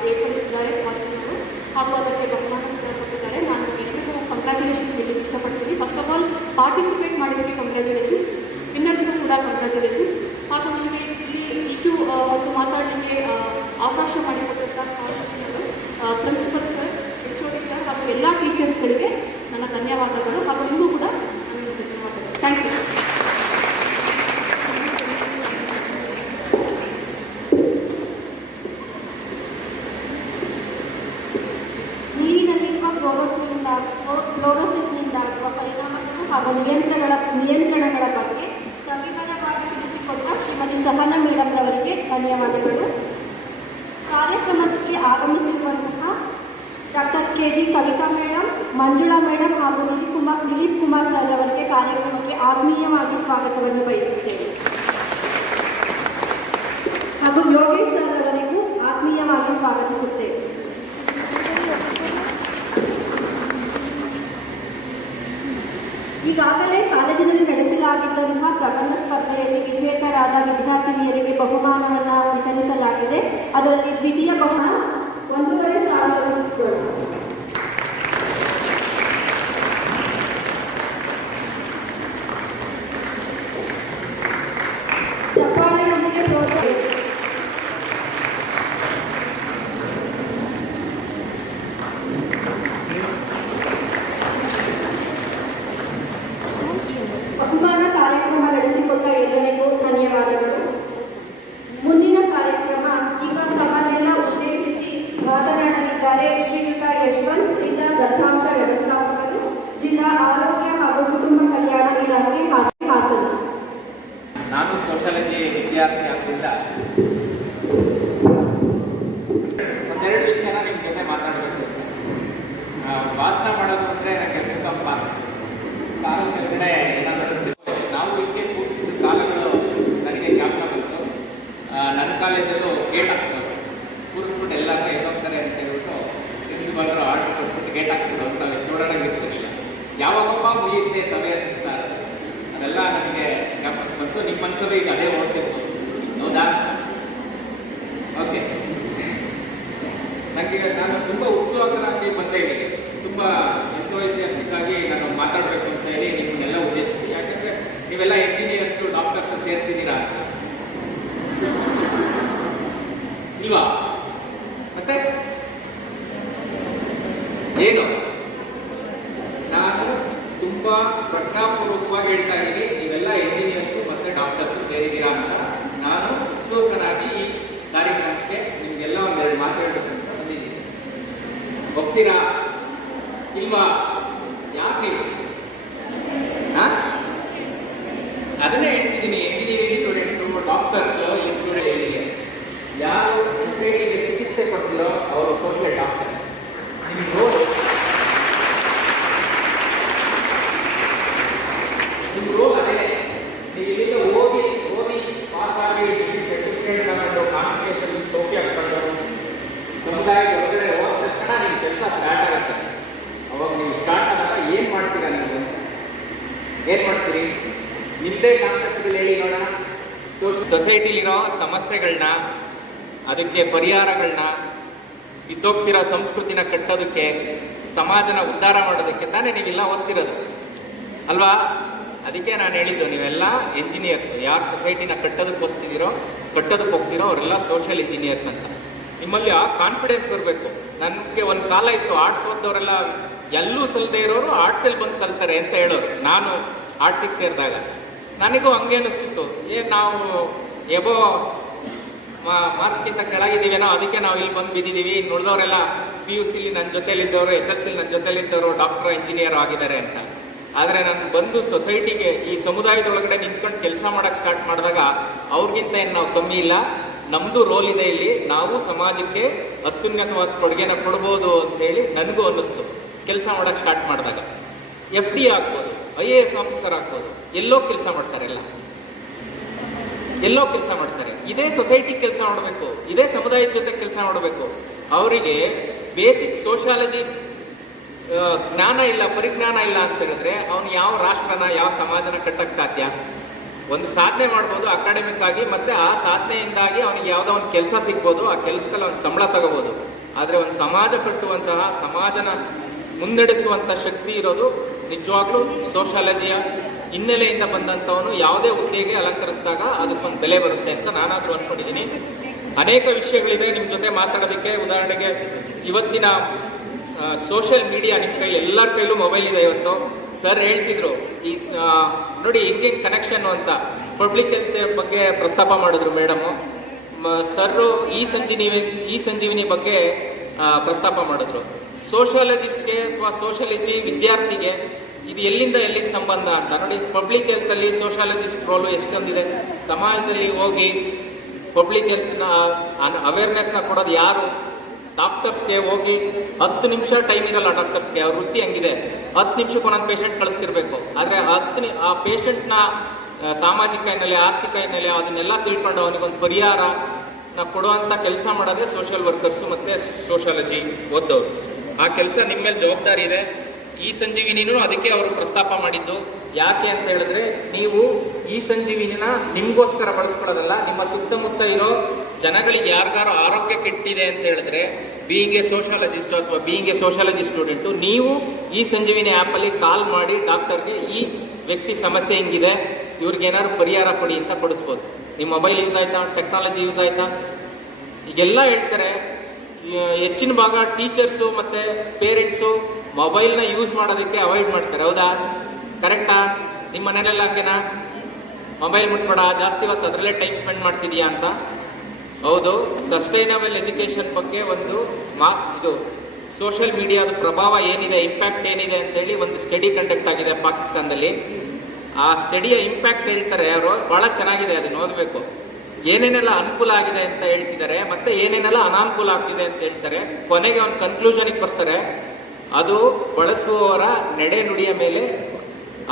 ಏರ್ಪಡಿಸಿದ್ದಾರೆ ಕಾಲೇಜಿನವರು ಹಾಗೂ ಅದಕ್ಕೆ ಬಹುಮಾನ ಕೊಟ್ಟಿದ್ದಾರೆ. ನಾನು ಎಲ್ಲರಿಗೂ ಕಂಗ್ರ್ಯಾಚುಲೇಷನ್ ಹೇಳಲಿಕ್ಕೆ ಇಷ್ಟಪಡ್ತೀನಿ. ಫಸ್ಟ್ ಆಫ್ ಆಲ್ ಪಾರ್ಟಿಸಿಪೇಟ್ ಮಾಡಿದ್ದಕ್ಕೆ ಕಂಗ್ರ್ಯಾಚುಲೇಷನ್ಸ್, ವಿನ್ನರ್ಸ್ಗೂ ಕೂಡ ಕಂಗ್ರ್ಯಾಚುಲೇಷನ್ಸ್. ಹಾಗೂ ನನಗೆ ಇಲ್ಲಿ ಇಷ್ಟು ಒಂದು ಮಾತಾಡಲಿಕ್ಕೆ ಅವಕಾಶ ಮಾಡಿಕೊಟ್ಟಂಥ ಕಾಲೇಜಿನವರು ಪ್ರಿನ್ಸಿಪಲ್ ಸರ್, HOD ಸರ್ ಹಾಗೂ ಎಲ್ಲ ಟೀಚರ್ಸ್ಗಳಿಗೆ ನನ್ನ ಧನ್ಯವಾದಗಳು. ಹಾಗೂ ನಿಮಗೂ ಕೂಡ ನನ್ನ ಧನ್ಯವಾದಗಳು. Thank you. ನೀರಿನಲ್ಲಿರುವ ಫ್ಲೋರೋಸಿಸ್ನಿಂದ ಆಗುವ ಪರಿಣಾಮಗಳು ಹಾಗೂ ನಿಯಂತ್ರಣಗಳ ಬಗ್ಗೆ ಸವಿವರವಾಗಿ ತಿಳಿಸಿಕೊಟ್ಟ ಶ್ರೀಮತಿ ಸಹನಾ ಮೇಡಮ್ ರವರಿಗೆ ಧನ್ಯವಾದಗಳು. ಕಾರ್ಯಕ್ರಮಕ್ಕೆ ಆಗಮಿಸಿರುವಂತಹ doctor KG Kavitha madam, Manjula madam ಹಾಗೂ ದಿಲೀಪ್ ಕುಮಾರ್ ಸರ್ ಅವರಿಗೆ ಕಾರ್ಯಕ್ರಮಕ್ಕೆ ಆತ್ಮೀಯವಾಗಿ ಸ್ವಾಗತವನ್ನು ಬಯಸುತ್ತೇವೆ. ಹಾಗೂ ಯೋಗೇಶ್ ಸರ್ ಅವರಿಗೂ ಆತ್ಮೀಯವಾಗಿ ಸ್ವಾಗತಿಸುತ್ತೇವೆ. ಈಗಾಗಲೇ ಕಾಲೇಜಿನಲ್ಲಿ ನಡೆಸಲಾಗಿದ್ದಂತಹ ಪ್ರಬಂಧ ಸ್ಪರ್ಧೆಯಲ್ಲಿ ವಿಜೇತರಾದ ವಿದ್ಯಾರ್ಥಿನಿಯರಿಗೆ ಬಹುಮಾನವನ್ನು ವಿತರಿಸಲಾಗಿದೆ. ಅದರಲ್ಲಿ ದ್ವಿತೀಯ ಬಹುಮಾನ 1,500 ರೂಪಾಯಿಗಳು. ಚಪ್ಪಾಳೆಯೊಂದಿಗೆ ಪ್ರೋತ್ಸಾಹ. ಬಹುಮಾನ ಕಾರ್ಯಕ್ರಮ ನಡೆಸಿಕೊಟ್ಟ ಎಲ್ಲರಿಗೂ ಧನ್ಯವಾದಗಳು. ಮುಂದಿನ ಕಾರ್ಯಕ್ರಮ ಈಗ ತಮ್ಮನ್ನೆಲ್ಲ ಉದ್ದೇಶಿಸಿ ಮಾತನಾಡಲಿದ್ದಾರೆ ಶ್ರೀಯುತ ಯಶವಂತ್, ಜಿಲ್ಲಾ ದತ್ತಾಂಶ ವ್ಯವಸ್ಥಾಪಕರು, ಜಿಲ್ಲಾ ಆರೋಗ್ಯ ಹಾಗೂ ಕುಟುಂಬ ಕಲ್ಯಾಣ ಇಲಾಖೆ, ಹಾಸನ. ನಾನು ಸೋಷಾಲಜಿ ವಿದ್ಯಾರ್ಥಿ ಆಗಿದ್ದ ಒಂದೆರಡು ವಿಷಯನ ನಿಮ್ಮ ಜೊತೆ ಮಾತಾಡಬೇಕು. ಭಾಷಣ ಮಾಡೋದು ಅಂದರೆ ನನಗೆ ಭೂಕಂಪ, ಕಾಲು ಕೆಳಗಡೆ ಏನಾದರೂ ನಾವು ಇಲ್ಲಿ ಕೂತಿದ್ದ ಕಾಲಗಳು ನನಗೆ ಜ್ಞಾಪಕ ಬಂತು. ನನ್ನ ಕಾಲೇಜಲ್ಲೂ ಗೇಟ್ ಹಾಕ್ತಾರೆ, ಕೂರಿಸ್ಬಿಟ್ಟು ಎಲ್ಲರೂ ಎದ್ದೋಗ್ತಾರೆ ಅಂತ ಹೇಳ್ಬಿಟ್ಟು ಪ್ರಿನ್ಸಿಪಾಲರು ಆರ್ಡರ್ ಕೊಟ್ಬಿಟ್ಟು ಗೇಟ್ ಹಾಕ್ಸ್ಬಿಟ್ಟು ಹೋಗ್ತಾರೆ. ನೋಡೋಣ ಇರ್ತಿರಲಿಲ್ಲ, ಯಾವಾಗಪ್ಪ ಮುಗಿಯುತ್ತೆ ಸಮಯ ಇರ್ತಾರೆ. ಅದೆಲ್ಲ ನನಗೆ ಜ್ಞಾಪಕ ಬಂತು. ನಿಮ್ಮ ಮನಸ್ಸಲ್ಲಿ ಈಗ ಅದೇ ಓದ್ತಿರ್ಬೋದು, ಹೌದಾ? ಓಕೆ, ನನಗೆ ನಾನು ತುಂಬ ಉತ್ಸುಕನಾಗಿ ಬಂದೆ ಇಲ್ಲಿಗೆ. ತುಂಬ ಎಂಥೂಸಿಯಾಸ್ಟಿಕ್ ಆಗಿ ನಾನು ಮಾತಾಡಬೇಕು ಅಂತ ಹೇಳಿ ನಿಮ್ಮನ್ನೆಲ್ಲ ಉದ್ದೇಶಿಸಿ. ಯಾಕಂದರೆ ನೀವೆಲ್ಲ ಇಂಜಿನಿಯರ್ಸು, ಡಾಕ್ಟರ್ಸು ಸೇರ್ತಿದ್ದೀರಾ ಅಂತ. ನೀವಾ ಮತ್ತೆ ಏನು? ನಾನು ತುಂಬ ಪ್ರಜ್ಞಾಪೂರ್ವಕವಾಗಿ ಹೇಳ್ತಾ ಇದ್ದೀನಿ, ನೀವೆಲ್ಲ ಇಂಜಿನಿಯರ್ಸು ಮತ್ತು ಡಾಕ್ಟರ್ಸು ಸೇರಿದ್ದೀರಾ ಅಂತ. ನಾನು ಉತ್ಸುಕನಾಗಿ ಈ ಕಾರ್ಯಕ್ರಮಕ್ಕೆ ನಿಮಗೆಲ್ಲ ಒಂದೆರಡು ಮಾತಾಡಬೇಕಂತ ಬಂದಿದ್ದೀನಿ. ಹೋಗ್ತೀರಾ ಇಲ್ವಾ? ಯಾಕೆ ಅದನ್ನೇ ಹೇಳ್ತಿದ್ದೀನಿ. ಇಂಜಿನಿಯರಿಂಗ್ ಸ್ಟೂಡೆಂಟ್ಸು, ಡಾಕ್ಟರ್ಸು, ಈ ಸ್ಟೂಡೆಂಟ್ ಯಾರು ಸೊಸೈಟಿಗೆ ಚಿಕಿತ್ಸೆ ಕೊಡ್ತೀರೋ ಅವರು ಸೋಷಿಯಲ್ ಡಾಕ್ಟರ್ಸ್. ನಿಮ್ಮ ರೋಲ್ ಅದೇ. ನೀವು ಇಲ್ಲಿಂದ ಓದಿ ಪಾಸ್ ಆಗಿ ಸರ್ಟಿಫಿಕೇಟ್ ತಗೊಂಡು ಕಾಂಪಿಟೇಷನ್ ಟೋಪಿ ಹಾಕ್ಕೊಂಡು ಸಮುದಾಯದ ಹೊರಗಡೆ ಹೋದ ತಕ್ಷಣ ನಿಮ್ಮ ಕೆಲಸ ಸ್ಟಾರ್ಟ್ ಆಗುತ್ತೆ. ಅವಾಗ ನೀವು ಸ್ಟಾರ್ಟ್ ಆದಾಗ ಏನು ಮಾಡ್ತೀರಾ? ನೀವು ಏನು ಮಾಡ್ತೀರಿ? ನಿಮ್ಮದೇ ಕಾನ್ಸೆಪ್ಟ್ಗಳು ಹೇಳಿ ನೋಡೋಣ. ಸೊಸೈಟಿಲಿರೋ ಸಮಸ್ಯೆಗಳನ್ನ, ಅದಕ್ಕೆ ಪರಿಹಾರಗಳನ್ನ, ಬಿದ್ದೋಗ್ತಿರೋ ಸಂಸ್ಕೃತಿನ ಕಟ್ಟೋದಕ್ಕೆ, ಸಮಾಜನ ಉದ್ಧಾರ ಮಾಡೋದಕ್ಕೆ ತಾನೇ ನೀವೆಲ್ಲ ಓದ್ತಿರೋದು ಅಲ್ವಾ? ಅದಕ್ಕೆ ನಾನು ಹೇಳಿದ್ದು, ನೀವೆಲ್ಲ ಇಂಜಿನಿಯರ್ಸ್. ಯಾರು ಸೊಸೈಟಿನ ಕಟ್ಟೋದಕ್ಕೆ ಹೋಗ್ತಿರೋ ಅವರೆಲ್ಲ ಸೋಷಿಯಲ್ ಇಂಜಿನಿಯರ್ಸ್ ಅಂತ. ನಿಮ್ಮಲ್ಲಿ ಆ ಕಾನ್ಫಿಡೆನ್ಸ್ ಬರಬೇಕು. ನನಗೆ ಒಂದು ಕಾಲ ಇತ್ತು, ಆರ್ಟ್ಸ್ ಓದ್ದವರೆಲ್ಲ ಎಲ್ಲೂ ಸಲ್ಲದೆ ಇರೋರು ಆರ್ಟ್ಸಲ್ಲಿ ಬಂದು ಸಲ್ತಾರೆ ಅಂತ ಹೇಳೋರು. ನಾನು ಆರ್ಟ್ಸಿಗೆ ಸೇರಿದಾಗ ನನಗೂ ಹಂಗೆ ಅನ್ನಿಸ್ತಿತ್ತು, ನಾವು ಎಬೋ ಮಾರ್ಕ್ಕಿಂತ ಕೆಳಗಿದ್ದೀವೇನೋ, ಅದಕ್ಕೆ ನಾವು ಇಲ್ಲಿ ಬಂದು ಬಿದ್ದಿದ್ದೀವಿ. ನೋಡಿದವರೆಲ್ಲ PUCಲಿ ನನ್ನ ಜೊತೆಲಿದ್ದವರು, SLCಲಿ ನನ್ನ ಜೊತೆಲಿದ್ದವರು ಡಾಕ್ಟರ್, ಇಂಜಿನಿಯರ್ ಆಗಿದ್ದಾರೆ ಅಂತ. ಆದರೆ ನಾನು ಬಂದು ಸೊಸೈಟಿಗೆ, ಈ ಸಮುದಾಯದೊಳಗಡೆ ನಿಂತ್ಕೊಂಡು ಕೆಲಸ ಮಾಡೋಕ್ಕೆ ಸ್ಟಾರ್ಟ್ ಮಾಡಿದಾಗ ಅವ್ರಿಗಿಂತ ಏನು ನಾವು ಕಮ್ಮಿ ಇಲ್ಲ, ನಮ್ಮದು ರೋಲ್ ಇದೆ ಇಲ್ಲಿ, ನಾವು ಸಮಾಜಕ್ಕೆ ಅತ್ಯುನ್ನತವಾದ ಕೊಡುಗೆನ ಕೊಡ್ಬೋದು ಅಂತೇಳಿ ನನಗೂ ಅನ್ನಿಸ್ತು. ಕೆಲಸ ಮಾಡೋಕ್ಕೆ ಸ್ಟಾರ್ಟ್ ಮಾಡಿದಾಗ FD ಆಗ್ಬೋದು, IAS ಆಫೀಸರ್ ಆಗ್ಬೋದು, ಎಲ್ಲೋ ಕೆಲಸ ಮಾಡ್ತಾರೆ, ಎಲ್ಲೋ ಕೆಲಸ ಮಾಡ್ತಾರೆ. ಇದೇ ಸೊಸೈಟಿ ಕೆಲಸ ಮಾಡಬೇಕು, ಇದೇ ಸಮುದಾಯದ ಜೊತೆ ಕೆಲಸ ಮಾಡಬೇಕು. ಅವರಿಗೆ ಬೇಸಿಕ್ ಸೋಷಿಯಾಲಜಿ ಜ್ಞಾನ ಇಲ್ಲ, ಪರಿಜ್ಞಾನ ಇಲ್ಲ ಅಂತ ಹೇಳಿದ್ರೆ ಅವನು ಯಾವ ರಾಷ್ಟ್ರನ, ಯಾವ ಸಮಾಜನ ಕಟ್ಟಕ್ಕೆ ಸಾಧ್ಯ? ಒಂದು ಸಾಧನೆ ಮಾಡ್ಬೋದು ಅಕಾಡೆಮಿಕ್ ಆಗಿ, ಮತ್ತೆ ಆ ಸಾಧನೆಯಿಂದಾಗಿ ಅವನಿಗೆ ಯಾವುದೋ ಒಂದು ಕೆಲಸ ಸಿಗ್ಬೋದು, ಆ ಕೆಲಸದಲ್ಲಿ ಅವ್ನು ಸಂಬಳ ತಗೋಬೋದು. ಆದರೆ ಒಂದು ಸಮಾಜ ಕಟ್ಟುವಂತಹ, ಸಮಾಜನ ಮುನ್ನಡೆಸುವಂಥ ಶಕ್ತಿ ಇರೋದು ನಿಜವಾಗ್ಲೂ ಸೋಷಾಲಜಿಯ ಹಿನ್ನೆಲೆಯಿಂದ ಬಂದಂಥವನು ಯಾವುದೇ ಹುದ್ದೆಗೆ ಅಲಂಕರಿಸಿದಾಗ ಅದಕ್ಕೊಂದು ಬೆಲೆ ಬರುತ್ತೆ ಅಂತ ನಾನಾದರೂ ಅಂದ್ಕೊಂಡಿದ್ದೀನಿ. ಅನೇಕ ವಿಷಯಗಳಿದೆ ನಿಮ್ಮ ಜೊತೆ ಮಾತಾಡೋದಕ್ಕೆ. ಉದಾಹರಣೆಗೆ ಇವತ್ತಿನ ಸೋಷಿಯಲ್ ಮೀಡಿಯಾ ನಿಮ್ಮ ಕೈ, ಎಲ್ಲರ ಕೈಲೂ ಮೊಬೈಲ್ ಇದೆ ಇವತ್ತು. ಸರ್ ಹೇಳ್ತಿದ್ರು ಈ ನೋಡಿ ಹೆಂಗೆ ಕನೆಕ್ಷನ್ ಅಂತ, ಪಬ್ಲಿಕ್ ಹೆಲ್ತ್ ಬಗ್ಗೆ ಪ್ರಸ್ತಾಪ ಮಾಡಿದ್ರು ಮೇಡಮು. ಸರ್ರು ಈ ಸಂಜೀವಿನಿ ಬಗ್ಗೆ ಪ್ರಸ್ತಾಪ ಮಾಡಿದ್ರು. ಸೋಷಿಯಾಲಜಿಸ್ಟ್ಗೆ ಅಥವಾ ಸೋಷಿಯಾಲಜಿ ವಿದ್ಯಾರ್ಥಿಗೆ ಇದು ಎಲ್ಲಿಂದ ಎಲ್ಲಿಗೆ ಸಂಬಂಧ ಅಂತ ನೋಡಿ. ಪಬ್ಲಿಕ್ ಹೆಲ್ತಲ್ಲಿ ಸೋಷಿಯಾಲಜಿಸ್ಟ್ ರೋಲು ಎಷ್ಟೊಂದಿದೆ. ಸಮಾಜದಲ್ಲಿ ಹೋಗಿ ಪಬ್ಲಿಕ್ ಹೆಲ್ತ್ನ ಅವೇರ್ನೆಸ್ನ ಕೊಡೋದು ಯಾರು? ಡಾಕ್ಟರ್ಸ್ಗೆ ಹೋಗಿ 10 ನಿಮಿಷ ಟೈಮ್ ಇರಲ್ಲ ಡಾಕ್ಟರ್ಸ್ಗೆ, ಅವ್ರ ವೃತ್ತಿ ಹಂಗಿದೆ. 10 ನಿಮಿಷಕ್ಕೆ ಒಂದೊಂದು ಪೇಷಂಟ್ ಕಳಿಸ್ತಿರ್ಬೇಕು. ಆದರೆ ಆ ಪೇಷಂಟ್ನ ಸಾಮಾಜಿಕ ಹಿನ್ನೆಲೆ, ಆರ್ಥಿಕ ಹಿನ್ನೆಲೆ ಅದನ್ನೆಲ್ಲ ತಿಳ್ಕೊಂಡು ಅವನಿಗೊಂದು ಪರಿಹಾರನ ಕೊಡುವಂಥ ಕೆಲಸ ಮಾಡೋದೇ ಸೋಷಿಯಲ್ ವರ್ಕರ್ಸು ಮತ್ತು ಸೋಷಿಯಾಲಜಿ ಓದೋರು. ಆ ಕೆಲಸ ನಿಮ್ಮ ಮೇಲೆ ಜವಾಬ್ದಾರಿ ಇದೆ. ಈ ಸಂಜೀವಿನಿನೂ ಅದಕ್ಕೆ ಅವರು ಪ್ರಸ್ತಾಪ ಮಾಡಿದ್ದು. ಯಾಕೆ ಅಂತ ಹೇಳಿದ್ರೆ, ನೀವು ಈ ಸಂಜೀವಿನಿನ ನಿಮಗೋಸ್ಕರ ಬಳಸ್ಕೊಳ್ಳೋದಲ್ಲ, ನಿಮ್ಮ ಸುತ್ತಮುತ್ತ ಇರೋ ಜನಗಳಿಗೆ ಯಾರಿಗಾರು ಆರೋಗ್ಯ ಕೆಟ್ಟಿದೆ ಅಂತ ಹೇಳಿದ್ರೆ, ಬೀಯಿಂಗ್ ಎ ಸೋಷಿಯಾಲಜಿಸ್ಟ್ ಅಥವಾ ಬೀಯಿಂಗ್ ಎ ಸೋಷಿಯಾಲಜಿ ಸ್ಟೂಡೆಂಟು, ನೀವು ಈ ಸಂಜೀವಿನಿ ಆ್ಯಪಲ್ಲಿ ಕಾಲ್ ಮಾಡಿ ಡಾಕ್ಟರ್ಗೆ ಈ ವ್ಯಕ್ತಿ ಸಮಸ್ಯೆ ಹಿಂಗಿದೆ, ಇವ್ರಿಗೆ ಏನಾದ್ರು ಪರಿಹಾರ ಕೊಡಿ ಅಂತ ಕೊಡಿಸ್ಬೋದು. ನಿಮ್ಮ ಮೊಬೈಲ್ ಯೂಸ್ ಆಯ್ತಾ, ಟೆಕ್ನಾಲಜಿ ಯೂಸ್ ಆಯ್ತಾ, ಈಗೆಲ್ಲ ಹೇಳ್ತಾರೆ. ಹೆಚ್ಚಿನ ಭಾಗ ಟೀಚರ್ಸು ಮತ್ತು ಪೇರೆಂಟ್ಸು ಮೊಬೈಲ್ನ ಯೂಸ್ ಮಾಡೋದಕ್ಕೆ ಅವಾಯ್ಡ್ ಮಾಡ್ತಾರೆ. ಹೌದಾ? ಕರೆಕ್ಟಾ? ನಿಮ್ಮ ಮನೇಲೆಲ್ಲ ಹಂಗೆನಾ? ಮೊಬೈಲ್ ಮುಟ್ಬೇಡ, ಜಾಸ್ತಿ ಹೊತ್ತು ಅದರಲ್ಲೇ ಟೈಮ್ ಸ್ಪೆಂಡ್ ಮಾಡ್ತಿದೀಯಾ ಅಂತ. ಹೌದು. ಸಸ್ಟೈನಬಲ್ ಎಜುಕೇಷನ್ ಬಗ್ಗೆ ಒಂದು ಇದು ಸೋಷಿಯಲ್ ಮೀಡಿಯಾದ ಪ್ರಭಾವ ಏನಿದೆ, ಇಂಪ್ಯಾಕ್ಟ್ ಏನಿದೆ ಅಂತೇಳಿ ಒಂದು ಸ್ಟಡಿ ಕಂಡಕ್ಟ್ ಆಗಿದೆ ಪಾಕಿಸ್ತಾನದಲ್ಲಿ. ಆ ಸ್ಟಡಿಯ ಇಂಪ್ಯಾಕ್ಟ್ ಹೇಳ್ತಾರೆ ಅವರು, ಭಾಳ ಚೆನ್ನಾಗಿದೆ, ಅದನ್ನು ಓದಬೇಕು. ಏನೇನೆಲ್ಲ ಅನುಕೂಲ ಆಗಿದೆ ಅಂತ ಹೇಳ್ತಿದ್ದಾರೆ, ಮತ್ತೆ ಏನೇನೆಲ್ಲ ಅನಾನುಕೂಲ ಆಗ್ತಿದೆ ಅಂತ ಹೇಳ್ತಾರೆ. ಕೊನೆಗೆ ಒಂದು ಕನ್ಕ್ಲೂಷನ್ಗೆ ಬರ್ತಾರೆ, ಅದು ಬಳಸುವವರ ನಡೆ ನುಡಿಯ ಮೇಲೆ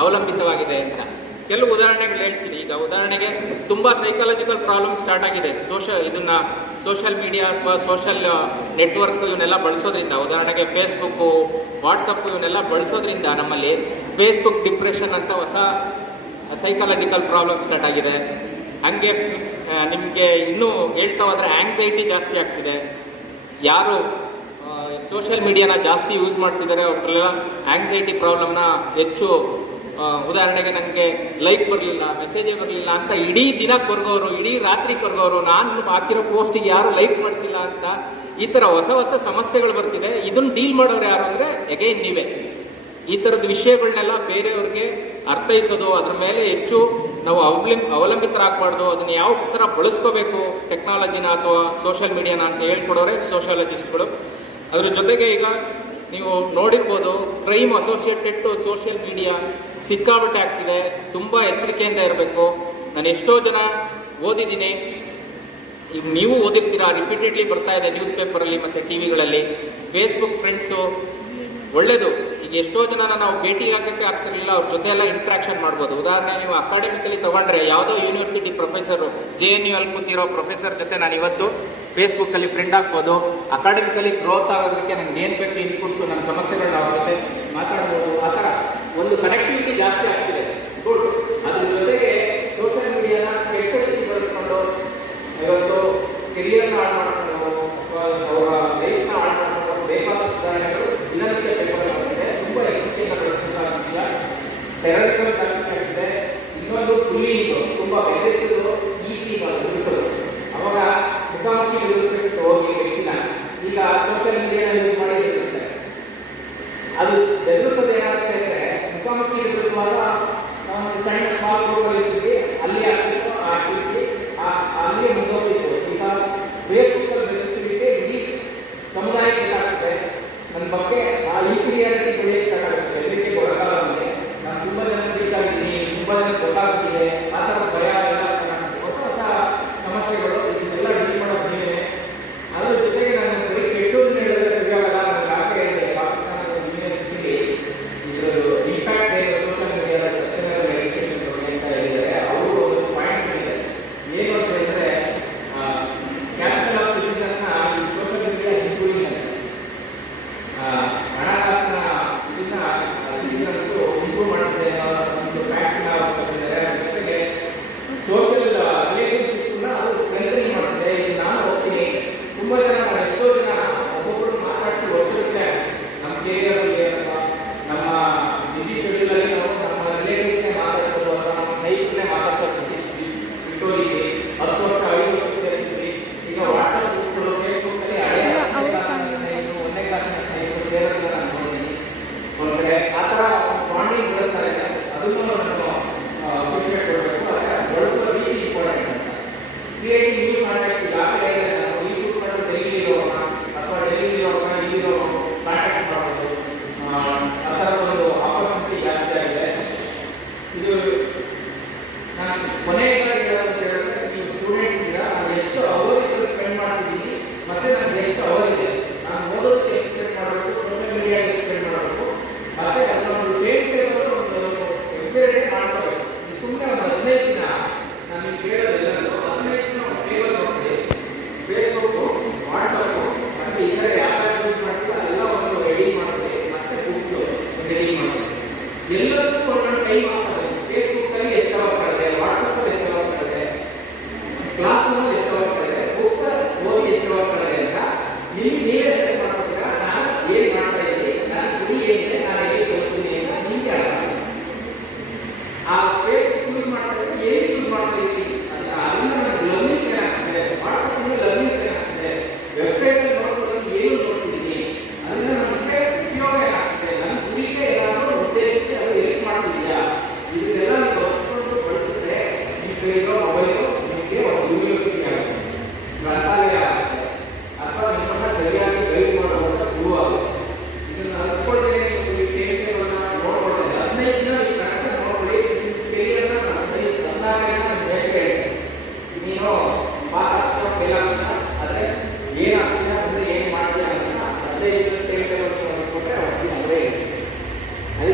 ಅವಲಂಬಿತವಾಗಿದೆ ಅಂತ. ಕೆಲವು ಉದಾಹರಣೆಗಳು ಹೇಳ್ತೀನಿ. ಈಗ ಉದಾಹರಣೆಗೆ ತುಂಬ ಸೈಕಾಲಜಿಕಲ್ ಪ್ರಾಬ್ಲಮ್ ಸ್ಟಾರ್ಟ್ ಆಗಿದೆ ಇದನ್ನ ಸೋಷಿಯಲ್ ಮೀಡಿಯಾ ಅಥವಾ ಸೋಷಿಯಲ್ ನೆಟ್ವರ್ಕ್ ಇವನ್ನೆಲ್ಲ ಬಳಸೋದ್ರಿಂದ. ಉದಾಹರಣೆಗೆ ಫೇಸ್ಬುಕ್ಕು, ವಾಟ್ಸಪ್ ಇವನ್ನೆಲ್ಲ ಬಳಸೋದ್ರಿಂದ ನಮ್ಮಲ್ಲಿ ಫೇಸ್ಬುಕ್ ಡಿಪ್ರೆಷನ್ ಅಂತ ಹೊಸ ಸೈಕಾಲಜಿಕಲ್ ಪ್ರಾಬ್ಲಮ್ ಸ್ಟಾರ್ಟ್ ಆಗಿದೆ. ಹಂಗೆ ನಿಮಗೆ ಇನ್ನೂ ಹೇಳ್ತಾ ಹೋದರೆ ಆಂಗ್ಸೈಟಿ ಜಾಸ್ತಿ ಆಗ್ತಿದೆ. ಯಾರು ಸೋಷಿಯಲ್ ಮೀಡಿಯಾನ ಜಾಸ್ತಿ ಯೂಸ್ ಮಾಡ್ತಿದ್ದಾರೆ ಅವ್ರಿಗೆಲ್ಲ ಆಂಗ್ಸೈಟಿ ಪ್ರಾಬ್ಲಮ್ನ ಹೆಚ್ಚು. ಉದಾಹರಣೆಗೆ ನನಗೆ ಲೈಕ್ ಬರಲಿಲ್ಲ, ಮೆಸೇಜೇ ಬರಲಿಲ್ಲ ಅಂತ ಇಡೀ ದಿನ ಕೊರಗೋರು, ಇಡೀ ರಾತ್ರಿ ಕೊರಗೋರು, ನಾನು ಹಾಕಿರೋ ಪೋಸ್ಟಿಗೆ ಯಾರು ಲೈಕ್ ಮಾಡ್ತಿಲ್ಲ ಅಂತ. ಈ ಥರ ಹೊಸ ಹೊಸ ಸಮಸ್ಯೆಗಳು ಬರ್ತಿದೆ. ಇದನ್ನು ಡೀಲ್ ಮಾಡೋರು ಯಾರು ಅಂದರೆ ಎಗೈನ್ ನೀವೇ. ಈ ಥರದ ವಿಷಯಗಳನ್ನೆಲ್ಲ ಬೇರೆಯವ್ರಿಗೆ ಅರ್ಥೈಸೋದು, ಅದ್ರ ಮೇಲೆ ಹೆಚ್ಚು ನಾವು ಅವಲಂಬಿತರಾಗಬಾರ್ದು, ಅದನ್ನು ಯಾವ ಥರ ಬಳಸ್ಕೋಬೇಕು ಟೆಕ್ನಾಲಜಿನ ಅಥವಾ ಸೋಷಿಯಲ್ ಮೀಡಿಯಾನ ಅಂತ ಹೇಳ್ಕೊಡೋರೆ ಸೋಷಿಯಾಲಜಿಸ್ಟ್ಗಳು. ಅದ್ರ ಜೊತೆಗೆ ಈಗ ನೀವು ನೋಡಿರ್ಬೋದು, crime associated to social media ಸಿಕ್ಕಾಬಟ್ಟೆ ಆಗ್ತಿದೆ. ತುಂಬ ಎಚ್ಚರಿಕೆಯಿಂದ ಇರಬೇಕು. ನಾನು ಎಷ್ಟೋ ಜನ ಓದಿದ್ದೀನಿ, ಈಗ ನೀವು ಓದಿರ್ತೀರಾ, ರಿಪೀಟೆಡ್ಲಿ ಬರ್ತಾ ಇದೆ ನ್ಯೂಸ್ ಪೇಪರಲ್ಲಿ ಮತ್ತು ಟಿ ವಿಗಳಲ್ಲಿ. ಫೇಸ್ಬುಕ್ ಫ್ರೆಂಡ್ಸು ಒಳ್ಳೆಯದು. ಈಗ ಎಷ್ಟೋ ಜನ ನಾವು ಭೇಟಿ ಹಾಕೋಕ್ಕೆ ಆಗ್ತಿರಲಿಲ್ಲ, ಅವ್ರ ಜೊತೆ ಎಲ್ಲ ಇಂಟ್ರಾಕ್ಷನ್ ಮಾಡ್ಬೋದು. ಉದಾಹರಣೆ ನೀವು ಅಕಾಡೆಮಿಕಲಿ ತೊಗೊಂಡ್ರೆ, ಯಾವುದೋ ಯೂನಿವರ್ಸಿಟಿ ಪ್ರೊಫೆಸರು, JNU ಅಲ್ಲಿ ಕೂತಿರೋ ಪ್ರೊಫೆಸರ್ ಜೊತೆ ನಾನು ಇವತ್ತು ಫೇಸ್ಬುಕ್ಕಲ್ಲಿ ಫ್ರೆಂಡ್ ಆಗ್ಬೋದು. ಅಕಾಡೆಮಿಕಲಿ ಗ್ರೋತ್ ಆಗೋದಕ್ಕೆ ನನಗೆ ಏನು ಬೇಕು ಇನ್ಪುಟ್ಸು, ನನ್ನ ಸಮಸ್ಯೆಗಳನ್ನ ಅವ್ರ ಜೊತೆ ಮಾತಾಡ್ಬೋದು. ಆ ಥರ ಒಂದು ಕನೆಕ್ಟಿವಿಟಿ ಜಾಸ್ತಿ ಆಗ್ತಿದೆ. ಗುಡ್. ಅದ್ರ ಜೊತೆಗೆ ಸೋಷಿಯಲ್ ಮೀಡಿಯಾನ ಕೆಟ್ಟ ರೀತಿ ಬಳಸ್ಕೊಂಡು ಇವತ್ತು ಕೆರಿಯರ್ನ ಹಾಳು ಮಾಡ್ಕೊಂಡು ಅಥವಾ ಅವರ ಲೈಫ್ನ ಹಾಳು ಮಾಡ್ಕೊಂಡು ಬೇಕಾದ ಸುಧಾರಣೆಗಳು ದಿನನಿತ್ಯ ಕೈಗೊಳ್ಳಲಾಗಿದೆ. ತುಂಬ ಎಚ್ಚರಿಕೆಯಿಂದ ಬಳಸಬೇಕಾಗಿಲ್ಲ. ಟೆರರಿಸಮ್ ಜಾಸ್ತಿ ಆಗ್ತಿದೆ. ಇನ್ನೊಂದು ಬುಲ್ಲಿಂಗ್ ತುಂಬ ಬೆದರಿಸೋದು ಈಸಿ ಎದುರಿಸೋದು. ಅವಾಗ ಮುಖಾಮುಖಿ ಎದುರಿಸಬೇಕು ಹೋಗಿ ವ್ಯಕ್ತಿನ. ಈಗ ಸೋಷಿಯಲ್ ಮೀಡಿಯಾನ ಯೂಸ್ ಮಾಡಿ ಎದುರಿಸ್ತಾರೆ. ಅದು ಎದುರಿಸೋದು ಏನಾಗುತ್ತೆ ಅಂದರೆ, ಮುಖಾಮುಖಿ ಎದುರಿಸುವಾಗ ನಾವು ಸಣ್ಣ ಸ್ಮಾಲ್ ಗ್ರೂಪಲ್ಲಿ ಇರ್ತೀವಿ, ಅಲ್ಲಿ ಆಗ್ತಿತ್ತು ಆ ಆಕ್ಟಿವಿಟಿ ಅಲ್ಲಿಯೇ ಮುಂದುವರಿತು. ಈಗ ಫೇಸ್ಬುಕ್ಕಲ್ಲಿ ಬೆದರಿಸಲಿಕ್ಕೆ ಇಡೀ ಸಮುದಾಯಕ್ಕೆ ಏನಾಗ್ತದೆ, ನನ್ನ ಬಗ್ಗೆ ಆ ಇನ್ಫೀರಿಯಾರಿಟಿ ಬೆಳೆಯಕ್ಕೆ ಸ್ಟಾರ್ಟ್ ಆಗುತ್ತೆ. ಬೆದರಿಕೆ ಕೊಡೋಕ್ಕಾಗಲ್ಲ ನನಗೆ, ನಾನು ತುಂಬ ಜನ ಬೇಕಾಗಿದ್ದೀನಿ, ತುಂಬ ಜನ ಗೊತ್ತಾಗ್ತಿದೆ, ಆ ಥರ ಭಯ ಎಲ್ಲ ಹೊಸ ಹೊಸ ಸಮಸ್ಯೆಗಳು ಇದನ್ನೆಲ್ಲ ಡೀಲ್ ಮಾಡೋದು ನೀವೇ. ಅದ್ರ ಜೊತೆಗೆ ನಾನು ಬರೀ ಕೆಟ್ಟದ್ದು ಹೇಳಿದ್ರೆ ಸರಿಯಾಗಲ್ಲ. ನನಗೆ ಆಗ ಹೇಳಿದೆ, ಪಾಕಿಸ್ತಾನದ ಯೂನಿವರ್ಸಿಟಿಲಿ ಇದರದ್ದು ಇಂಪ್ಯಾಕ್ಟ್ ಏನು ಸೋಷಿಯಲ್ ಮೀಡಿಯಾದ ಸಸ್ಟೈನಬಲ್ ಎಜುಕೇಷನ್ ಬಗ್ಗೆ ಅಂತ ಹೇಳಿದ್ದಾರೆ. ಅವರು ಒಂದು ಪಾಯಿಂಟ್ ಹೇಳಿದ್ದಾರೆ, ಏನು ಅಂತ ಹೇಳಿದ್ರೆ ಕ್ಯಾಪಿಟಲ್ ಆಫ್ ಸಿಟಿಸನ್ನ ಈ ಸೋಷಿಯಲ್ ಮೀಡಿಯಾ ಇಂಕ್ಲೂಡಿಂಗ್ ಹಣಕಾಸಿನ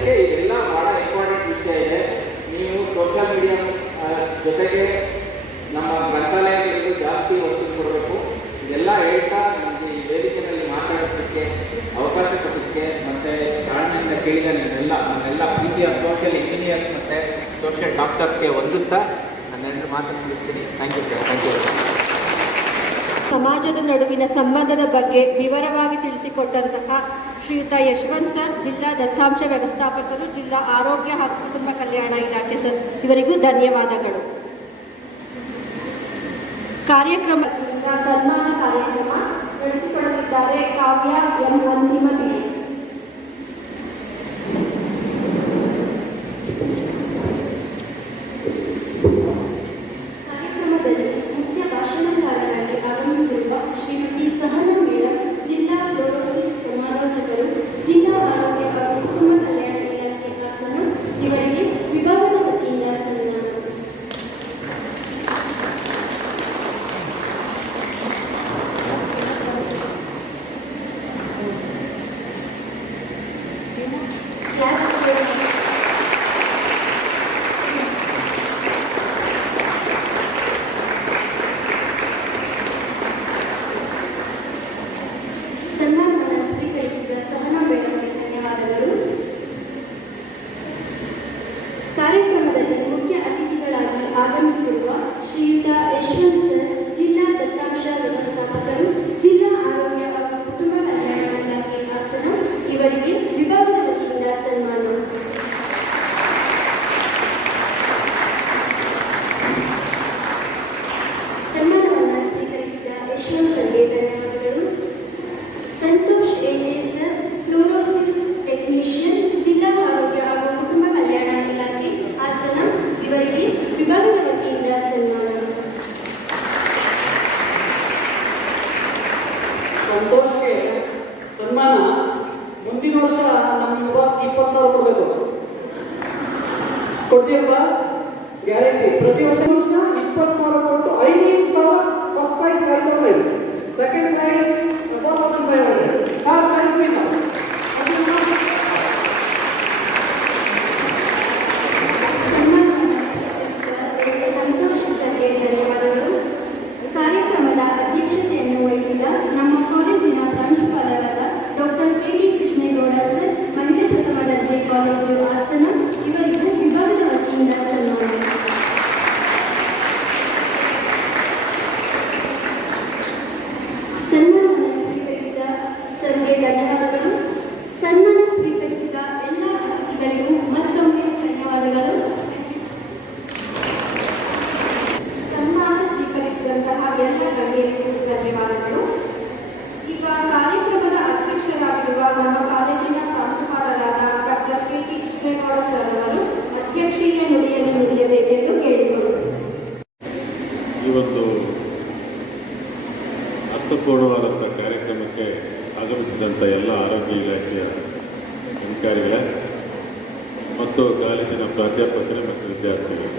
ಅದಕ್ಕೆ ಇದೆಲ್ಲ ಭಾಳ ಇಂಪಾರ್ಟೆಂಟ್ ವಿಷಯ ಇದೆ. ನೀವು ಸೋಷಿಯಲ್ ಮೀಡಿಯಾ ಜೊತೆಗೆ ನಮ್ಮ ಗ್ರಂಥಾಲಯಗಳಿಗೆ ಜಾಸ್ತಿ ಒತ್ತು ಕೊಡಬೇಕು. ಇದೆಲ್ಲ ಹೇಳ್ತಾ ನಮಗೆ ಈ ವೇದಿಕೆಯಲ್ಲಿ ಮಾತಾಡೋದಕ್ಕೆ ಅವಕಾಶ ಕೊಡೋದಕ್ಕೆ ಮತ್ತು ತಾಳ್ಮೆಯಿಂದ ಕೇಳಿದ ನನ್ನೆಲ್ಲ ಪ್ರೀತಿಯ ಸೋಷಿಯಲ್ ಇಂಜಿನಿಯರ್ಸ್ ಮತ್ತು ಸೋಷಿಯಲ್ ಡಾಕ್ಟರ್ಸ್ಗೆ ವಂದಿಸ್ತಾ ನನ್ನೆರಡು ಮಾತು ಮುಗಿಸ್ತೀನಿ. Thank you sir. Thank you. ಸಮಾಜದ ನಡುವಿನ ಸಂಬಂಧದ ಬಗ್ಗೆ ವಿವರವಾಗಿ ತಿಳಿಸಿಕೊಟ್ಟಂತಹ ಶ್ರೀಯುತ ಯಶವಂತ್ ಸರ್, ಜಿಲ್ಲಾ ದತ್ತಾಂಶ ವ್ಯವಸ್ಥಾಪಕರು, ಜಿಲ್ಲಾ ಆರೋಗ್ಯ ಹಾಗೂ ಕುಟುಂಬ ಕಲ್ಯಾಣ ಇಲಾಖೆ ಸರ್, ಇವರಿಗೂ ಧನ್ಯವಾದಗಳು. ಕಾರ್ಯಕ್ರಮದಿಂದ ಸನ್ಮಾನ ಕಾರ್ಯಕ್ರಮ ನಡೆಸಿಕೊಡಲಿದ್ದಾರೆ ಕಾವ್ಯ ಎಂ ಅಂತಿಮ ಬಿಡಿ. ಕಾರ್ಯಕ್ರಮದಲ್ಲಿ ಮುಖ್ಯ ಭಾಷಣಕಾರರಾಗಿ ಆಗಮಿಸಿರುವ ಶ್ರೀಮತಿ ಸಹನಾ ಮೇಡಮ್, ಜಿಲ್ಲಾ ಫ್ಲೋರೋಸಿಸ್ ಸಮಾಲೋಚಕರು, ಜಿಲ್ಲಾ ಆರೋಗ್ಯ ಹಾಗೂ ಕುಟುಂಬ ಕಲ್ಯಾಣ ಇಲಾಖೆ ಹಾಸನ, ಇವರಿಗೆ ವಿಭಾಗದ ವತಿಯಿಂದ ಸನ್ಮಾನ. ಸನ್ಮಾನವನ್ನು ಸ್ವೀಕರಿಸಿದ ಸಹನಾ ಮೇಡಮ್ಗೆ ಧನ್ಯವಾದಗಳು. ಕಾರ್ಯಕ್ರಮದಲ್ಲಿ ಮುಖ್ಯ ಅತಿಥಿಗಳಾಗಿ ಆಗಮಿಸಿರುವ ಶ್ರೀಯುತ ಯಶವಂತ್ ಸರ್, ಜಿಲ್ಲಾ ದತ್ತಾಂಶ ವ್ಯವಸ್ಥಾಪಕರು, ಜಿಲ್ಲಾ ಆರೋಗ್ಯ ಹಾಗೂ ಕುಟುಂಬ ಕಲ್ಯಾಣ ಇಲಾಖೆ ಹಾಸನ, ಇವರಿಗೆ ವಿಭಾಗದ ವತಿಯಿಂದ ಸನ್ಮಾನ. ಸನ್ಮಾನವನ್ನು ಸ್ವೀಕರಿಸಿದ ಯಶವಂತ್ ಸರ್ಗೆ ಧನ್ಯವಾದಗಳು. Santosh AJ sir, fluorosis technician, ಜಿಲ್ಲಾ ಆರೋಗ್ಯ ಹಾಗೂ ಕುಟುಂಬ ಕಲ್ಯಾಣ ಇಲಾಖೆ ಹಾಸನ, ಇವರಿಗೆ ವಿಭಾಗದ ವತಿಯಿಂದ ಸನ್ಮಾನ. ಸಂತೋಷ್ಗೆ ಸನ್ಮಾನ. ಮುಂದಿನ ವರ್ಷ ನಮ್ಮ ವಿಭಾಗಕ್ಕೆ 20,000 ಕೊಡಬೇಕು. ಕೊಡ್ತೀಯಪ್ಪ? ಗ್ಯಾರಂಟಿ. ಪ್ರತಿ ವರ್ಷ 20,000 ಕೊಟ್ಟು 5,000 first prize 5,000, second prize 4,500, third prize winner. ಸನ್ಮಾನವನ್ನು ಸ್ವೀಕರಿಸಿದ ಸಂತೋಷ್ ಸರ್ಗೆ ಧನ್ಯವಾದಗಳು. ಕಾರ್ಯಕ್ರಮದ ಅಧ್ಯಕ್ಷತೆಯನ್ನು ವಹಿಸಿದ ನಮ್ಮ ಕಾಲೇಜಿನ ಪ್ರಾಂಶುಪಾಲರಾದ ಡಾಕ್ಟರ್ ಕೆ.ಟಿ. ಕೃಷ್ಣೇಗೌಡ ಸರ್, ಮಹಿಳಾ ಪ್ರಥಮ ದರ್ಜೆ ಕಾಲೇಜು ಹಾಸನ, ಇವರಿಗೂ ವಿಭಾಗದ ವತಿಯಿಂದ ಸನ್ಮಾನ. ಸನ್ಮಾನವನ್ನು ಸ್ವೀಕರಿಸಿದ ಸರ್ಗೆ ಧನ್ಯವಾದಗಳು. ಸನ್ಮಾನ ಸ್ವೀಕರಿಸಿದ ಎಲ್ಲ ಅತಿಥಿಗಳಿಗೂ ಮತ್ತೊಮ್ಮೆ ಧನ್ಯವಾದಗಳು. ಸನ್ಮಾನ ಸ್ವೀಕರಿಸಿದಂತಹ ಎಲ್ಲ ಗಣ್ಯರಿಗೂ ಧನ್ಯವಾದಗಳು. ಈಗ ಕಾರ್ಯಕ್ರಮದ ಅಧ್ಯಕ್ಷರಾಗಿರುವ ನಮ್ಮ ಕಾಲೇಜಿನ ಪ್ರಾಂಶುಪಾಲರಾದ ಡಾಕ್ಟರ್ ಕೆ.ಟಿ. ಕೃಷ್ಣೇಗೌಡ ಸರ್ ಅವರು ಅಧ್ಯಕ್ಷೀಯ ನುಡಿಯನ್ನು ನುಡಿಯಬೇಕೆಂದು ಕೇಳಿದರು. ಈ ಒಂದು ಅರ್ಥಪೂರ್ಣವಾದಂಥ ಕಾರ್ಯಕ್ರಮಕ್ಕೆ ಆಗಮಿಸಿದಂಥ ಎಲ್ಲ ಆರೋಗ್ಯ ಇಲಾಖೆಯ ಅಧಿಕಾರಿಗಳೇ ಮತ್ತು ಕಾಲೇಜಿನ ಪ್ರಾಧ್ಯಾಪಕರೇ ಮತ್ತು ವಿದ್ಯಾರ್ಥಿಗಳು,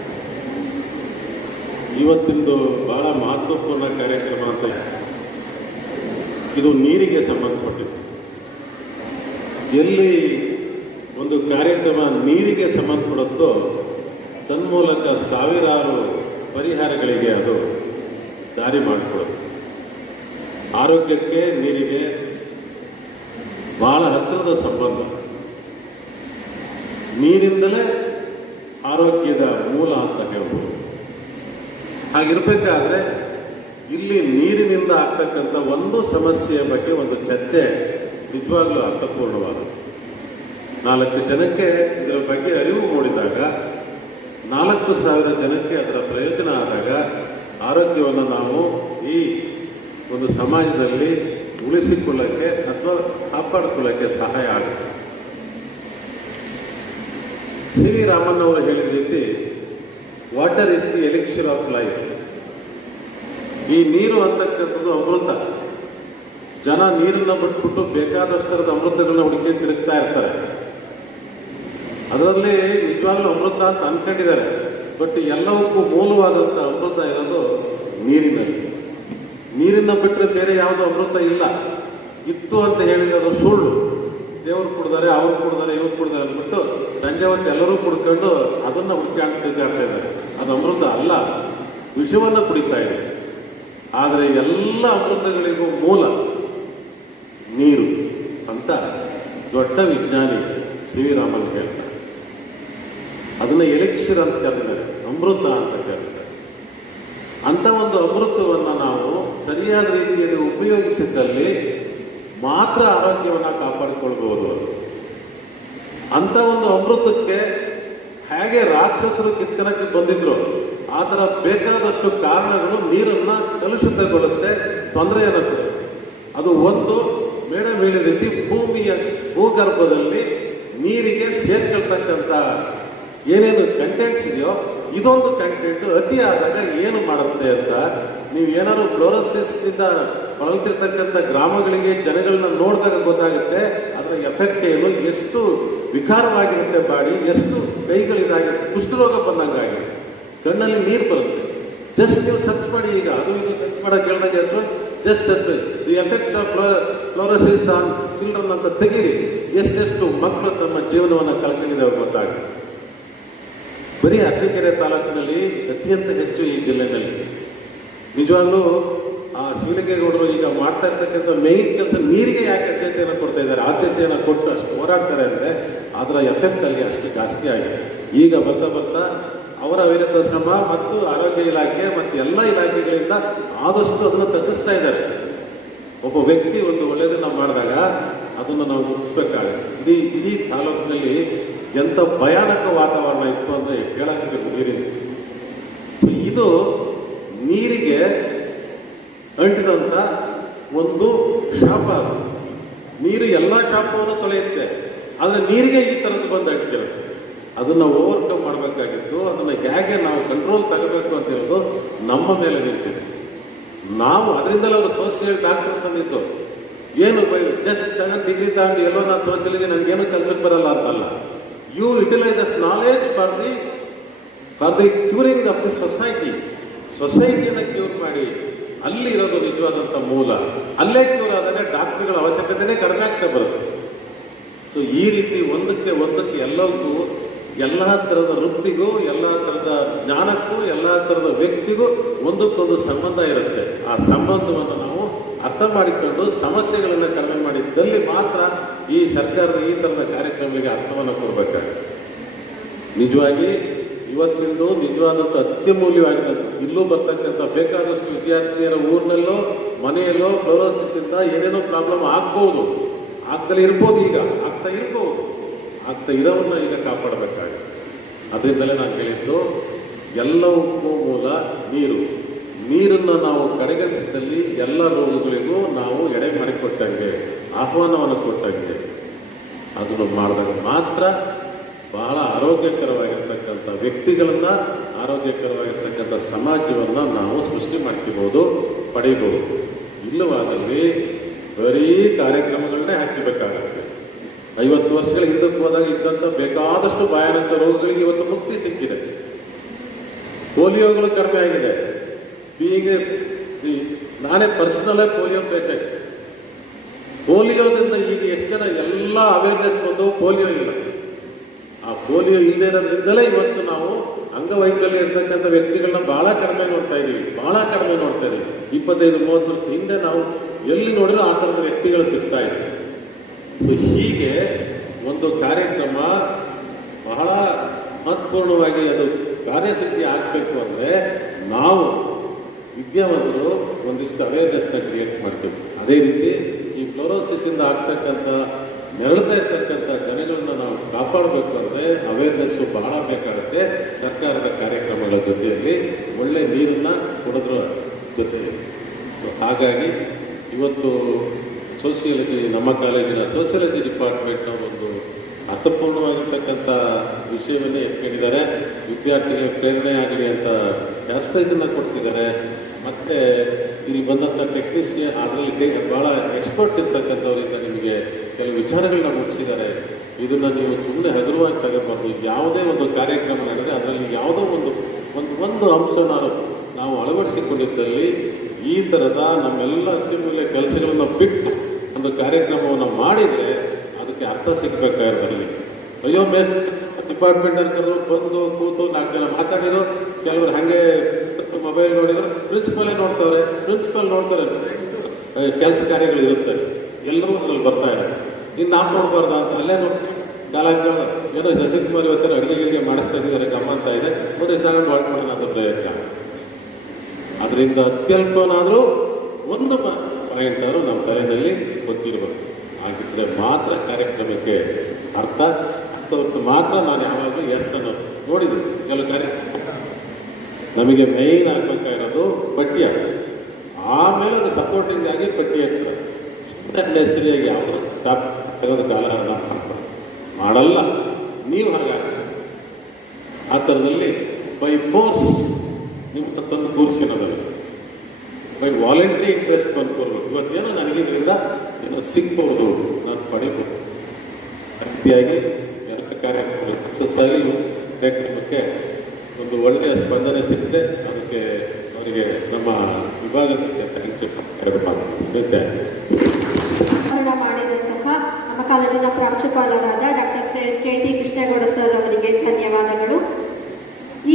ಇವತ್ತಿಂದು ಬಹಳ ಮಹತ್ವಪೂರ್ಣ ಕಾರ್ಯಕ್ರಮ ಅಂತ. ಇದು ನೀರಿಗೆ ಸಂಬಂಧಪಟ್ಟಿದ್ದು. ಎಲ್ಲಿ ಒಂದು ಕಾರ್ಯಕ್ರಮ ನೀರಿಗೆ ಸಂಬಂಧಪಡುತ್ತೋ ತನ್ಮೂಲಕ ಸಾವಿರಾರು ಪರಿಹಾರಗಳಿಗೆ ಅದು ದಾರಿ ಮಾಡಿಕೊಡುತ್ತೆ. ಆರೋಗ್ಯಕ್ಕೆ ನೀರಿಗೆ ಬಹಳ ಹತ್ತಿರದ ಸಂಬಂಧ. ನೀರಿಂದಲೇ ಆರೋಗ್ಯದ ಮೂಲ ಅಂತ ಹೇಳ್ಬೋದು. ಹಾಗಿರ್ಬೇಕಾದ್ರೆ ಇಲ್ಲಿ ನೀರಿನಿಂದ ಆಗ್ತಕ್ಕಂಥ ಒಂದು ಸಮಸ್ಯೆಯ ಬಗ್ಗೆ ಒಂದು ಚರ್ಚೆ ನಿಜವಾಗ್ಲೂ ಅರ್ಥಪೂರ್ಣವಾದದ್ದು. 4 ಜನಕ್ಕೆ ಇದರ ಬಗ್ಗೆ ಅರಿವು ಮೂಡಿದಾಗ, 4,000 ಜನಕ್ಕೆ ಅದರ ಪ್ರಯೋಜನ ಆದಾಗ ಆರೋಗ್ಯವನ್ನು ನಾವು ಈ ಒಂದು ಸಮಾಜದಲ್ಲಿ ಉಳಿಸಿಕೊಳ್ಳಕ್ಕೆ ಅಥವಾ ಕಾಪಾಡಿಕೊಳ್ಳಕ್ಕೆ ಸಹಾಯ ಆಗುತ್ತೆ. ಸಿ ವಿ ರಾಮನ್ ಅವರು ಹೇಳಿದ ರೀತಿ, water is the elixir of life. ಈ ನೀರು ಅಂತಕ್ಕಂಥದ್ದು ಅಮೃತ. ಜನ ನೀರನ್ನು ಬಿಟ್ಬಿಟ್ಟು ಬೇಕಾದಷ್ಟರದ ಅಮೃತಗಳನ್ನ ಹುಡುಕಿ ತಿರುಗ್ತಾ ಇರ್ತಾರೆ. ಅದರಲ್ಲಿ ನಿಜವಾಗ್ಲೂ ಅಮೃತ ಅಂತ ಅಂದ್ಕೊಂಡಿದ್ದಾರೆ. ಬಟ್ ಎಲ್ಲವಕ್ಕೂ ಮೂಲವಾದಂಥ ಅಮೃತ ಇರೋದು ನೀರಿನಲ್ಲಿ. ನೀರನ್ನು ಬಿಟ್ಟರೆ ಬೇರೆ ಯಾವುದೋ ಅಮೃತ ಇಲ್ಲ. ಇತ್ತು ಅಂತ ಹೇಳಿದ್ರೆ ಅದು ಸುಳ್ಳು. ದೇವ್ರು ಕುಡ್ದಾರೆ, ಅವ್ರು ಕುಡ್ದಾರೆ, ಇವ್ರು ಕುಡ್ದಾರೆ ಅಂದ್ಬಿಟ್ಟು ಸಂಜೆ ಹೊತ್ತು ಎಲ್ಲರೂ ಕುಡ್ಕೊಂಡು ಅದನ್ನು ಹುಡುಕಾಡ್ತಾ ತಿರುಗಾಡ್ತಾ ಇದ್ದಾರೆ. ಅದು ಅಮೃತ ಅಲ್ಲ, ವಿಷವನ್ನು ಕುಡಿತಾ ಇದೆ. ಆದರೆ ಎಲ್ಲ ಅಮೃತಗಳಿಗೂ ಮೂಲ ನೀರು ಅಂತ ದೊಡ್ಡ ವಿಜ್ಞಾನಿ ಸಿ ವಿ ರಾಮನ್ ಹೇಳ್ತಾರೆ. ಅದನ್ನು ಎಲಿಕ್ಸಿರ್ ಅಂತ ಕರೀತಾರೆ, ಅಮೃತ ಅಂತ ಕರೀತಾರೆ. ಅಂಥ ಒಂದು ಅಮೃತವನ್ನು ನಾವು ಸರಿಯಾದ ರೀತಿಯಲ್ಲಿ ಉಪಯೋಗಿಸಿದ್ದಲ್ಲಿ ಮಾತ್ರ ಆರೋಗ್ಯವನ್ನು ಕಾಪಾಡಿಕೊಳ್ಬಹುದು. ಅಂಥ ಒಂದು ಅಮೃತಕ್ಕೆ ಹೇಗೆ ರಾಕ್ಷಸರು ಕಿತ್ಕನಕ್ಕೆ ಬಂದಿದ್ರು ಆ ಥರ ಬೇಕಾದಷ್ಟು ಕಾರಣಗಳು ನೀರನ್ನು ಕಲುಷಿತಗೊಳ್ಳುತ್ತೆ, ತೊಂದರೆಯನ್ನು ಕೊಡುತ್ತೆ. ಅದು ಒಂದು ಮೇಡಮ್ ಹೇಳಿದ ರೀತಿ ಭೂಗರ್ಭದಲ್ಲಿ ನೀರಿಗೆ ಸೇರ್ಕೊಳ್ತಕ್ಕಂಥ ಏನೇನು ಕಂಟೆಂಟ್ಸ್ ಇದೆಯೋ ಇದೊಂದು ಕಂಟೆಂಟ್ ಅತಿ ಆದಾಗ ಏನು ಮಾಡುತ್ತೆ ಅಂತ ನೀವು ಏನಾದ್ರು ಫ್ಲೋರೋಸಿಸ್ನಿಂದ ಬಳಲ್ತಿರ್ತಕ್ಕಂಥ ಗ್ರಾಮಗಳಿಗೆ ಜನಗಳನ್ನ ನೋಡಿದಾಗ ಗೊತ್ತಾಗುತ್ತೆ ಅದರ ಎಫೆಕ್ಟ್ ಏನು, ಎಷ್ಟು ವಿಕಾರವಾಗಿರುತ್ತೆ ಬಾಡಿ, ಎಷ್ಟು ಕೈಗಳಿದಾಗಿರುತ್ತೆ, ಕುಷ್ಠರೋಗ ಬಂದಂಗಾಗಿರುತ್ತೆ, ಕಣ್ಣಲ್ಲಿ ನೀರು ಬರುತ್ತೆ. ಜಸ್ಟ್ ನೀವು ಸರ್ಚ್ ಮಾಡಿ, ಈಗ ಅದು ಇದು ಸರ್ಚ್ ಮಾಡೋಕೆ ಹೇಳ್ದಂಗೆ ಅಥವಾ just search the effects of fluorosis on children ಅಂತ ತೆಗೀರಿ, ಎಷ್ಟೆಷ್ಟು ಮಕ್ಕಳು ತಮ್ಮ ಜೀವನವನ್ನು ಕಳ್ಕೊಂಡಿದ್ದಾವೆ ಗೊತ್ತಾಗುತ್ತೆ. ಬರೀ ಅರಸೀಕೆರೆ ತಾಲೂಕಿನಲ್ಲಿ ಅತ್ಯಂತ ಹೆಚ್ಚು ಈ ಜಿಲ್ಲೆನಲ್ಲಿ. ನಿಜವಾಗ್ಲೂ ಆ ಶಿವಲಿಂಗೇಗೌಡರು ಈಗ ಮಾಡ್ತಾ ಇರ್ತಕ್ಕಂಥ ಮೇಯ್ನ್ ಕೆಲಸ ನೀರಿಗೆ ಯಾಕೆ ಆದ್ಯತೆಯನ್ನು ಕೊಡ್ತಾ ಇದ್ದಾರೆ, ಆದ್ಯತೆಯನ್ನು ಕೊಟ್ಟು ಅಷ್ಟು ಹೋರಾಡ್ತಾರೆ ಅಂದರೆ ಅದರ ಎಫೆಕ್ಟ್ ಅಲ್ಲಿ ಅಷ್ಟು ಜಾಸ್ತಿ ಆಗಿದೆ. ಈಗ ಬರ್ತಾ ಬರ್ತಾ ಅವರ ಅವಿರತ ಶ್ರಮ ಮತ್ತು ಆರೋಗ್ಯ ಇಲಾಖೆ ಮತ್ತು ಎಲ್ಲ ಇಲಾಖೆಗಳಿಂದ ಆದಷ್ಟು ಅದನ್ನು ತಗ್ಗಿಸ್ತಾ ಇದ್ದಾರೆ. ಒಬ್ಬ ವ್ಯಕ್ತಿ ಒಂದು ಒಳ್ಳೆಯದನ್ನು ಮಾಡಿದಾಗ ಅದನ್ನು ನಾವು ಗುರುತಿಸ್ಬೇಕಾಗುತ್ತೆ. ಇಡೀ ತಾಲೂಕಿನಲ್ಲಿ ಎಂಥ ಭಯಾನಕ ವಾತಾವರಣ ಇತ್ತು ಅಂದರೆ ಹೇಳಕ್ಕೆ ನೀರಿನ. ಸೊ ಇದು ನೀರಿಗೆ ಅಂಟಿದಂಥ ಒಂದು ಶಾಪ. ನೀರು ಎಲ್ಲ ಶಾಪವನ್ನು ತೊಳೆಯುತ್ತೆ, ಆದರೆ ನೀರಿಗೆ ಈ ಥರದ್ದು ಬಂದು ಅಂಟಿದೆ. ಅದನ್ನು ಓವರ್ಕಮ್ ಮಾಡಬೇಕಾಗಿತ್ತು. ಅದನ್ನು ಹೇಗೆ ನಾವು ಕಂಟ್ರೋಲ್ ತಗೋಬೇಕು ಅಂತ ಹೇಳೋದು ನಮ್ಮ ಮೇಲೆ ನಿಂತಿದೆ. ನಾವು ಅದರಿಂದಲೇ ಅವರು ಸೋಷಿಯಲ್ ಡಾಕ್ಟರ್ಸ್ ಅಂದಿತ್ತು. ಏನು ಜಸ್ಟ್ ಡಿಗ್ರಿ ತಗೊಂಡು ಎಲ್ಲೋ ನಾನು ಸೋಷಿಯಲಿಗೆ ನನಗೇನು ಕೆಲಸಕ್ಕೆ ಬರಲ್ಲ ಅಂತಲ್ಲ. You utilise that knowledge for the curing of the ಸೊಸೈಟಿಯನ್ನು ಕ್ಯೂರ್ ಮಾಡಿ. ಅಲ್ಲಿ ಇರೋದು ನಿಜವಾದಂಥ ಮೂಲ. ಅಲ್ಲೇ ಕ್ಯೂರ್ ಆದಾಗ ಡಾಕ್ಟರ್ಗಳ ಅವಶ್ಯಕತೆನೇ ಕಡಿಮೆ ಆಗ್ತಾ ಬರುತ್ತೆ. ಸೊ ಈ ರೀತಿ ಒಂದಕ್ಕೆ ಎಲ್ಲಕ್ಕೂ, ಎಲ್ಲ ಥರದ ವೃತ್ತಿಗೂ, ಎಲ್ಲ ಥರದ ಜ್ಞಾನಕ್ಕೂ, ಎಲ್ಲ ಥರದ ವ್ಯಕ್ತಿಗೂ ಒಂದಕ್ಕೊಂದು ಸಂಬಂಧ ಇರುತ್ತೆ. ಆ ಸಂಬಂಧವನ್ನು ನಾವು ಅರ್ಥ ಮಾಡಿಕೊಂಡು ಸಮಸ್ಯೆಗಳನ್ನು ಕಡಿಮೆ ಮಾಡಿದ್ದಲ್ಲಿ ಮಾತ್ರ ಈ ಸರ್ಕಾರದ ಈ ಥರದ ಕಾರ್ಯಕ್ರಮಗಳಿಗೆ ಅರ್ಥವನ್ನು ಕೊಡಬೇಕಾಗುತ್ತೆ. ನಿಜವಾಗಿ ಇವತ್ತಿಂದು ನಿಜವಾದಂಥ ಅತ್ಯಮೂಲ್ಯವಾಗಿದ್ದಂಥ ಇಲ್ಲೂ ಬರ್ತಕ್ಕಂಥ ಬೇಕಾದಷ್ಟು ವಿದ್ಯಾರ್ಥಿನಿಯರ ಊರಿನಲ್ಲೋ ಮನೆಯಲ್ಲೋ ಫ್ಲೋರೋಸಿಸ್ಸಿಂದ ಏನೇನೋ ಪ್ರಾಬ್ಲಮ್ ಆಗ್ಬೋದು, ಆಗ್ತಲೇ ಇರ್ಬೋದು, ಈಗ ಆಗ್ತಾ ಇರೋವನ್ನ ಈಗ ಕಾಪಾಡಬೇಕಾಗುತ್ತೆ. ಅದರಿಂದಲೇ ನಾನು ಹೇಳಿದ್ದು ಎಲ್ಲವಕ್ಕೂ ಮೂಲ ನೀರನ್ನು ನಾವು ಕಡೆಗಣಿಸಿದಲ್ಲಿ ಎಲ್ಲ ರೋಗಗಳಿಗೂ ನಾವು ಎಡೆ ಮಾಡಿಕೊಟ್ಟಂಗೆ, ಆಹ್ವಾನವನ್ನು ಕೊಟ್ಟಂಗೆ. ಅದನ್ನು ಮಾಡಿದಾಗ ಮಾತ್ರ ಬಹಳ ಆರೋಗ್ಯಕರವಾಗಿರ್ತಕ್ಕಂಥ ವ್ಯಕ್ತಿಗಳನ್ನು, ಆರೋಗ್ಯಕರವಾಗಿರ್ತಕ್ಕಂಥ ಸಮಾಜವನ್ನು ನಾವು ಸೃಷ್ಟಿ ಮಾಡ್ಕೋಬಹುದು, ಪಡೀಬಹುದು. ಇಲ್ಲವಾದಲ್ಲಿ ಬರೀ ಕಾರ್ಯಕ್ರಮಗಳನ್ನೇ ಹಾಕಬೇಕಾಗತ್ತೆ. 50 ವರ್ಷಗಳ ಹಿಂದಕ್ಕೆ ಹೋದಾಗ ಇದ್ದಂಥ ಬೇಕಾದಷ್ಟು ಭಯಾನಕ ರೋಗಗಳಿಗೆ ಇವತ್ತು ಮುಕ್ತಿ ಸಿಕ್ಕಿದೆ. ಪೋಲಿಯೋಗಳು ಕಡಿಮೆ ಆಗಿದೆ. ನಾನೇ ಪರ್ಸನಲಾಗಿ ಪೋಲಿಯೋ ಪೇಷೆಂಟ್. ಪೋಲಿಯೋದಿಂದ ಈಗ ಎಷ್ಟು ಜನ ಎಲ್ಲ ಅವೇರ್ನೆಸ್ ಬಂದು ಪೋಲಿಯೋ ಇಲ್ಲ. ಆ ಪೋಲಿಯೋ ಇಲ್ಲದೆ ಇರೋದ್ರಿಂದಲೇ ಇವತ್ತು ನಾವು ಅಂಗವೈಕಲ್ಯ ಇರ್ತಕ್ಕಂಥ ವ್ಯಕ್ತಿಗಳನ್ನ ಬಹಳ ಕಡಿಮೆ ನೋಡ್ತಾ ಇದ್ದೀವಿ. 25-30 ವರ್ಷದ ಹಿಂದೆ ನಾವು ಎಲ್ಲಿ ನೋಡಿದ್ರು ಆ ಥರದ ವ್ಯಕ್ತಿಗಳು ಸಿಗ್ತಾ ಇದೆ. ಸೊ ಹೀಗೆ ಒಂದು ಕಾರ್ಯಕ್ರಮ ಬಹಳ ಮಹತ್ವಪೂರ್ಣವಾಗಿ ಅದು ಕಾರ್ಯಸಿದ್ಧಿ ಆಗಬೇಕು ಅಂದರೆ ನಾವು ವಿದ್ಯಾವಂತರು ಒಂದಿಷ್ಟು ಅವೇರ್ನೆಸ್ನ ಕ್ರಿಯೇಟ್ ಮಾಡ್ತೀವಿ. ಅದೇ ರೀತಿ ಈ ಫ್ಲೋರೋಸಿಸ್ಸಿಂದ ಆಗ್ತಕ್ಕಂಥ ನೆರಳ್ತಾ ಇರ್ತಕ್ಕಂಥ ಜನಗಳನ್ನ ನಾವು ಕಾಪಾಡಬೇಕು ಅಂದರೆ ಅವೇರ್ನೆಸ್ಸು ಬಹಳ ಬೇಕಾಗುತ್ತೆ. ಸರ್ಕಾರದ ಕಾರ್ಯಕ್ರಮಗಳ ಜೊತೆಯಲ್ಲಿ ಒಳ್ಳೆ ನೀರನ್ನು ಕೊಡೋದ್ರ ಜೊತೆಯಲ್ಲಿ. ಸೊ ಹಾಗಾಗಿ ಇವತ್ತು ಸೋಷಿಯಾಲಜಿ, ನಮ್ಮ ಕಾಲೇಜಿನ ಸೋಷಿಯಾಲಜಿ ಡಿಪಾರ್ಟ್ಮೆಂಟ್ನ ಒಂದು ಅರ್ಥಪೂರ್ಣವಾಗಿರ್ತಕ್ಕಂಥ ವಿಷಯವನ್ನೇ ಎತ್ಕೊಂಡಿದ್ದಾರೆ. ವಿದ್ಯಾರ್ಥಿಗಳಿಗೆ ಪ್ರೇರಣೆ ಆಗಲಿ ಅಂತ ಕ್ಯಾಶ್ ಪ್ರೈಸನ್ನು ಕೊಡಿಸಿದ್ದಾರೆ. ಮತ್ತು ಇಲ್ಲಿ ಬಂದಂಥ ಟೆಕ್ನಿಷಿಯನ್ ಅದರಲ್ಲಿ ಭಾಳ ಎಕ್ಸ್ಪರ್ಟ್ಸ್ ಇರ್ತಕ್ಕಂಥವರಿಂದ ನಿಮಗೆ ಕೆಲವು ವಿಚಾರಗಳನ್ನ ಮುಗಿಸಿದ್ದಾರೆ. ಇದನ್ನು ನೀವು ಸುಮ್ಮನೆ ಹಗುರವಾಗಿ ತಗೋಬಾರ್ದು. ಯಾವುದೇ ಒಂದು ಕಾರ್ಯಕ್ರಮ ನಡೆದರೆ ಅದರಲ್ಲಿ ಯಾವುದೋ ಒಂದು ಅಂಶನ ನಾವು ಅಳವಡಿಸಿಕೊಂಡಿದ್ದಲ್ಲಿ ಈ ಥರದ ನಮ್ಮೆಲ್ಲ ಅತ್ಯಮೂಲ್ಯ ಕೆಲಸಗಳನ್ನು ಬಿಟ್ಟು ಒಂದು ಕಾರ್ಯಕ್ರಮವನ್ನು ಮಾಡಿದರೆ ಅದು ಅದಕ್ಕೆ ಅರ್ಥ ಸಿಗ್ಬೇಕಾಗಿರೋದಲ್ಲಿ ಅಯ್ಯೋ ಮೇಸ್ ಡಿಪಾರ್ಟ್ಮೆಂಟಲ್ಲಿ ಕರೆದು ಬಂದು ಕೂತು 4 ಜನ ಮಾತಾಡಿರೋ, ಕೆಲವರು ಹಾಗೆ ಮೊಬೈಲ್ ನೋಡಿದ್ರು, ಪ್ರಿನ್ಸಿಪಲೇ ನೋಡ್ತಾರೆ, ಪ್ರಿನ್ಸಿಪಲ್ ನೋಡ್ತಾರೆ, ಕೆಲಸ ಕಾರ್ಯಗಳು ಇರುತ್ತೆ, ಎಲ್ಲರೂ ಅದರಲ್ಲಿ ಬರ್ತಾ ಇದ್ದಾರೆ. ಇನ್ನು ನಾವು ನೋಡ್ಬಾರ್ದು ಅಂತ ಅಲ್ಲೇ ನೋಡಿ ಕಾಲಕ್ಕೆ ಏನೋ ಶಶಿಕುಮಾರ್ ಇವತ್ತರ ಅಡುಗೆ ಮಾಡಿಸ್ತಾ ಇದ್ದಾರೆ ಗಮ ಅಂತ ಇದೆ, ಒಂದು ಇದನ್ನು ಮಾಡ್ಕೊಳ್ಳೋಣ ಅಂತ ಪ್ರಯತ್ನ. ಅದರಿಂದ ಅತ್ಯಲ್ಪನಾದರೂ ಒಂದು ಪಾಯಿಂಟರು ನಮ್ಮ ತಲೆಯಲ್ಲಿ ಗೊತ್ತಿರಬೇಕು. ಹಾಗಿದ್ರೆ ಮಾತ್ರ ಕಾರ್ಯಕ್ರಮಕ್ಕೆ ಅರ್ಥವತ್ತು ಮಾತ್ರ ನಾನು ಯಾವಾಗಲೂ ಎಸ್ ಅನ್ನೋದು ನೋಡಿದ್ದೀನಿ. ಕೆಲವು ನಮಗೆ ಮೈನ್ ಆಗಬೇಕಾಗಿರೋದು ಪಠ್ಯ, ಆಮೇಲೆ ಅದು ಸಪೋರ್ಟಿಂಗ್ ಆಗಿ ಪಠ್ಯ ನೆಸರಿಯಾಗಿ ಯಾವುದೋ ಸ್ಟಾಪ್ ತೆಗೆದು ಕಾಲಹರಣ ಮಾಡಲ್ಲ. ನೀವು ಹಾಗಾಗಿ ಆ ಥರದಲ್ಲಿ ಬೈ ಫೋರ್ಸ್ ನಿಮ್ಮ ತಂದು ಕೂರಿಸ್ಕೊಳ್ಳೋದಲ್ಲ, ಬೈ ವಾಲಂಟ್ರಿ ಇಂಟ್ರೆಸ್ಟ್ ಬಂದ್ಕೊಳ್ಬೇಕು. ಇವತ್ತೇನೋ ನನಗಿದ್ರಿಂದ ಏನೋ ಸಿಗ್ಬೋದು, ನಾನು ಪಡಿಬೋದು. ಅತಿಯಾಗಿ ಎಲ್ಲ ಕಾರ್ಯಕ್ರಮ ಸಕ್ಸಸ್ ಆಗಿ ಕಾರ್ಯಕ್ರಮಕ್ಕೆ ಒಂದು ಒಳ್ಳೆಯ ಸ್ಪಂದನೆ ಸಿಕ್ಕಿದೆ. ಅದಕ್ಕೆ ಅವರಿಗೆ ನಮ್ಮ ವಿಭಾಗಕ್ಕೆ ಜೊತೆ ಮಾಡಿದಂತಹ ನಮ್ಮ ಕಾಲೇಜಿನ ಪ್ರಾಂಶುಪಾಲರಾದ ಡಾಕ್ಟರ್ KT ಕೃಷ್ಣೇಗೌಡ ಸರ್ ಅವರಿಗೆ ಧನ್ಯವಾದಗಳು.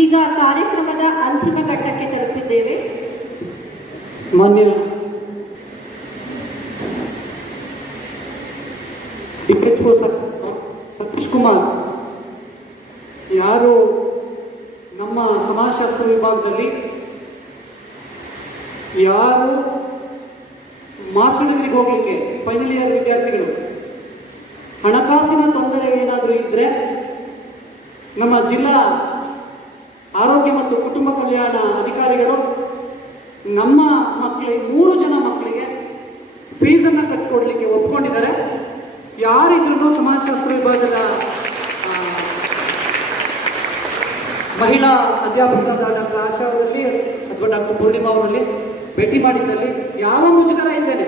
ಈಗ ಕಾರ್ಯಕ್ರಮದ ಅಂತಿಮ ಘಟ್ಟಕ್ಕೆ ತಲುಪಿದ್ದೇವೆ. ಮಾನ್ಯ DHO ಸತೀಶ್ ಕುಮಾರ್ ಯಾರು ನಮ್ಮ ಸಮಾಜಶಾಸ್ತ್ರ ವಿಭಾಗದಲ್ಲಿ ಯಾರು ಮಾಸ್ಟರ್ ಡಿಗ್ರಿಗೆ ಹೋಗ್ಲಿಕ್ಕೆ ಫೈನಲ್ ಇಯರ್ ವಿದ್ಯಾರ್ಥಿಗಳು ಹಣಕಾಸಿನ ತೊಂದರೆ ಏನಾದರೂ ಇದ್ದರೆ ನಮ್ಮ ಜಿಲ್ಲಾ ಆರೋಗ್ಯ ಮತ್ತು ಕುಟುಂಬ ಕಲ್ಯಾಣ ಅಧಿಕಾರಿಗಳು ನಮ್ಮ ಮಕ್ಕಳಿಗೆ 3 ಜನ ಮಕ್ಕಳಿಗೆ ಫೀಸನ್ನು ಕಟ್ಟಿಕೊಡ್ಲಿಕ್ಕೆ ಒಪ್ಕೊಂಡಿದ್ದಾರೆ. ಯಾರಿದ್ರೂ ಸಮಾಜಶಾಸ್ತ್ರ ವಿಭಾಗದ ಮಹಿಳಾ ಅಧ್ಯಾಪಕರಾದ ಡಾಕ್ಟರ್ ಆಶಾ ಅವರಲ್ಲಿ ಅಥವಾ ಡಾಕ್ಟರ್ ಪೂರ್ಣಿಮಾ ಅವರಲ್ಲಿ ಭೇಟಿ ಮಾಡಿದ್ದಲ್ಲಿ ಯಾವ ಮುಜುಗರ ಇದ್ದೇನೆ,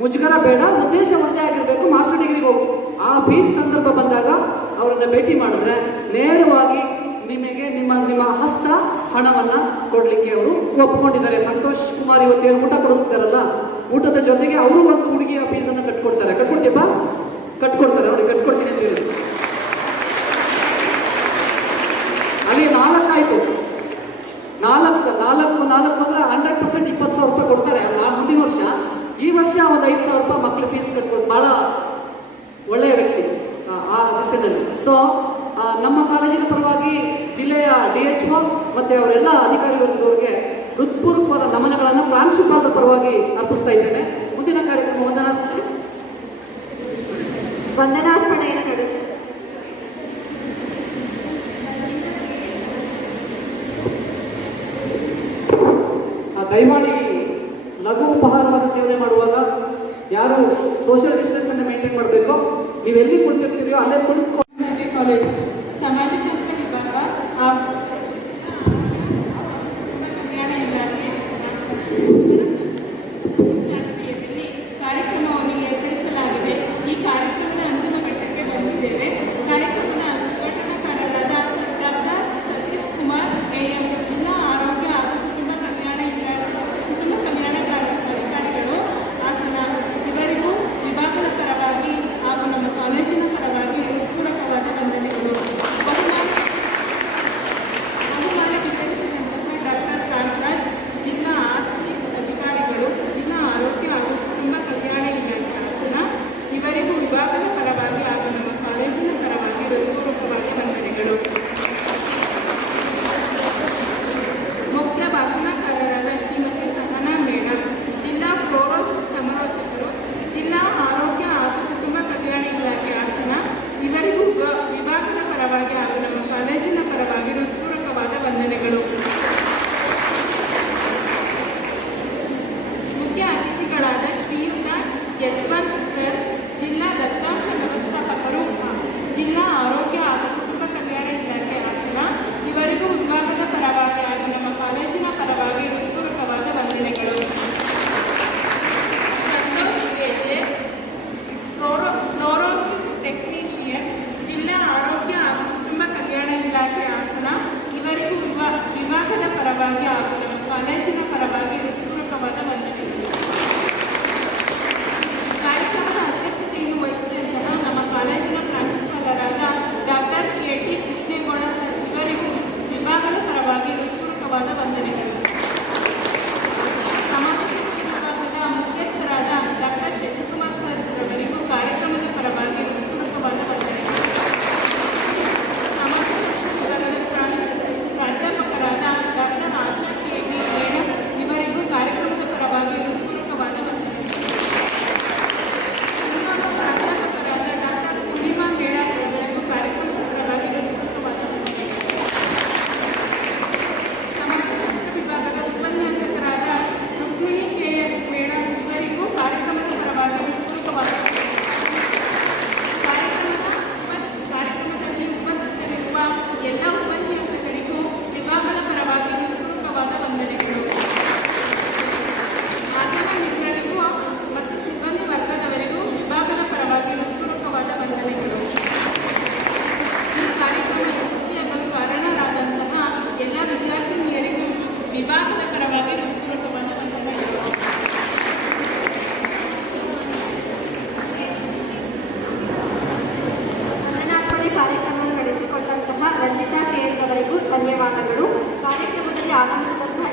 ಮುಜುಗರ ಬೇಡ, ಉದ್ದೇಶ ಒಂದೇ ಆಗಿರಬೇಕು, ಮಾಸ್ಟರ್ ಡಿಗ್ರಿಗೆ ಹೋಗಿ ಆ ಫೀಸ್ ಸಂದರ್ಭ ಬಂದಾಗ ಅವರನ್ನ ಭೇಟಿ ಮಾಡಿದ್ರೆ ನೇರವಾಗಿ ನಿಮಗೆ ನಿಮ್ಮ ಹಸ್ತ ಹಣವನ್ನು ಕೊಡಲಿಕ್ಕೆ ಅವರು ಒಪ್ಕೊಂಡಿದ್ದಾರೆ. ಸಂತೋಷ್ ಕುಮಾರ್ ಇವತ್ತೇನು ಊಟ ಕೊಡಿಸ್ತಿದಾರಲ್ಲ, ಊಟದ ಜೊತೆಗೆ ಅವರು ಒಂದು ಹುಡುಗಿಯ ಫೀಸನ್ನು ಕಟ್ಕೊಡ್ತಾರೆ. ಕಟ್ಕೊಡ್ತೀಯಪ್ಪ? ಕಟ್ಕೊಡ್ತಾರೆ ನೋಡಿ, ಕಟ್ಕೊಡ್ತೀನಿ ಅಂತ ಹೇಳಿ ಅಲ್ಲಿ 4 ಆಯಿತು. 4 ಅಂದರೆ 100% 20,000 ರೂಪಾಯಿ ಕೊಡ್ತಾರೆ ಮುಂದಿನ ವರ್ಷ. ಈ ವರ್ಷ ಒಂದು 5,000 ರೂಪಾಯಿ ಮಕ್ಕಳು ಫೀಸ್ ಕಟ್ಕೊಂಡು ಭಾಳ ಒಳ್ಳೆಯ ವ್ಯಕ್ತಿ ಆ ವಿಷಯದಲ್ಲಿ. ಸೊ ನಮ್ಮ ಕಾಲೇಜಿನ ಪರವಾಗಿ ಜಿಲ್ಲೆಯ DHO ಮತ್ತು ಅವರೆಲ್ಲ ಅಧಿಕಾರಿಗಳಿದ್ದವರಿಗೆ ಹೃತ್ಪೂರ್ವಕವಾದ ನಮನಗಳನ್ನು ಪ್ರಾಂಶುಪಾಲರ ಪರವಾಗಿ ಅರ್ಪಿಸ್ತಾ ಇದ್ದೇನೆ. ಮುಂದಿನ ಕಾರ್ಯಕ್ರಮ ವಂದನಾರ್ಪಣೆಯನ್ನು ನಡೆಸಿ ದಯಮಾಡಿ ಲಘು ಉಪಹಾರವನ್ನು ಸೇವನೆ ಮಾಡುವಾಗ ಯಾರು ಸೋಷಿಯಲ್ ಡಿಸ್ಟೆನ್ಸ್ ಅನ್ನು ಮೇಂಟೈನ್ ಮಾಡಬೇಕು. ನೀವು ಎಲ್ಲಿ ಕುಳಿತಿರ್ತೀರಿಯೋ ಅಲ್ಲೇ ಕುಳಿತುಕೊಂಡು. ಕಾಲೇಜ್ ಸಮಾಜಶಾಸ್ತ್ರ ವಿಭಾಗ ಕಲ್ಯಾಣ ಇಲಾಖೆ ರಾಷ್ಟ್ರೀಯದಲ್ಲಿ ಕಾರ್ಯಕ್ರಮವನ್ನು ಏರ್ಪಡಿಸಲಾಗಿದೆ. ಈ ಕಾರ್ಯಕ್ರಮದ ಅಂತಿಮ ಘಟ್ಟಕ್ಕೆ ಬಂದಿದ್ದೇವೆ. ಕಾರ್ಯಕ್ರಮದ ಉದ್ಘಾಟನಾಕಾರರಾದ ಡಾಕ್ಟರ್ ಸತೀಶ್ ಕುಮಾರ್ AM, ಜಿಲ್ಲಾ ಆರೋಗ್ಯ ಹಾಗೂ ಕುಟುಂಬ ಕಲ್ಯಾಣ ಅಧಿಕಾರಿಗಳು ಹಾಸನ, ಇವರಿಗೂ ವಿಭಾಗದ ಪರವಾಗಿ ಹಾಗೂ ನಮ್ಮ ಕಾಲೇಜಿನ ಪರವಾಗಿ ಪೂರಕವಾದ ವಂದನೆಗಳು.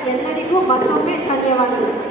ಎಲ್ಲರಿಗೂ ಮತ್ತೊಮ್ಮೆ ಧನ್ಯವಾದಗಳು.